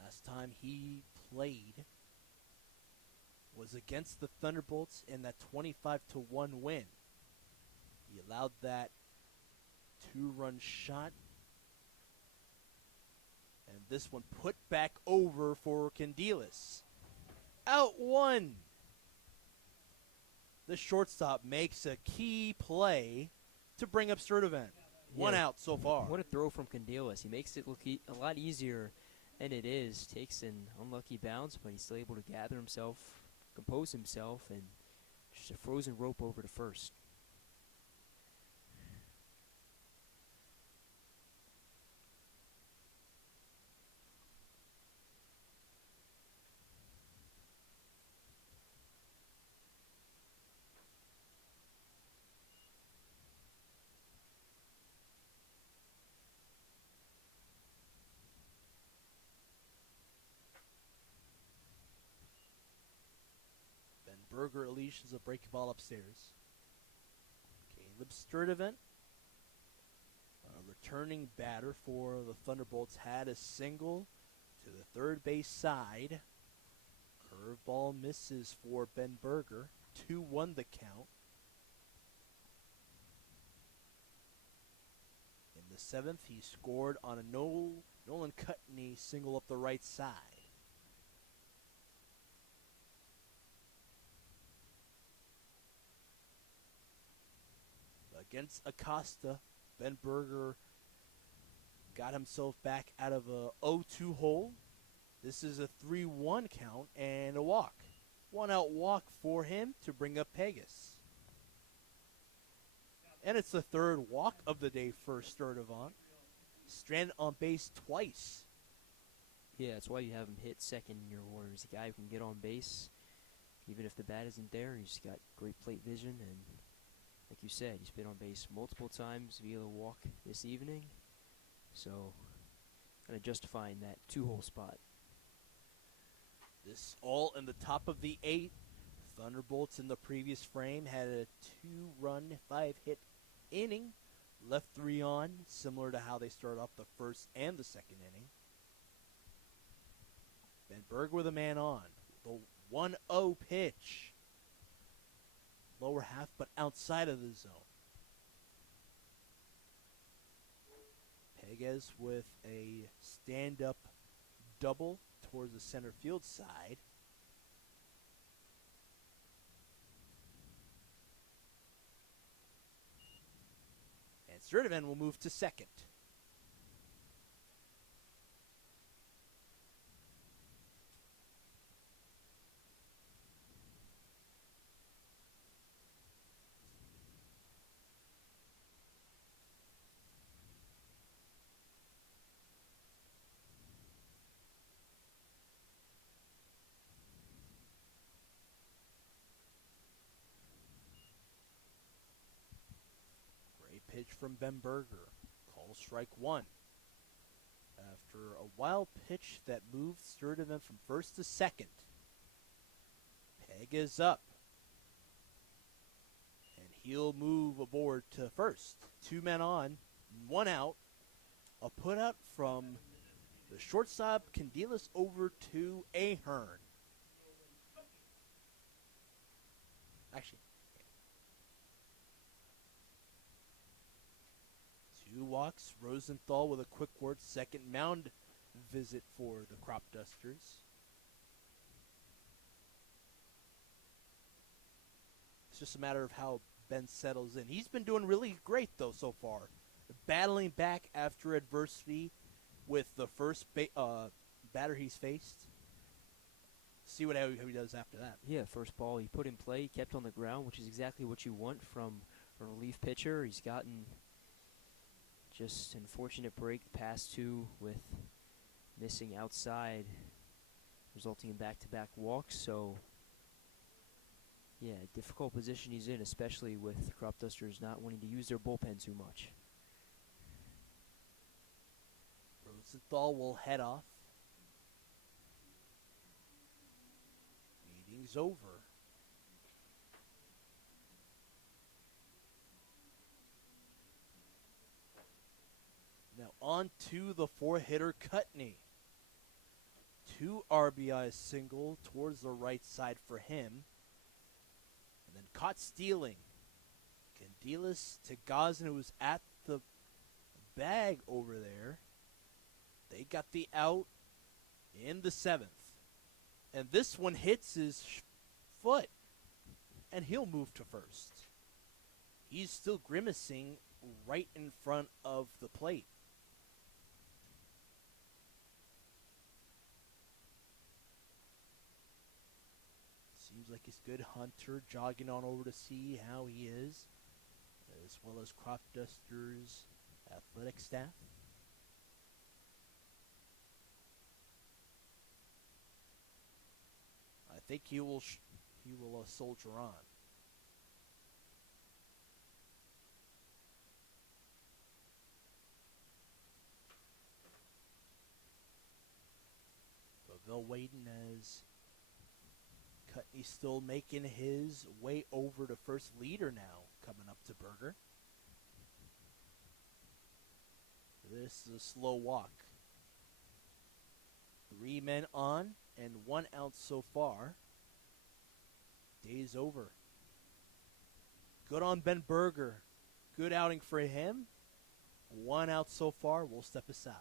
Last time he played was against the Thunderbolts in that 25-1 win. He allowed that 2-run shot. And this one put back over for Candelas. Out 1. The shortstop makes a key play to bring up Sturdivant. One out so far. What a throw from Candelas. He makes it look a lot easier, and it is. Takes an unlucky bounce, but he's still able to gather himself, compose himself, and just a frozen rope over to first. Berger unleashes a breaking ball upstairs. Caleb Sturdivant, a returning batter for the Thunderbolts, had a single to the third base side. Curveball misses for Ben Berger. 2-1 the count. In the 7th, he scored on a Nolan Cutney single up the right side. Against Acosta, Ben Berger got himself back out of a 0-2 hole. This is a 3-1 count and a walk. 1-out walk for him to bring up Pegas. And it's the 3rd walk of the day for Sturdivant. Stranded on base twice. Yeah, that's why you have him hit second in your order. He's a guy who can get on base. Even if the bat isn't there, he's got great plate vision, and like you said, he's been on base multiple times via the walk this evening. So, kind of justifying that 2-hole spot. This all in the top of the 8th. Thunderbolts in the previous frame had a 2-run, 5-hit inning. Left 3 on, similar to how they started off the first and the second inning. Ben Berger with a man on. The 1-0 pitch. Lower half, but outside of the zone. Pegas with a stand-up double towards the center field side. And Sturdivant will move to second. Pitch from Ben Berger. Call strike 1. After a wild pitch that moved Sturdivant from first to second. Peg is up. And He'll move aboard to first. 2 men on, 1 out. A put out from the shortstop, Candelas, over to Ahern. Actually, 2 walks. Rosenthal with a quick word. Second mound visit for the Cropdusters. It's just a matter of how Ben settles in. He's been doing really great, though, so far. Battling back after adversity with the first batter he's faced. See how he does after that. Yeah, first ball he put in play, he kept on the ground, which is exactly what you want from a relief pitcher. He's gotten just unfortunate break the past 2 with missing outside, resulting in back-to-back walks. So, yeah, difficult position he's in, especially with the Cropdusters not wanting to use their bullpen too much. Rosenthal will head off. Meeting's over. Now on to the 4-hitter Cutney. 2 RBI single towards the right side for him. And then caught stealing. Candelas to Gazin, who was at the bag over there. They got the out in the 7th. And this one hits his foot. And he'll move to first. He's still grimacing right in front of the plate. Seems like he's good. Hunter jogging on over to see how he is, as well as Cropdusters athletic staff. I think he will soldier on. Beville waiting as Cutney still making his way over to first. Leader now coming up to Berger. This is a slow walk. 3 men on and 1 out so far. Day's over. Good on Ben Berger. Good outing for him. 1 out so far. We'll step aside.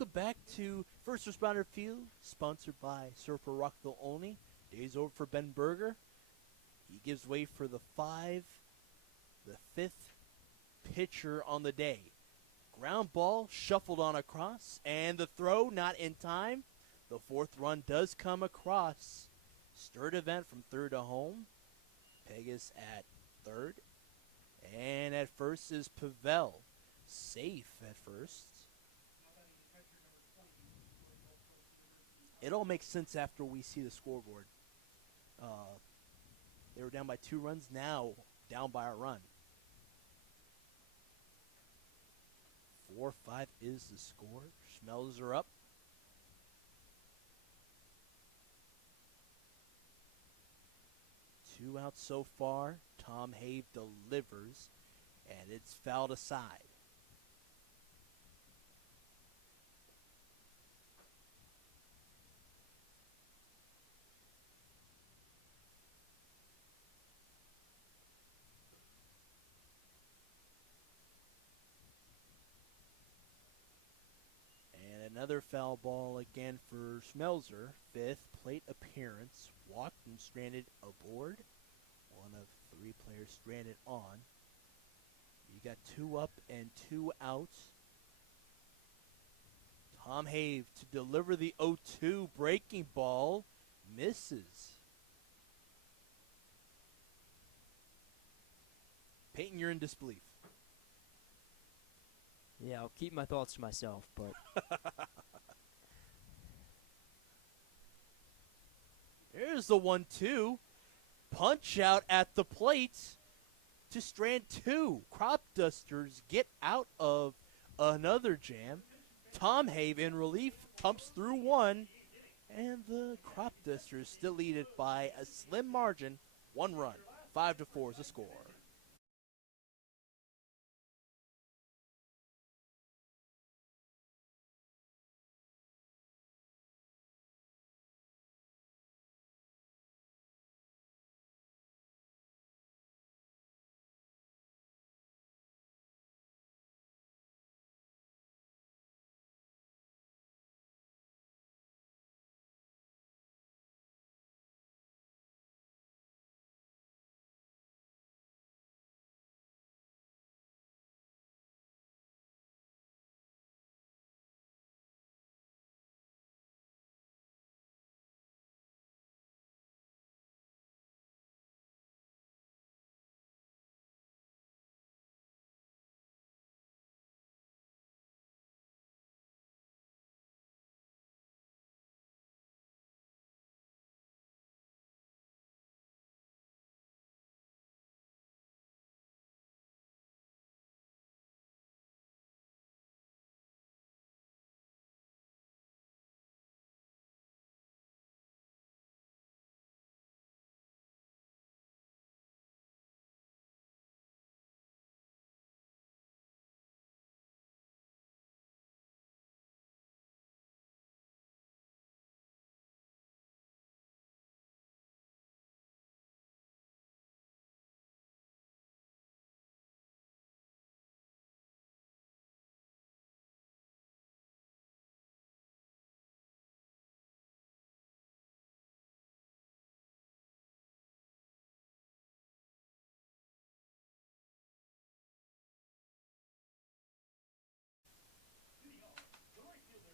Welcome back to First Responder Field, sponsored by Surfer Rockville Olney. Day's over for Ben Berger. He gives way for the fifth pitcher on the day. Ground ball shuffled on across, and the throw not in time. The fourth run does come across. Stirred event from third to home. Pegas at third. And at first is Pavel. Safe at first. It all makes sense after we see the scoreboard. They were down by 2 runs, now down by a run. 4-5 is the score. Schmelz are up. Two outs so far. Tom Have delivers, and it's fouled aside. And another foul ball again for Schmelzer. 5th plate appearance. Walked and stranded aboard. One of 3 players stranded on. You got 2 up and 2 out. Tom Have to deliver the 0-2 breaking ball. Misses. Peyton, you're in disbelief. Yeah, I'll keep my thoughts to myself, but Here's the 1-2. Punch out at the plate to strand 2. Cropdusters get out of another jam. Tom Have in relief pumps through 1. And the Cropdusters still lead it by a slim margin. 1 run. 5-4 is the score.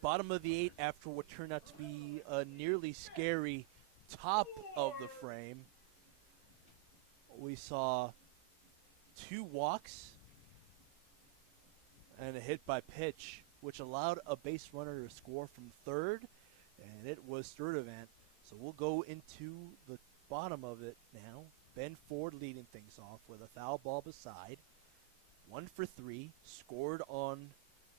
Bottom of the 8 after what turned out to be a nearly scary top of the frame. We saw 2 walks and a hit by pitch, which allowed a base runner to score from third, and it was Sturdivant. So we'll go into the bottom of it now. Ben Ford leading things off with a foul ball beside. 1 for 3, scored on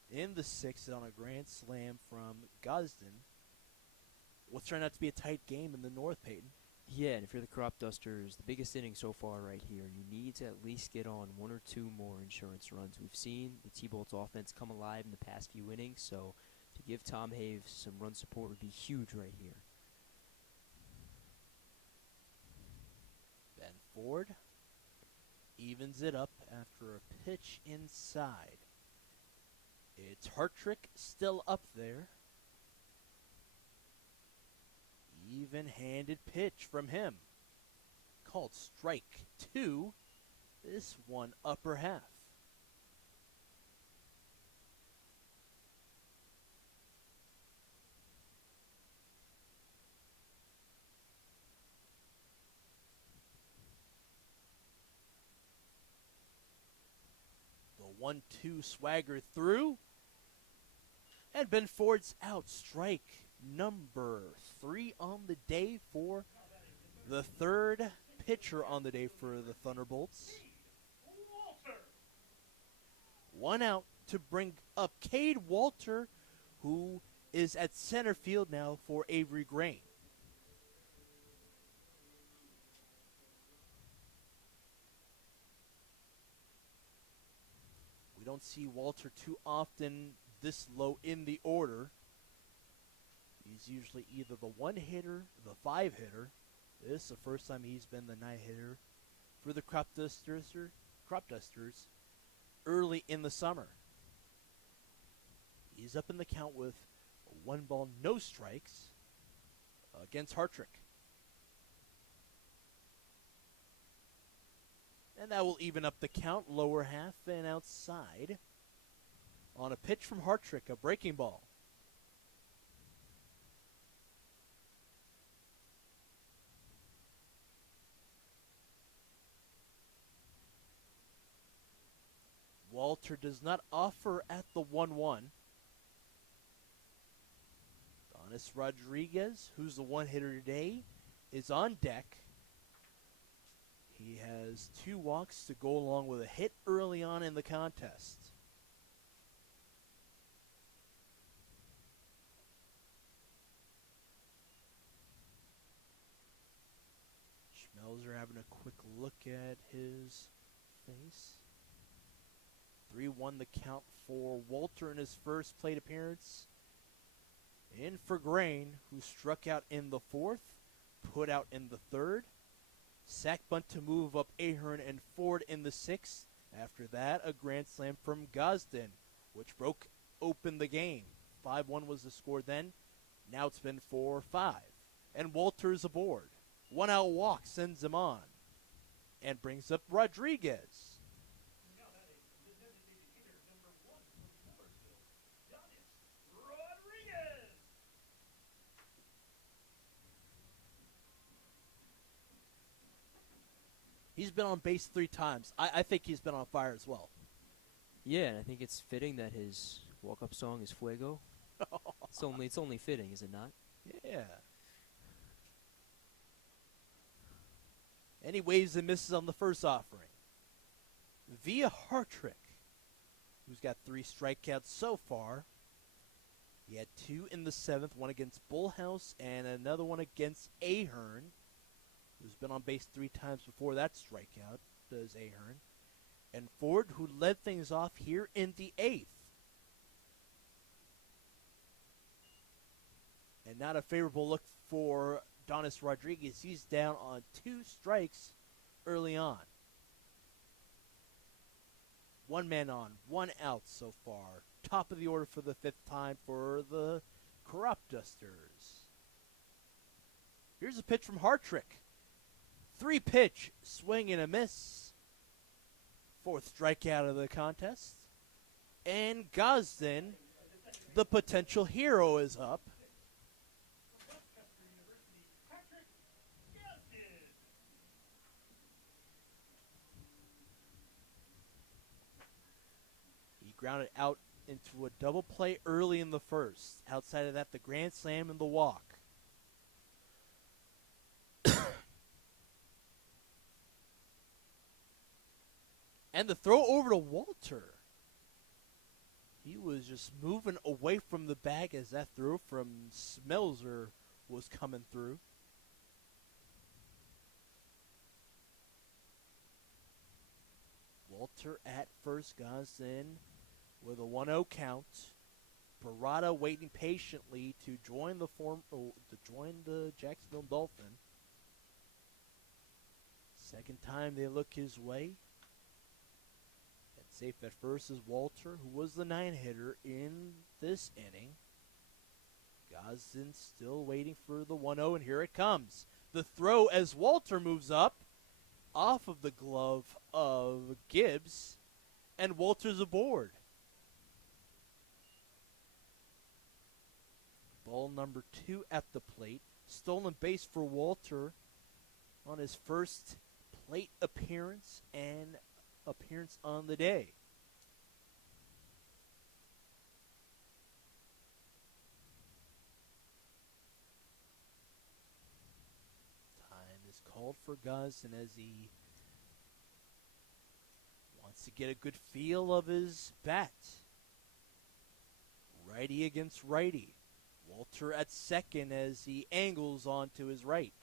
in the 6th on a grand slam from Gosden. What's turned out to be a tight game in the North, Peyton. yeah, and if you're the Cropdusters, the biggest inning so far right here, you need to at least get on 1 or 2 more insurance runs. We've seen the T-Bolts offense come alive in the past few innings, so to give Tom Have some run support would be huge right here. Ben Ford evens it up after a pitch inside. It's Hartrick still up there. Even-handed pitch from him. Called strike 2. This one upper half. The 1-2 swagger through. And Ben Ford's out. Strike number 3 on the day for the third pitcher on the day for the Thunderbolts. Walter. 1 out to bring up Cade Walter, who is at center field now for Avery Grain. We don't see Walter too often this low in the order. He's usually either the 1-hitter, the 5-hitter. This is the first time he's been the 9-hitter for the Cropdusters early in the summer. He's up in the count with 1 ball, no strikes against Hartrick. And that will even up the count, lower half and outside. On a pitch from Hartrick, a breaking ball. Walter does not offer at the 1-1. Donis Rodriguez, who's the 1-hitter today, is on deck. He has 2 walks to go along with a hit early on in the contest. Schmelzer having a quick look at his face. 3-1 the count for Walter in his first plate appearance. In for Grain, who struck out in the 4th, put out in the 3rd. Sack bunt to move up Ahern and Ford in the 6th. After that, a grand slam from Gosden, which broke open the game. 5-1 was the score then. Now it's been 4-5. And Walter's aboard. 1 out walk sends him on. And brings up Rodriguez. Now batting the designated hitter, number 1 for Millersville, Donis Rodriguez. He's been on base 3 times. I think he's been on fire as well. Yeah, and I think it's fitting that his walk-up song is Fuego. It's only fitting, is it not? Yeah. And he waves and misses on the first offering. Via Hartrick, who's got 3 strikeouts so far. He had 2 in the 7th, 1 against Bullhouse and another one against Ahern, who's been on base 3 times before that strikeout, does Ahern. And Ford, who led things off here in the 8th. And not a favorable look for Donis Rodriguez. He's down on 2 strikes early on. 1 man on, 1 out so far. Top of the order for the 5th time for the Cropdusters. Here's a pitch from Hartrick. 3-pitch swing and a miss. 4th strikeout of the contest. And Gosden, the potential hero, is up. He grounded out into a double play early in the 1st. Outside of that, the grand slam and the walk. And the throw over to Walter. He was just moving away from the bag as that throw from Schmelzer was coming through. Walter at first, Gosden with a 1-0 count. Barada waiting patiently to join the Jacksonville Dolphin. Second time they look his way. And Safe at first is Walter, who was the 9-hitter in this inning. Gosden still waiting for the 1-0, and here it comes. The throw as Walter moves up off of the glove of Gibbs, and Walter's aboard. Ball number 2 at the plate. Stolen base for Walter on his first plate appearance and appearance on the day. Time is called for Gosden as he wants to get a good feel of his bat. Righty against righty. Walter at second as he angles onto his right.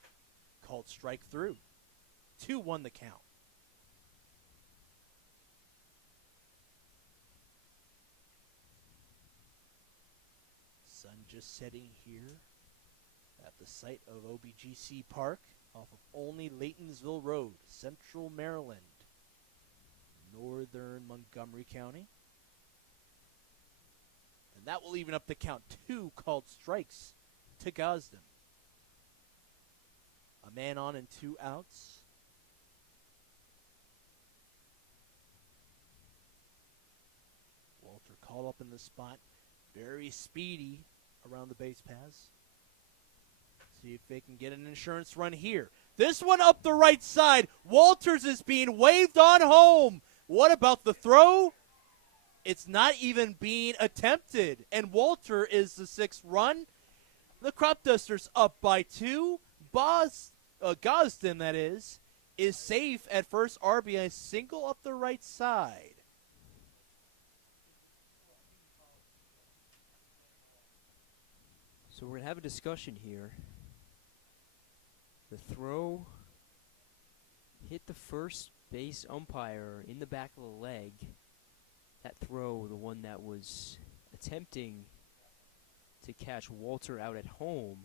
Called strike through. 2-1 the count. Sun just setting here at the site of OBGC Park off of Olney Laytonsville Road, Central Maryland, northern Montgomery County. And that will even up the count. 2 called strikes to Gosden. A man on and 2 outs. Walter called up in the spot. Very speedy around the base paths. See if they can get an insurance run here. This one up the right side. Walters is being waved on home. What about the throw? It's not even being attempted. And Walter is the 6th run. The Cropdusters up by 2. Gosden, that is safe at first. RBI single up the right side. So we're going to have a discussion here. The throw hit the first base umpire in the back of the leg. That throw, the one that was attempting to catch Walter out at home.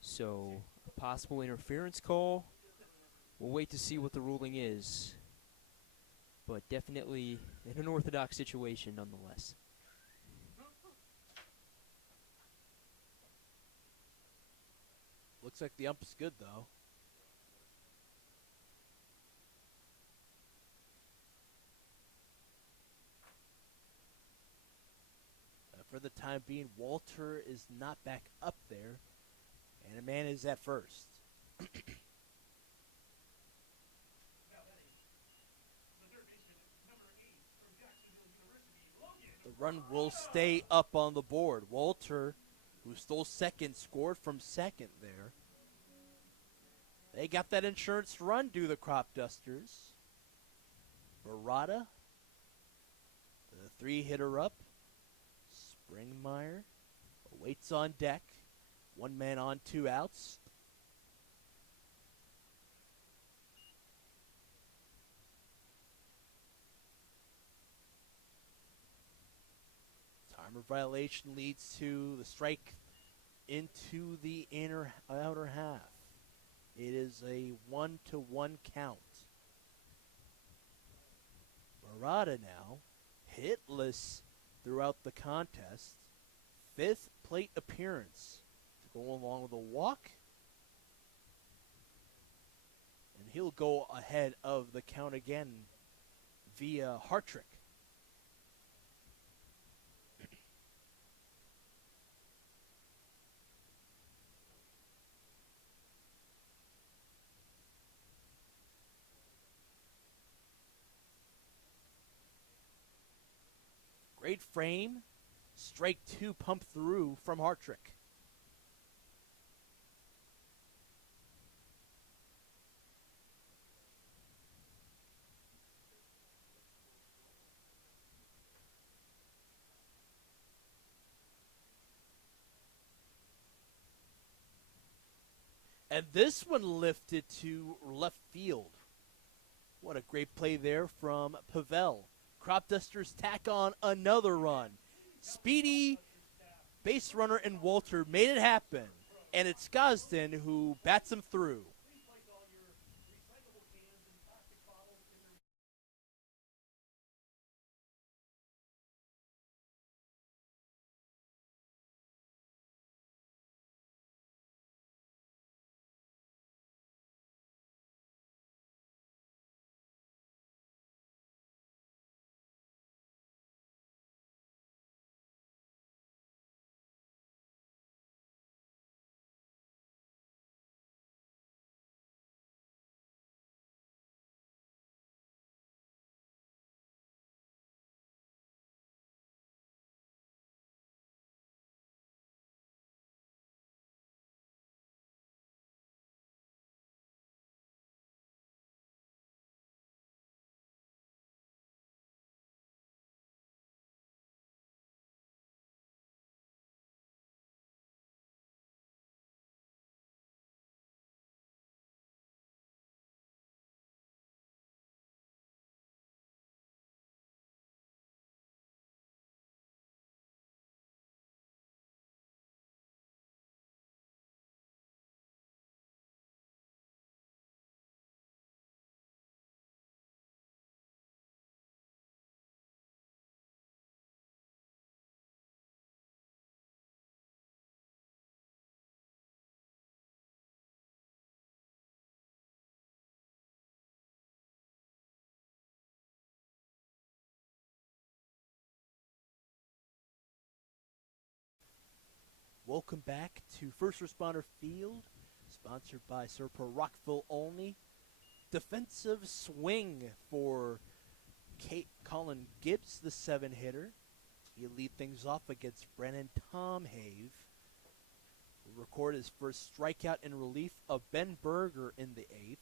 So, a possible interference call. We'll wait to see what the ruling is. But definitely an unorthodox situation nonetheless. Looks like the ump is good, though. For the time being, Walter is not back up there, and a man is at first. The run will stay up on the board. Walter, who stole second, scored from second there. They got that insurance run, do the Cropdusters. Barada, the 3-hitter up. Springmeyer awaits on deck. 1 man on, 2 outs. Timer violation leads to the strike into the outer half. It is a 1-1 count. Barada now hitless throughout the contest. 5th plate appearance to go along with a walk. And he'll go ahead of the count again via Hartrick. Great frame. Strike 2 pump through from Hartrick. And this one lifted to left field. What a great play there from Pavel. Cropdusters tack on another run. Speedy base runner and Walter made it happen. And it's Gosden who bats him through. Welcome back to First Responder Field, sponsored by Serpro Rockville Olney. Defensive swing for Colin Gibbs, the 7-hitter. He'll lead things off against Brennan Tomhave. Will record his first strikeout in relief of Ben Berger in the 8th.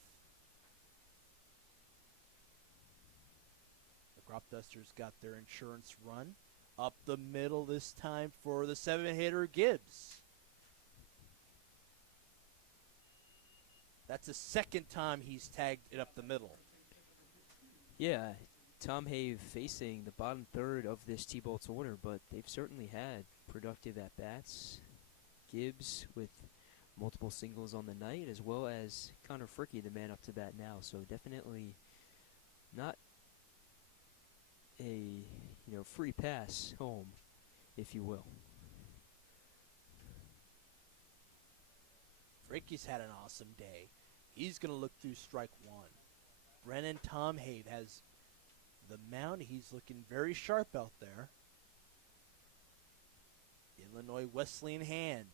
The Cropdusters got their insurance run. Up the middle this time for the 7-hitter Gibbs. That's the second time he's tagged it up the middle. Yeah, Tom Have facing the bottom third of this T-Bolts order, but they've certainly had productive at-bats. Gibbs with multiple singles on the night, as well as Connor Fricky, the man up to bat now. So definitely not a free pass home, if you will. Fricky's had an awesome day. He's going to look through strike one. Brennan Tomhave has the mound. He's looking very sharp out there. Illinois Wesleyan hand.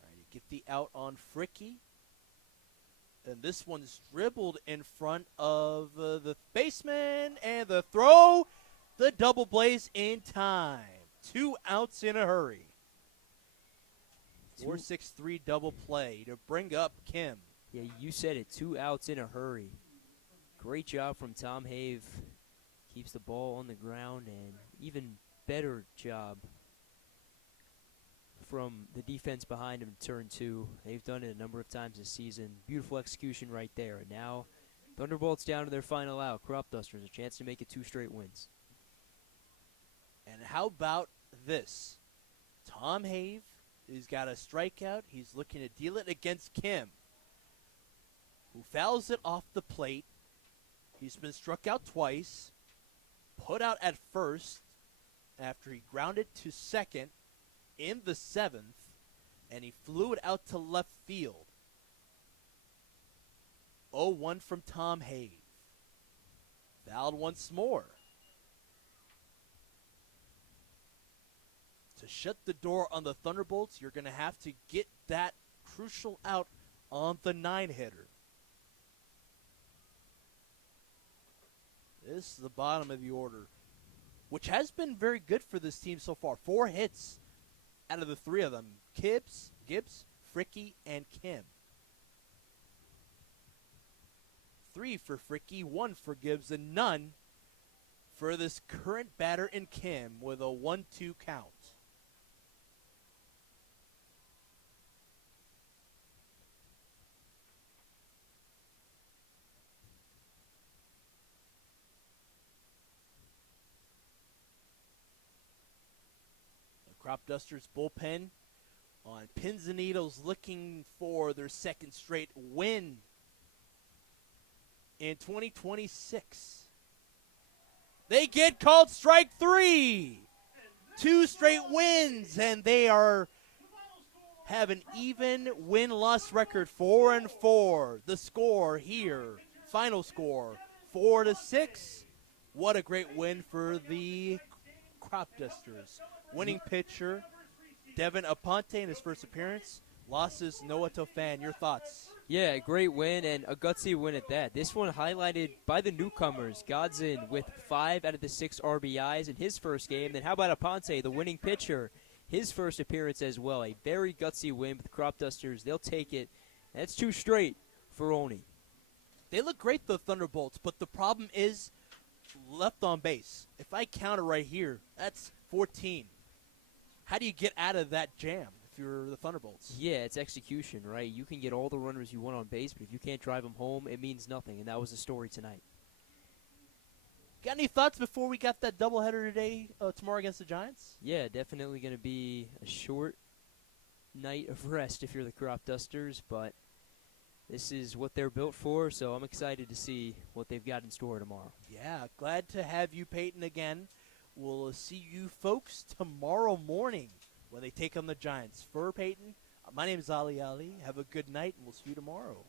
Trying to get the out on Fricky. And this one's dribbled in front of the baseman. And the throw, the double blaze in time. 2 outs in a hurry. 4-6-3 double play to bring up Kim. Yeah, you said it. 2 outs in a hurry. Great job from Tom Have. Keeps the ball on the ground, and even better job from the defense behind him in turn 2. They've done it a number of times this season. Beautiful execution right there. And now Thunderbolts down to their final out. Cropdusters, a chance to make it 2 straight wins. And how about this? Tom Have, he's got a strikeout. He's looking to deal it against Kim, who fouls it off the plate. He's been struck out twice, put out at first after he grounded to second in the 7th, and he flew it out to left field. 0-1 from Tom Have. Fouled once more. To shut the door on the Thunderbolts, you're going to have to get that crucial out on the 9-hitter. This is the bottom of the order, which has been very good for this team so far. 4 hits out of the 3 of them. Gibbs, Fricky, and Kim. 3 for Fricky, 1 for Gibbs, and none for this current batter in Kim with a 1-2 count. Cropdusters bullpen on pins and needles looking for their second straight win in 2026. They get called strike 3. 2 straight wins, and they have an even win-loss record, 4-4. The score here, final score, 4-6. What a great win for the Cropdusters. Winning pitcher, Devin Aponte in his first appearance. Losses, Noah Tofan. Your thoughts? Yeah, great win, and a gutsy win at that. This one highlighted by the newcomers. Godzin with 5 out of the 6 RBIs in his first game. Then how about Aponte, the winning pitcher? His first appearance as well. A very gutsy win with the Cropdusters. They'll take it. That's 2 straight for Olney. They look great, the Thunderbolts, but the problem is left on base. If I count it right here, that's 14. How do you get out of that jam if you're the Thunderbolts? Yeah, it's execution, right? You can get all the runners you want on base, but if you can't drive them home, it means nothing, and that was the story tonight. Got any thoughts before we got that doubleheader today, tomorrow against the Giants? Yeah, definitely going to be a short night of rest if you're the Cropdusters, but this is what they're built for, so I'm excited to see what they've got in store tomorrow. Yeah, glad to have you, Peyton, again. We'll see you folks tomorrow morning when they take on the Giants. For Peyton, my name is Ali Ali. Have a good night, and we'll see you tomorrow.